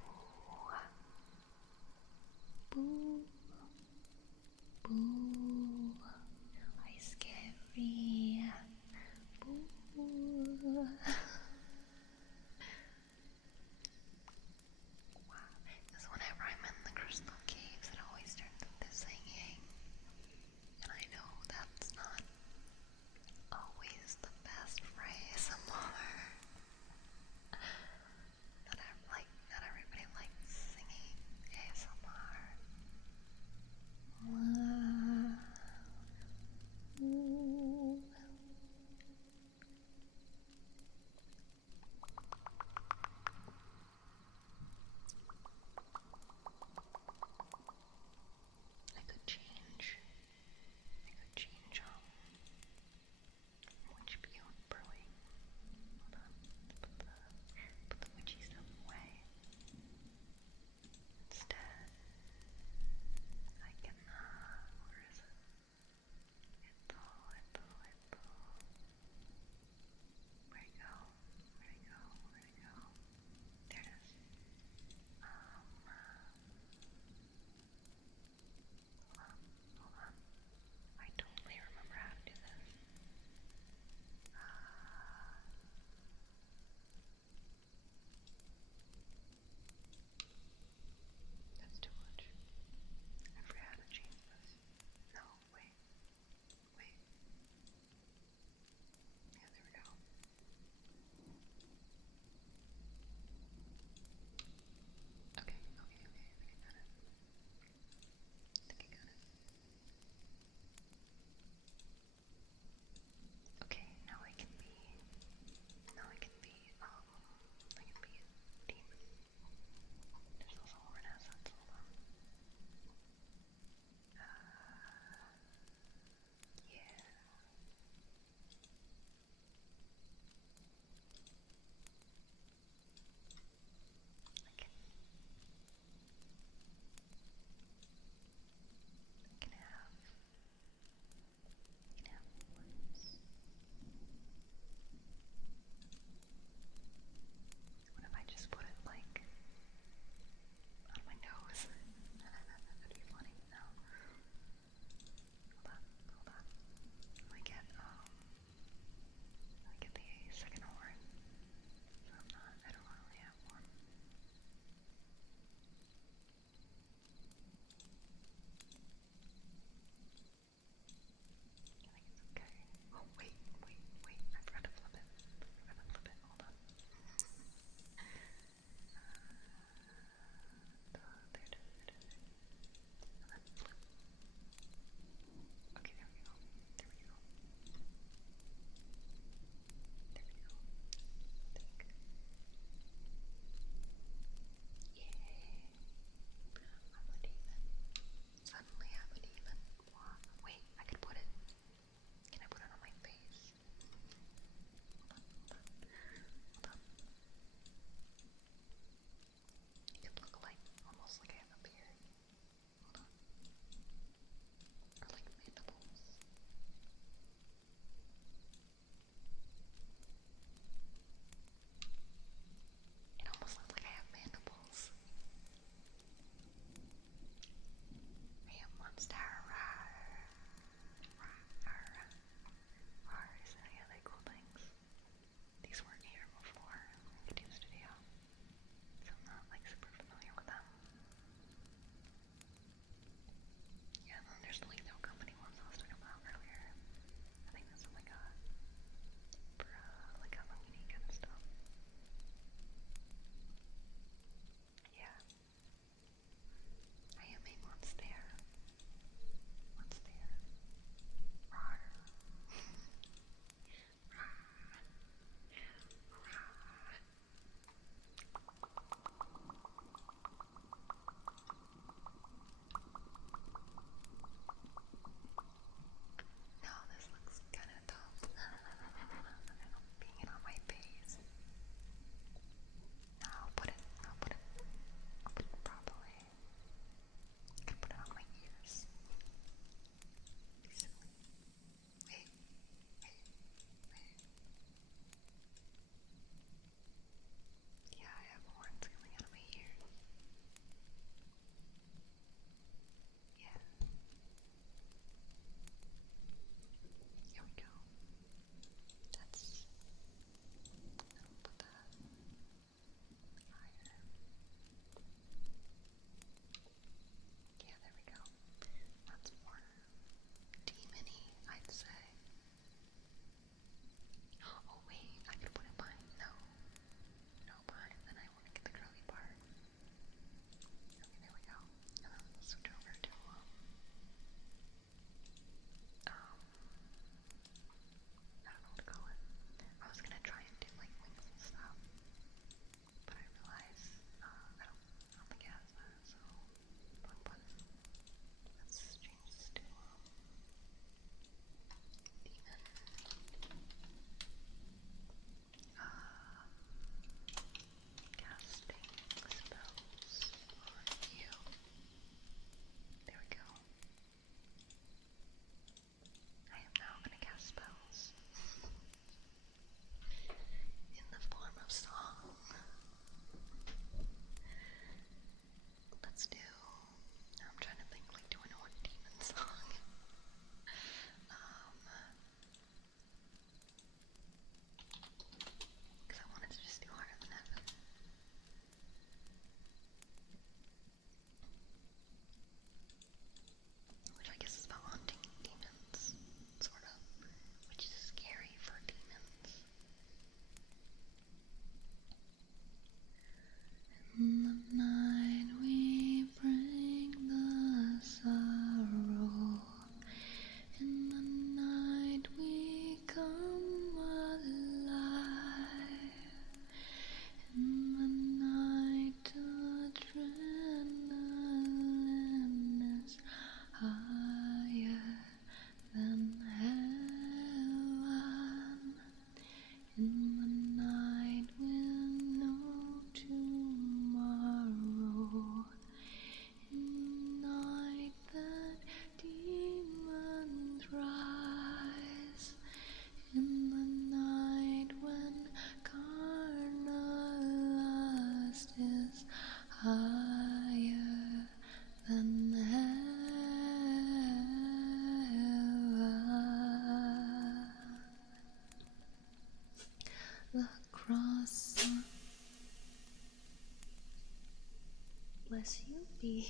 crispy.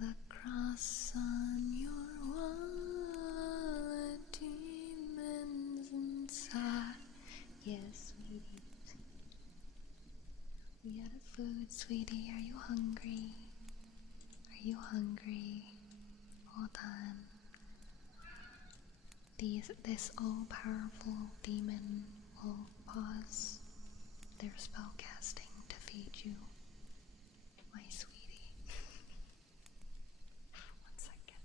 The cross on your wallet, demons inside. Yes, sweetie. We out of food, sweetie. Are you hungry? Are you hungry? Hold on. This all-powerful demon will pause their spell casting to feed you, my sweetie. 1 second.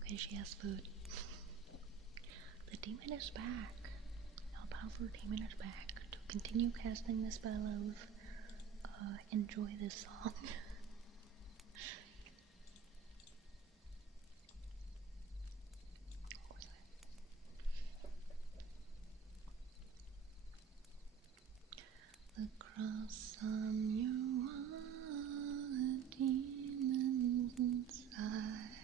Okay, she has food. The demon is back. Our powerful demon is back to continue casting the spell of enjoy this song. The cross on your wallet, demons inside.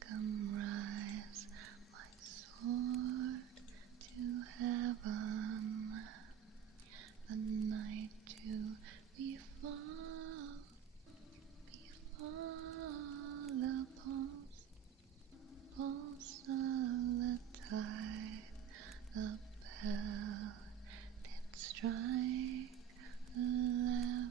Come rise, my sword, to heaven. The night to befall the pulse of the tide. The bell did strike the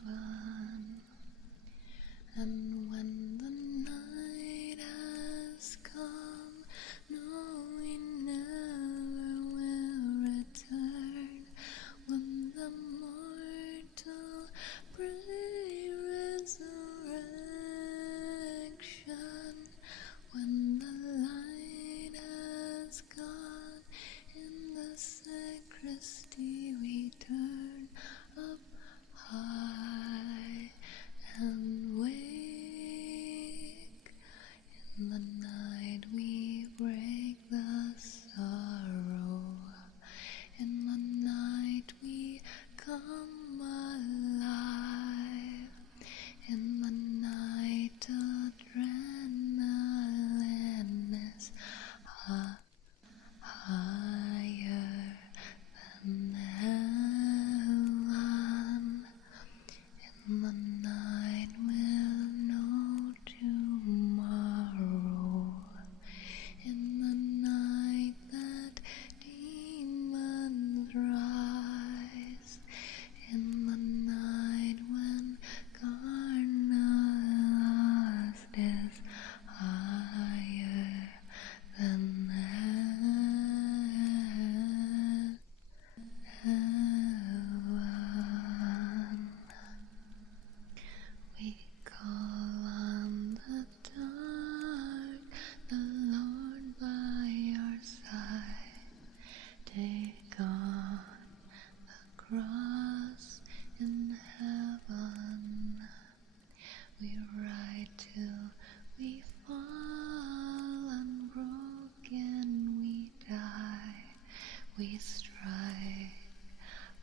we strike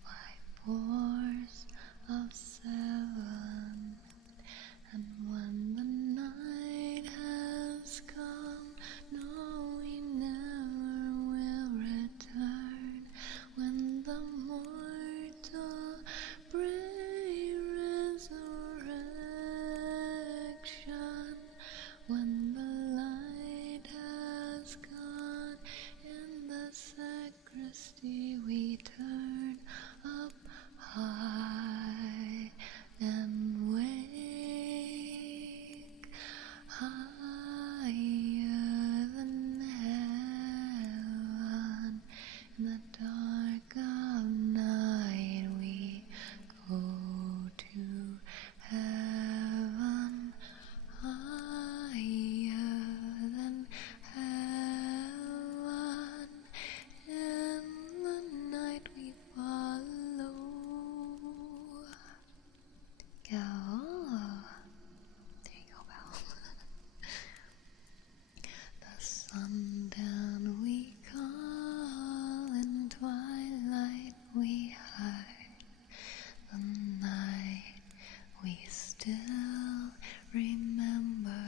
by force of 7. And when the night has come, no, we never will return. When the mortal bring resurrection, when the light has gone in the sacristy, we turn up high and wake higher than heaven. In the dark of night we go to heaven, higher than heaven. In the night we follow. Go. There you go, Belle. The sundown we call, in twilight we hide. The night we still remember.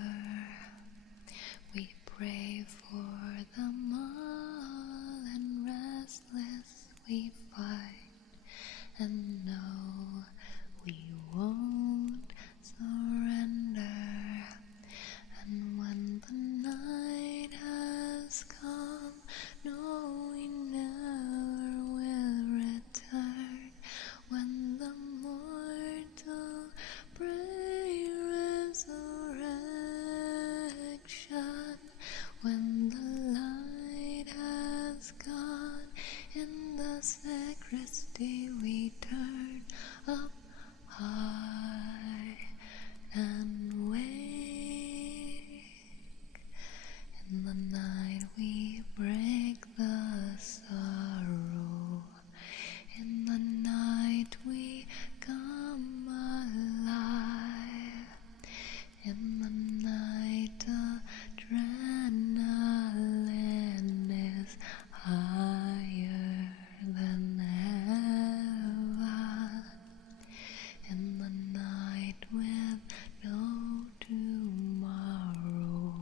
We pray for them all, and restless we fight, and know we won't surrender. And when the night has come, no, we never will return. When the mortal pray resurrection, when the light has gone in the sacristy, we turn up high and wake. In the night we break the sorrow. In the night we come alive. In the night adrenaline is higher than heaven. In the night with no tomorrow.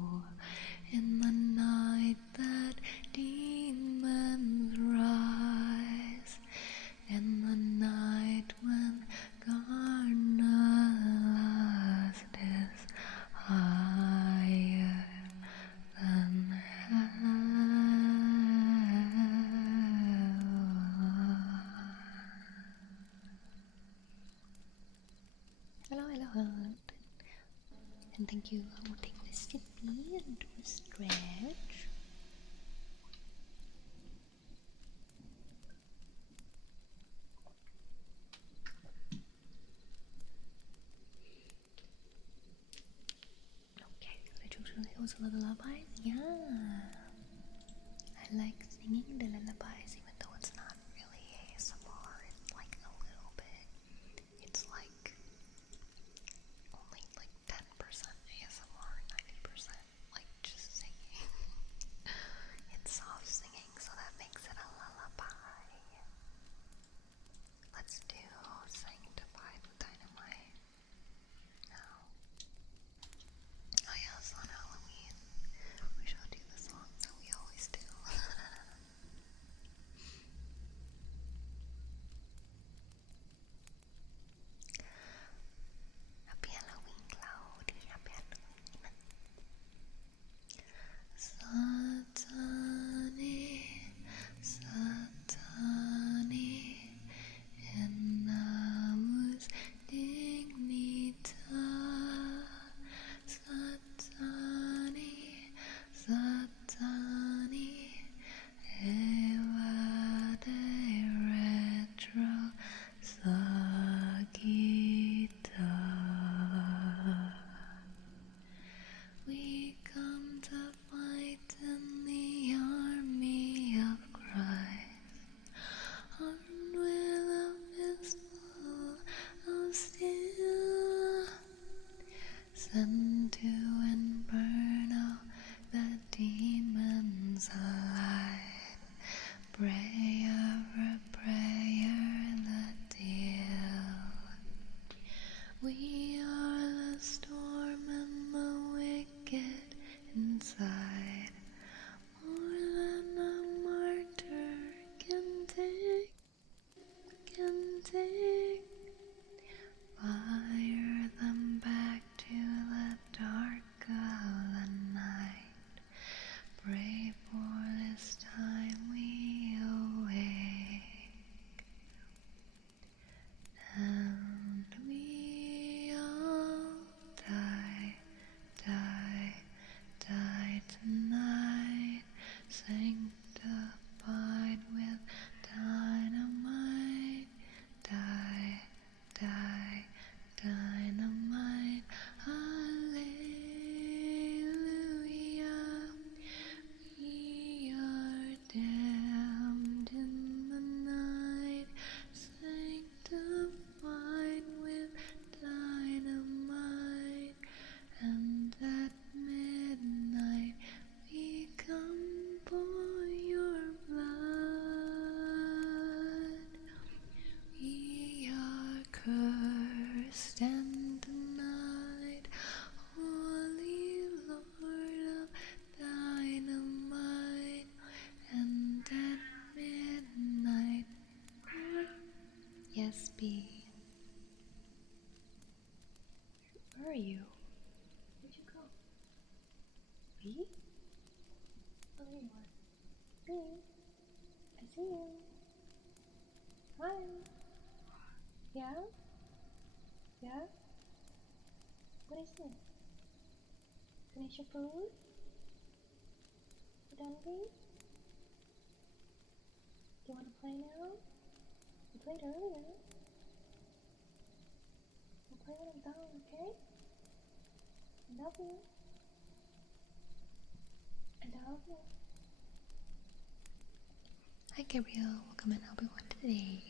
In the night that demons rise. In the night when carnality is higher than heaven. Hello, hello, hello. And thank you for taking this sippy and do a stretch. Okay, the children also love the lullabies. Yeah, I like singing the lullabies, even though it's not really ASMR. It's like a little bit. It's like only like 10% ASMR, 90% like just singing. It's soft singing, so that makes it a lullaby. Let's do Sanctify the Dynamite now. Oh yes, on Halloween we shall do the songs that we always do. I see you. Hi. Yeah? Yeah? What is this? Finish your food? You hungry? Do you want to play now? You played earlier. We'll play when I'm done, okay? I love you. I love you. Hi Gabriel, welcome and help you with today.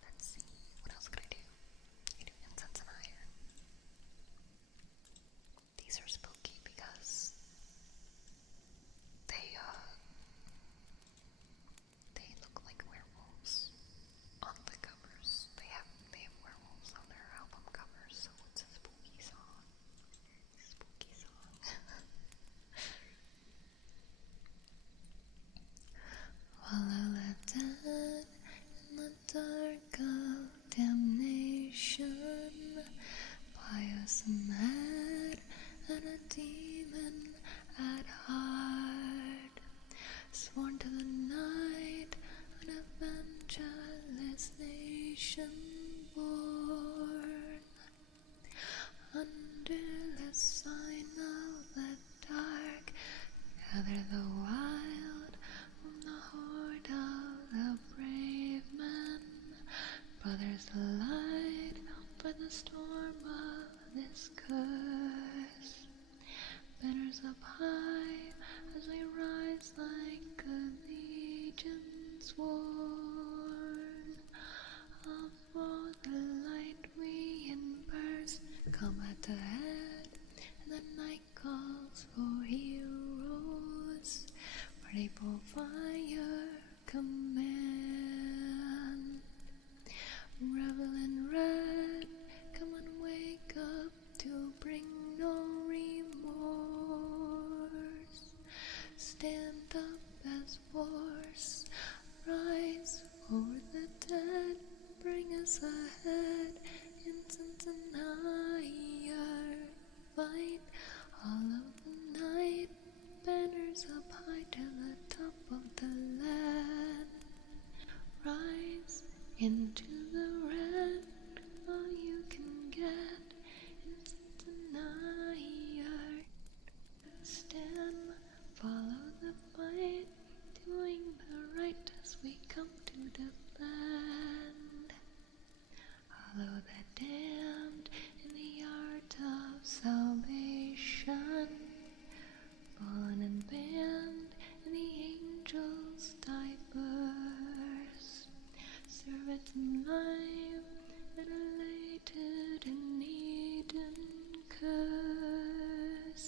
Let's see, what else could I do? I do incense and iron. These are spooky because they look like werewolves on the covers. They have werewolves on their album covers, so it's a spooky song. Spooky song. Follow the dead in the dark of damnation. Pious and mad and a demon at heart. Sworn to the night, an evangelist nation born. Under the sign of the dark, gather the wild from the horde of the brave men. Brothers, the light for the storm of this curse. Banners up high as we rise like a legion's worn. All for the light we burst, come at the head, and the night calls for heroes, ready for fire command. Revel in red, come and wake up to bring no remorse. Stand up as force, rise for the dead, bring us ahead, incense and higher, fight all of the night, banners up high to the top of the land. Rise into the red, all you can get, incense and higher. Stand, follow the fight, doing the right as we come to defend. Follow the damned in the art of salvation, fallen and banned in the angels' diverse. Servants in life, and elated in Eden curse.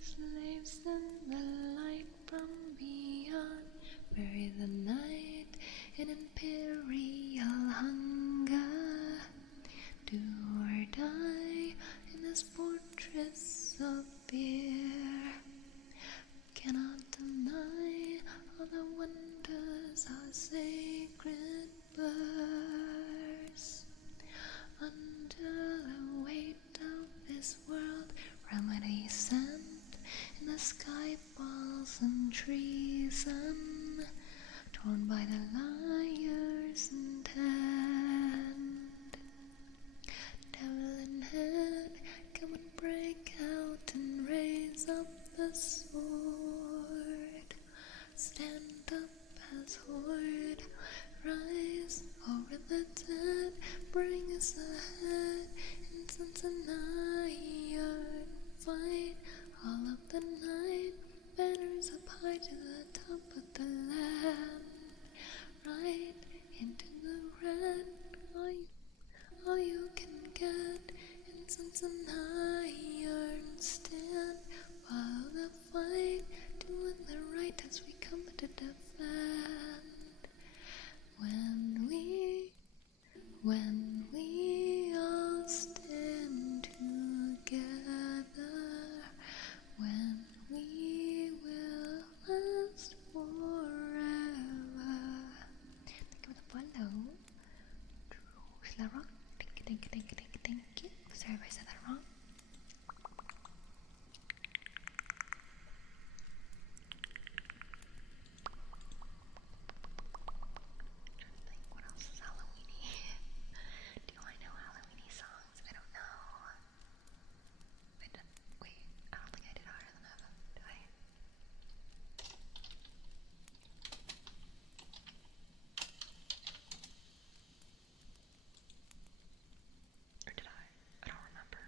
Slaves in the light from beyond, bury the night in imperial hunger. Do or die in this fortress of fear. Cannot deny all the wonders our sacred births. Under the weight of this world, remedy sent in the sky falls and treason, torn by the liar's intent. Devil in hand, come and break out and raise up the sword. Stand up as horde, rise over the dead, bring us ahead, incense and iron, fight all of the night, banners up high to the top of the land. Right into the red, all you can get, incense and iron, stand, follow the fight, doing the right as we come to defend. When we all stand together, when we will last forever. Thank you for the follow. Thank you, thank you, thank you, thank you. Sorry if I said that wrong. What else is Halloweeny? Do I know Halloweeny songs? I don't know. Wait, I don't think I did higher than that. Did I? Or did I? I don't remember.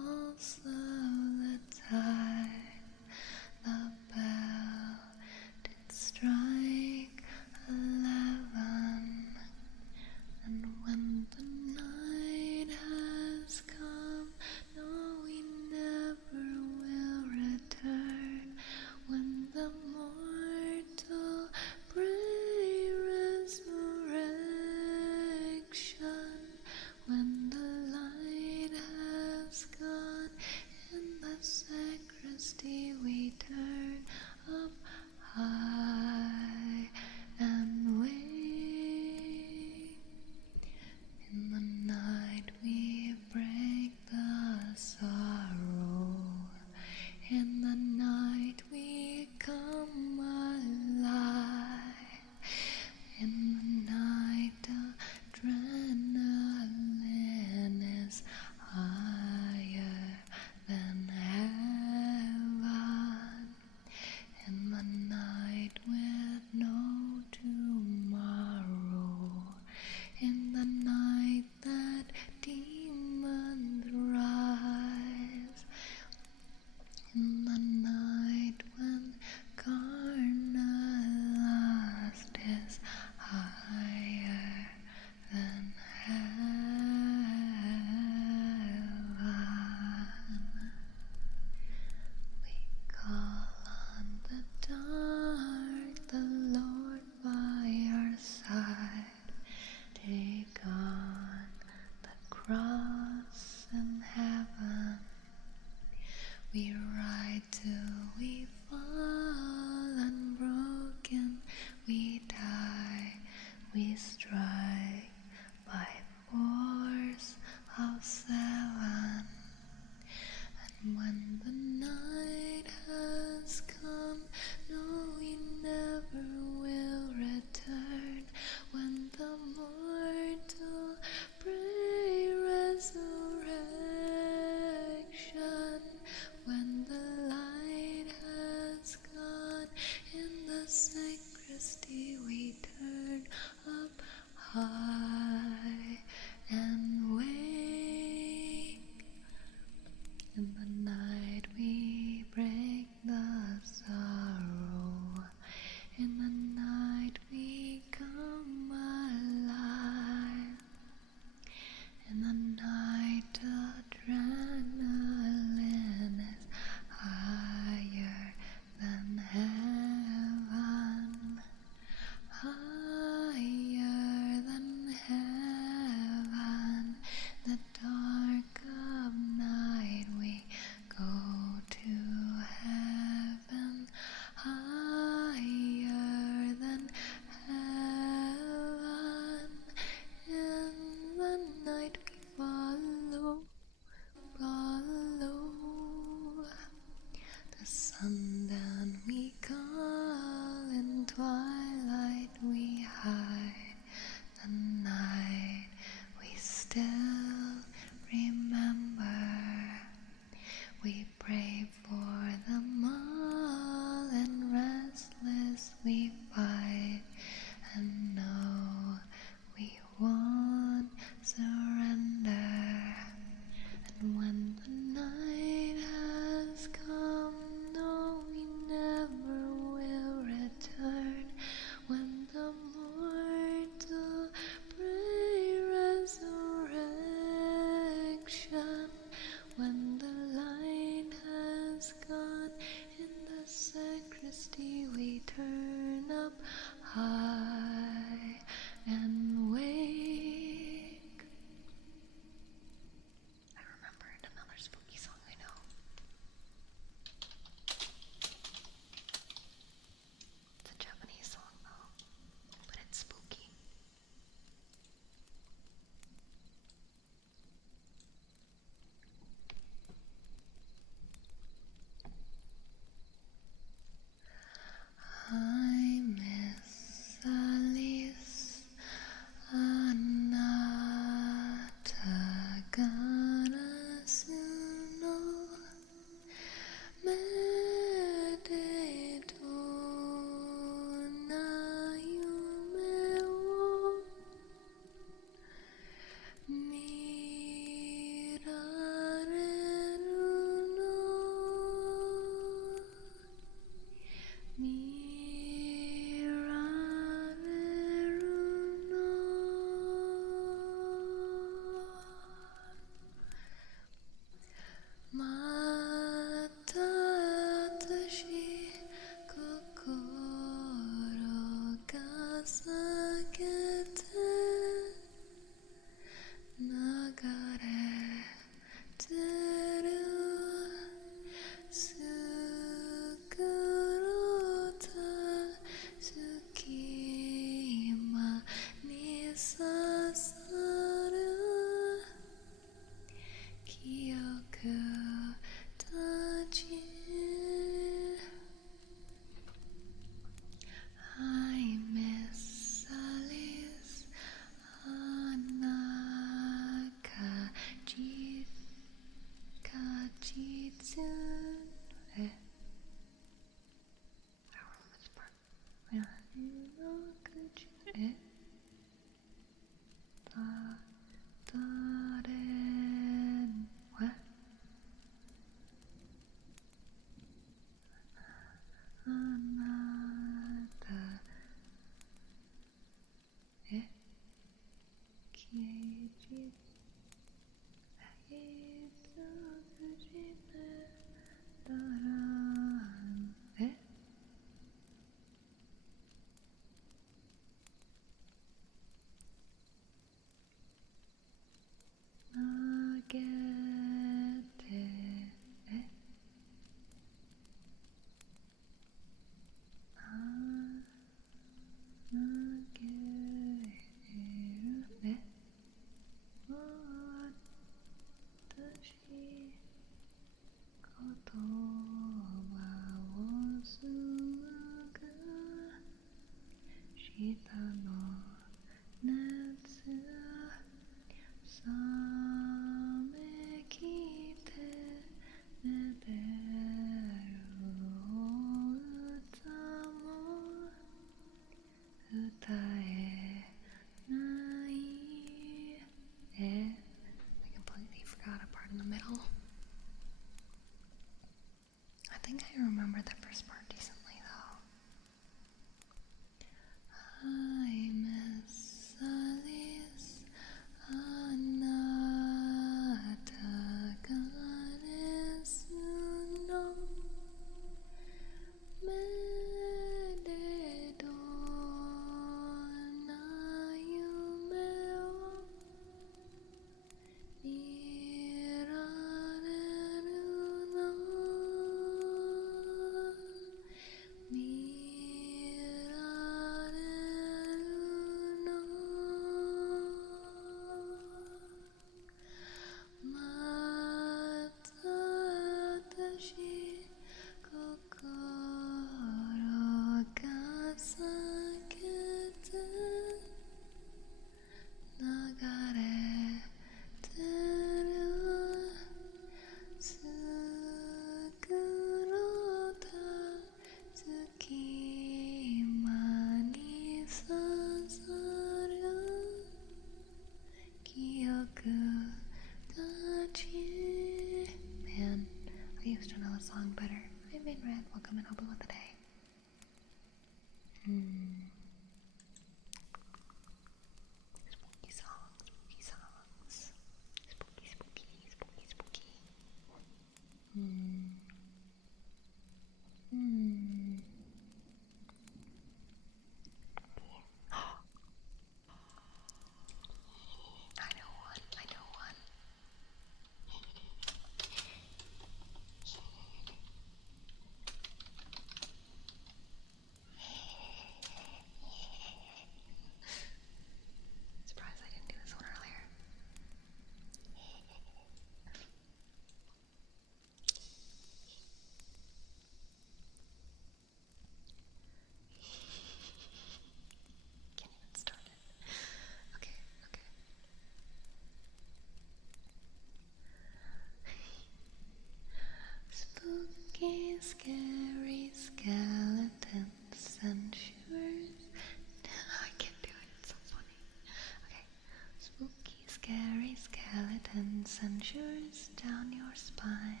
censures down your spine.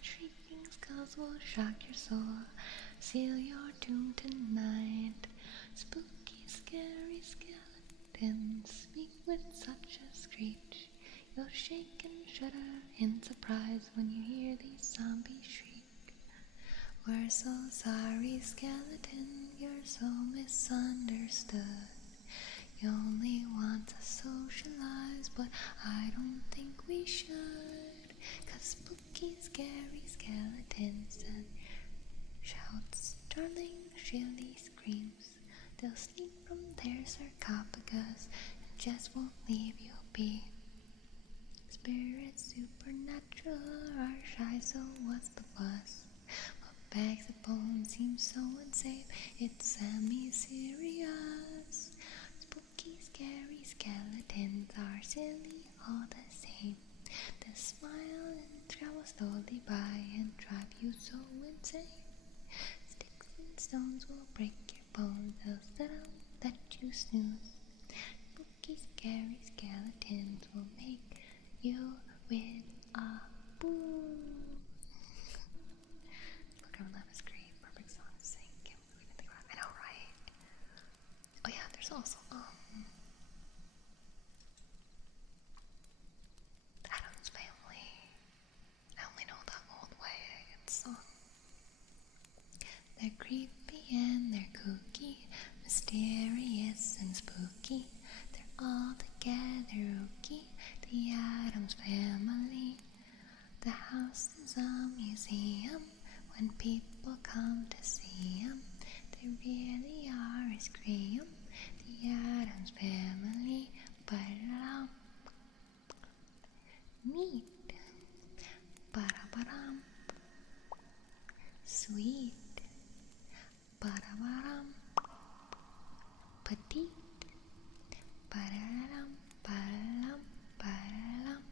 Shrieking skulls will shock your soul, seal your doom tonight. Spooky, scary skeletons speak with such a screech. You'll shake and shudder in surprise when you hear these zombies shriek. We're so sorry, skeleton, you're so misunderstood. You only want to socialize, but I don't think we should. 'Cause spooky, scary skeletons and shouts, darling, shrilly screams. They'll sneak from their sarcophagus and just won't leave you be. Spirits supernatural are shy, so what's the fuss? But bags of bones seem so unsafe, it's semi-serious. Spooky, scary skeletons are silly all the same. They smile and travel slowly by and drive you so insane. Sticks and stones will break your bones, they'll settle, let you snooze. Spooky, scary skeletons will make you with a boo. Look, our love is great. Perfect song to sing. Can't believe I think about it. I know, right? Oh yeah, there's also the Addams Family. I only know that old way song. They're creepy and they're kooky, mysterious and spooky. They're all together ooky. The Addams Family. The house is a museum. When people come to see 'em, they really are a scream. The Addams Family. Ba-da-dum. Neat. Ba-da-ba-dum. Sweet. Ba-da-ba-dum. Petite. Ba-da-dum. Ba-da-dum. Ba-da-dum.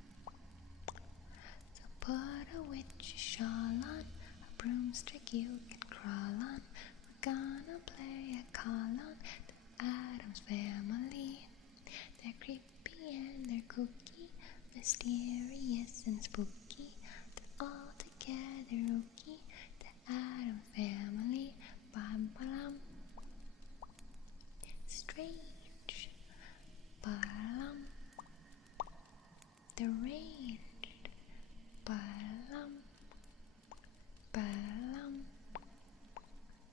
So put a witch's shawl on, a broomstick you can crawl on. We're gonna play a call on the Addams Family. They're creepy and they're kooky, mysterious and spooky. They're all together ooky, the Addams Family. Ba-ba-dum. Strange. Ba-dum. Deranged. Ba-dum. Ba-dum.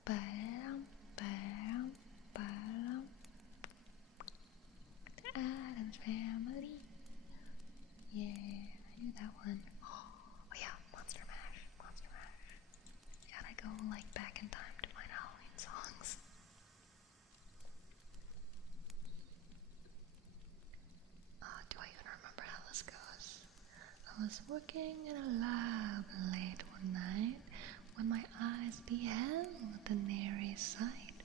Ba-dum. Ba-dum. Ba-dum. The Addams Family. Yeah, I knew that one. Oh yeah, Monster Mash. Monster Mash. Gotta go like back in time to find Halloween songs. Do I even remember how this goes? I was working in a lab late one night when my eyes beheld the nary sight.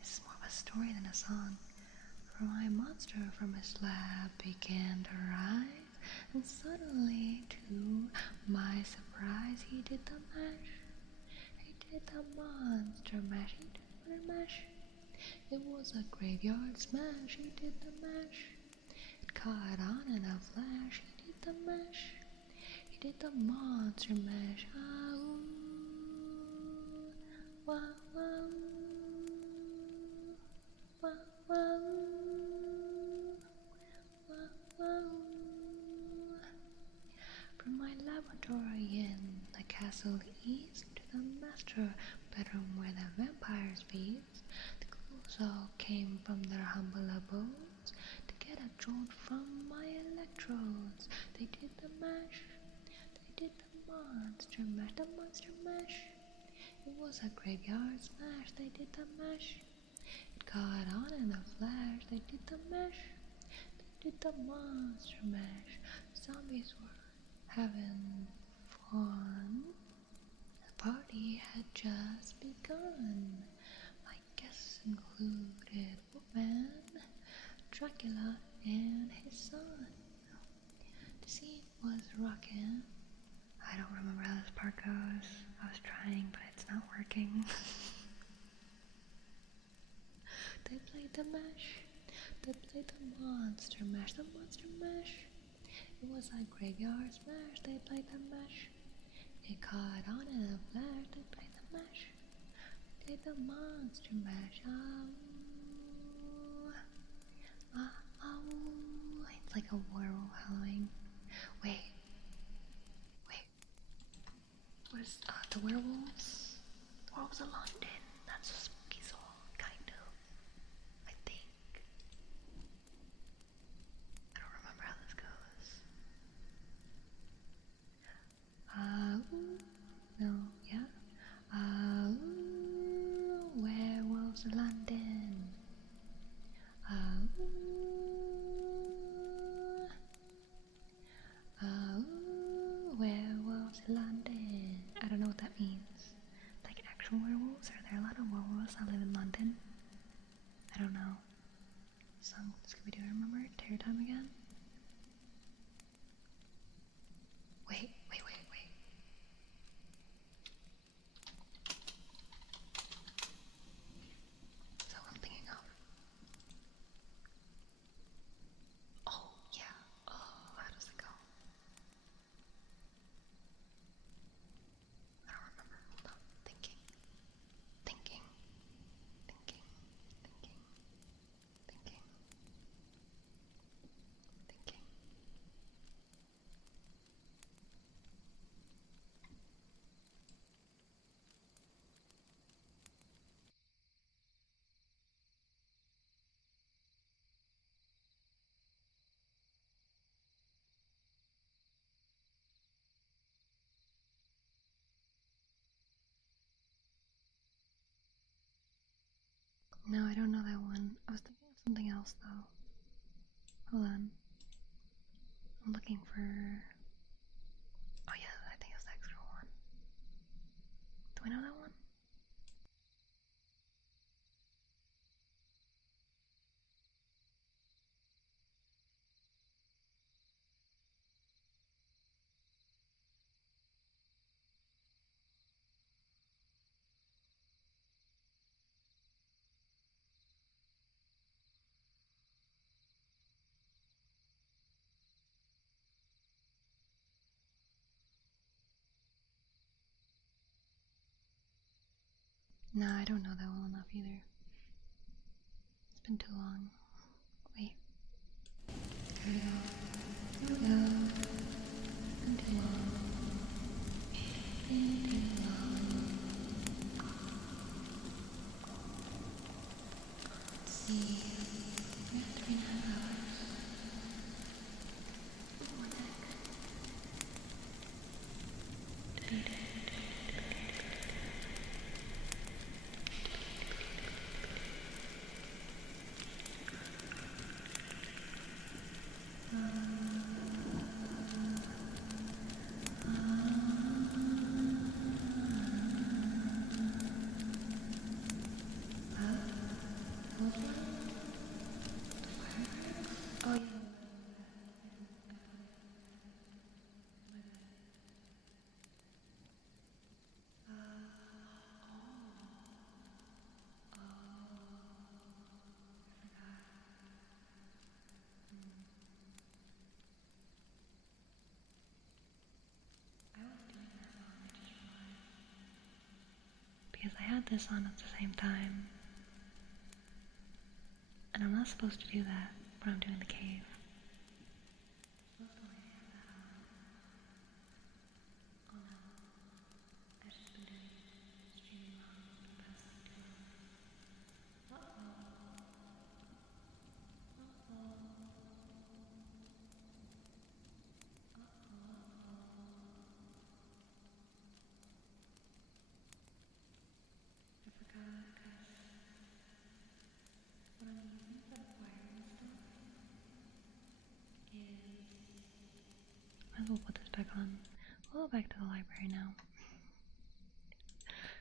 This is more of a story than a song. For my monster from his lab began to rise, and suddenly, to my surprise, he did the mash. He did the monster mash. He did the mash. It was a graveyard smash. He did the mash. It caught on in a flash. He did the mash. He did the monster mash. Ah, ooh, wah, wah, wah, wah, wah, wah. From my laboratory in the castle east to the master bedroom where the vampires feast, the ghouls all came from their humble abodes to get a jolt from my electrodes. They did the mash. They did the monster mash. The monster mash. It was a graveyard smash. They did the mash. It caught on in a flash. They did the mash. They did the monster mash. Zombies were having fun. The party had just begun. My guests included Wolfman, Dracula, and his son. The scene was rockin'. I don't remember how this part goes. I was trying, but it's not working. They played the mash. They played the monster mash. The monster mash. It It was a graveyard smash, they played the mash. It caught on in a flash, they played the mash. Did the monster mash? It's like a werewolf howling. Wait. What is the werewolves? The werewolves in London. That's a spooky song, kind of. I think. I don't remember how this goes. No, yeah. Werewolves in London. Werewolves in London. I don't know what that means. Like actual werewolves? Are there a lot of werewolves that live in London? I don't know. Song Scooby-Doo, remember? Terror Time again? Wait. Is that what I'm thinking of? Oh, yeah. Oh, how does it go? I don't remember. Hold on. Thinking. No, I don't know that one. I was thinking of something else though. Hold on. I'm looking for. Oh yeah, I think it's the extra one. Do I know that one? No, I don't know that well enough either. It's been too long. Wait. Here we go. Here we go. Been too long. Been too long. See, we have to be 9 hours. What the heck? Oh yeah. Because I had this on at the same time. And I'm not supposed to do that when I'm doing the cave. Might as well put this back on. We'll go back to the library now.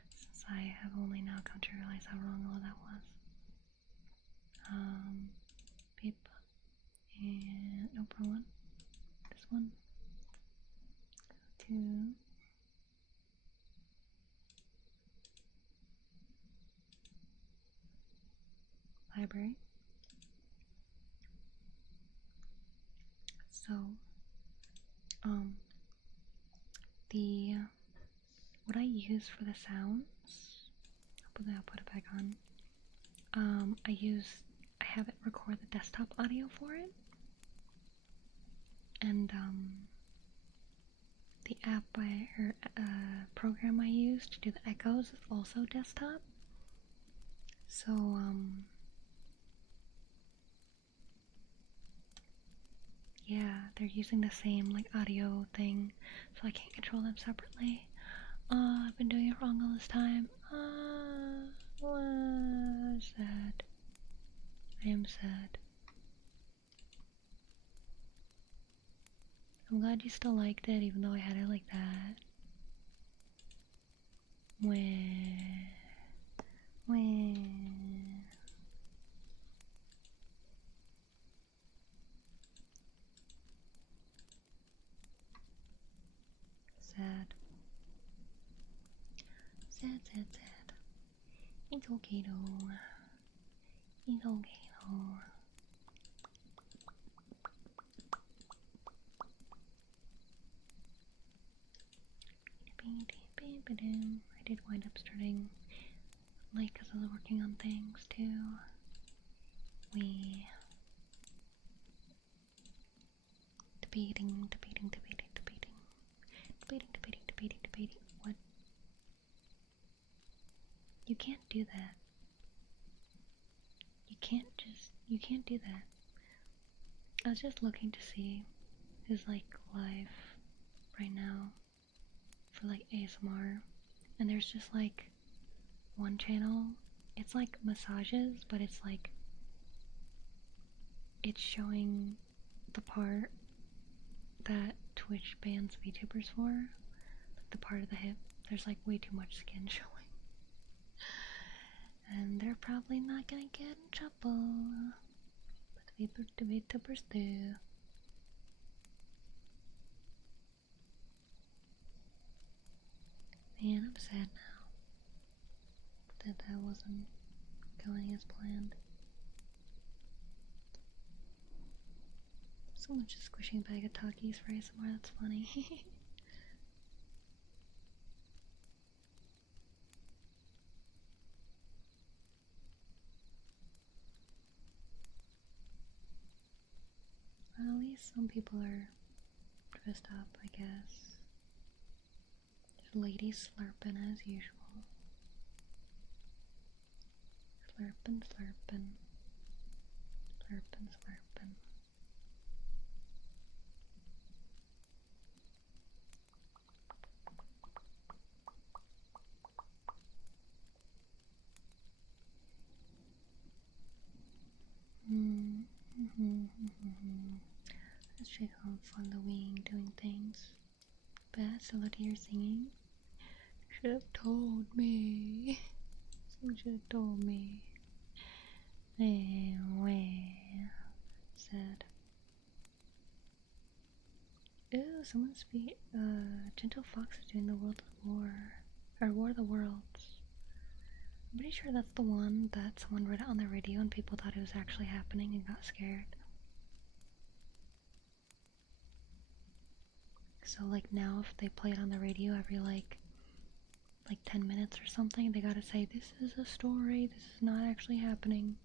Since I have only now come to realize how wrong all that was. Beep. And nope, wrong one. This one. Go to library. So um, what I use for the sounds, I'll put it back on. I have it record the desktop audio for it, and the program I use to do the echoes is also desktop. So yeah, they're using the same like audio thing, so I can't control them separately. I've been doing it wrong all this time. Sad. I am sad. I'm glad you still liked it, even though I had it like that. When. Sad. Sad. It's okay though. It's okay though. I did wind up starting late because I was working on things too. Debating. What? You can't do that. You can't do that. I was just looking to see who's like live right now for like ASMR, and there's just like one channel. It's like massages, but it's like it's showing the part that Twitch bans VTubers for, like the part of the hip. There's like way too much skin showing. And they're probably not gonna get in trouble. But the VTubers do. Man, I'm sad now that wasn't going as planned. Someone's just squishing a bag of Takis for ASMR, that's funny. Well, at least some people are dressed up, I guess. There's ladies slurping as usual. Slurping. Let's check out following, doing things. Beth, hello to your singing. Should have told me. Someone should have told me. Anyway, sad. Ooh, someone's Gentle Fox is doing the World of War. Or War of the Worlds. I'm pretty sure that's the one that someone read it on the radio and people thought it was actually happening and got scared. So like now if they play it on the radio every like 10 minutes or something, they gotta say, this is a story, this is not actually happening.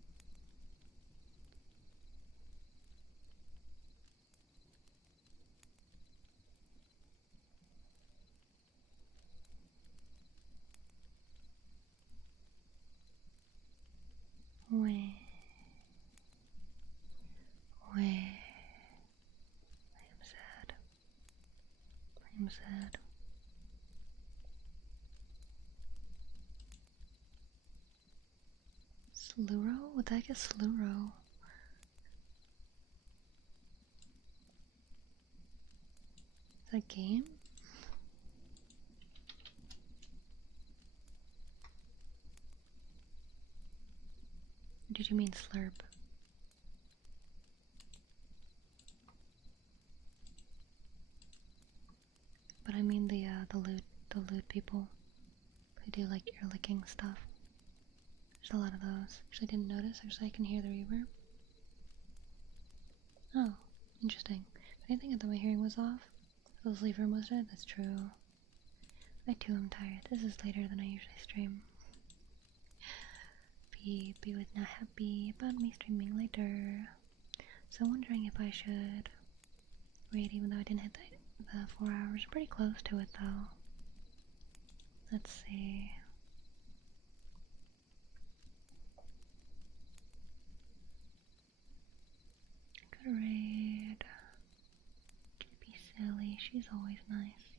I am sad. Sluro? What the heck is Sluro? Is that a game? Or did you mean slurp? But I mean the lewd people who do like ear licking stuff. There's a lot of those. Actually, didn't notice. Actually, I can hear the reverb. Oh, interesting. If anything, I thought my hearing was off. Fell asleep for most of it? That's true. I too am tired. This is later than I usually stream. B was not happy about me streaming later. So wondering if I should read even though I didn't hit the 4 hours. Pretty close to it though. Let's see. Good raid. Be silly. She's always nice.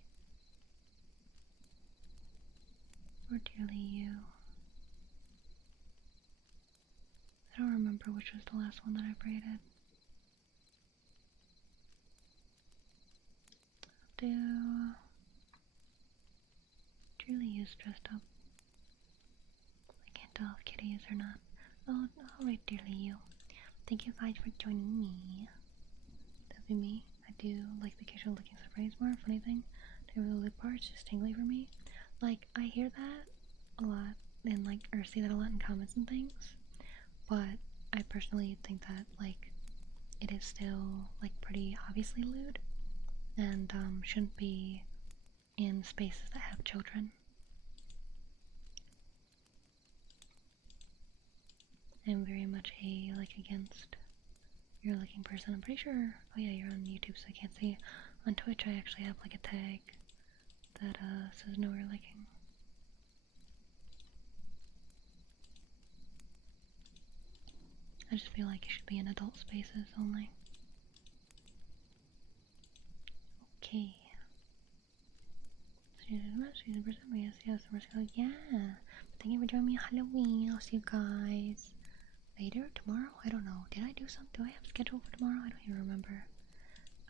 Or dearly you. I don't remember which was the last one that I've rated. Do Dearly you's dressed up. I can't tell if Kitty is or not. Oh, alright, Dearly you. Thank you guys for joining me. That'd be me. I do like the occasional looking surprise more. Funny thing, the lip part's just tingly for me. Like, I hear that a lot, and like, or see that a lot in comments and things, but I personally think that, like, it is still, like, pretty obviously lewd, and, shouldn't be in spaces that have children. I'm very much against you're a looking person. I'm pretty sure, oh yeah, you're on YouTube, so I can't see. On Twitch, I actually have, like, a tag that, says no we're liking. I just feel like it should be in adult spaces only. Okay. She's a person, yes, yeah. Thank you for joining me on Halloween. I'll see you guys later, tomorrow? I don't know. Did I do something? Do I have a schedule for tomorrow? I don't even remember.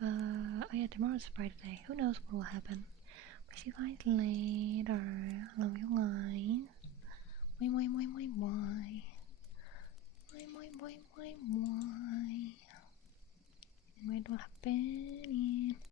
Oh yeah, tomorrow's Friday. Who knows what will happen? I'll see you guys later. Love you guys. Why? And what will happen?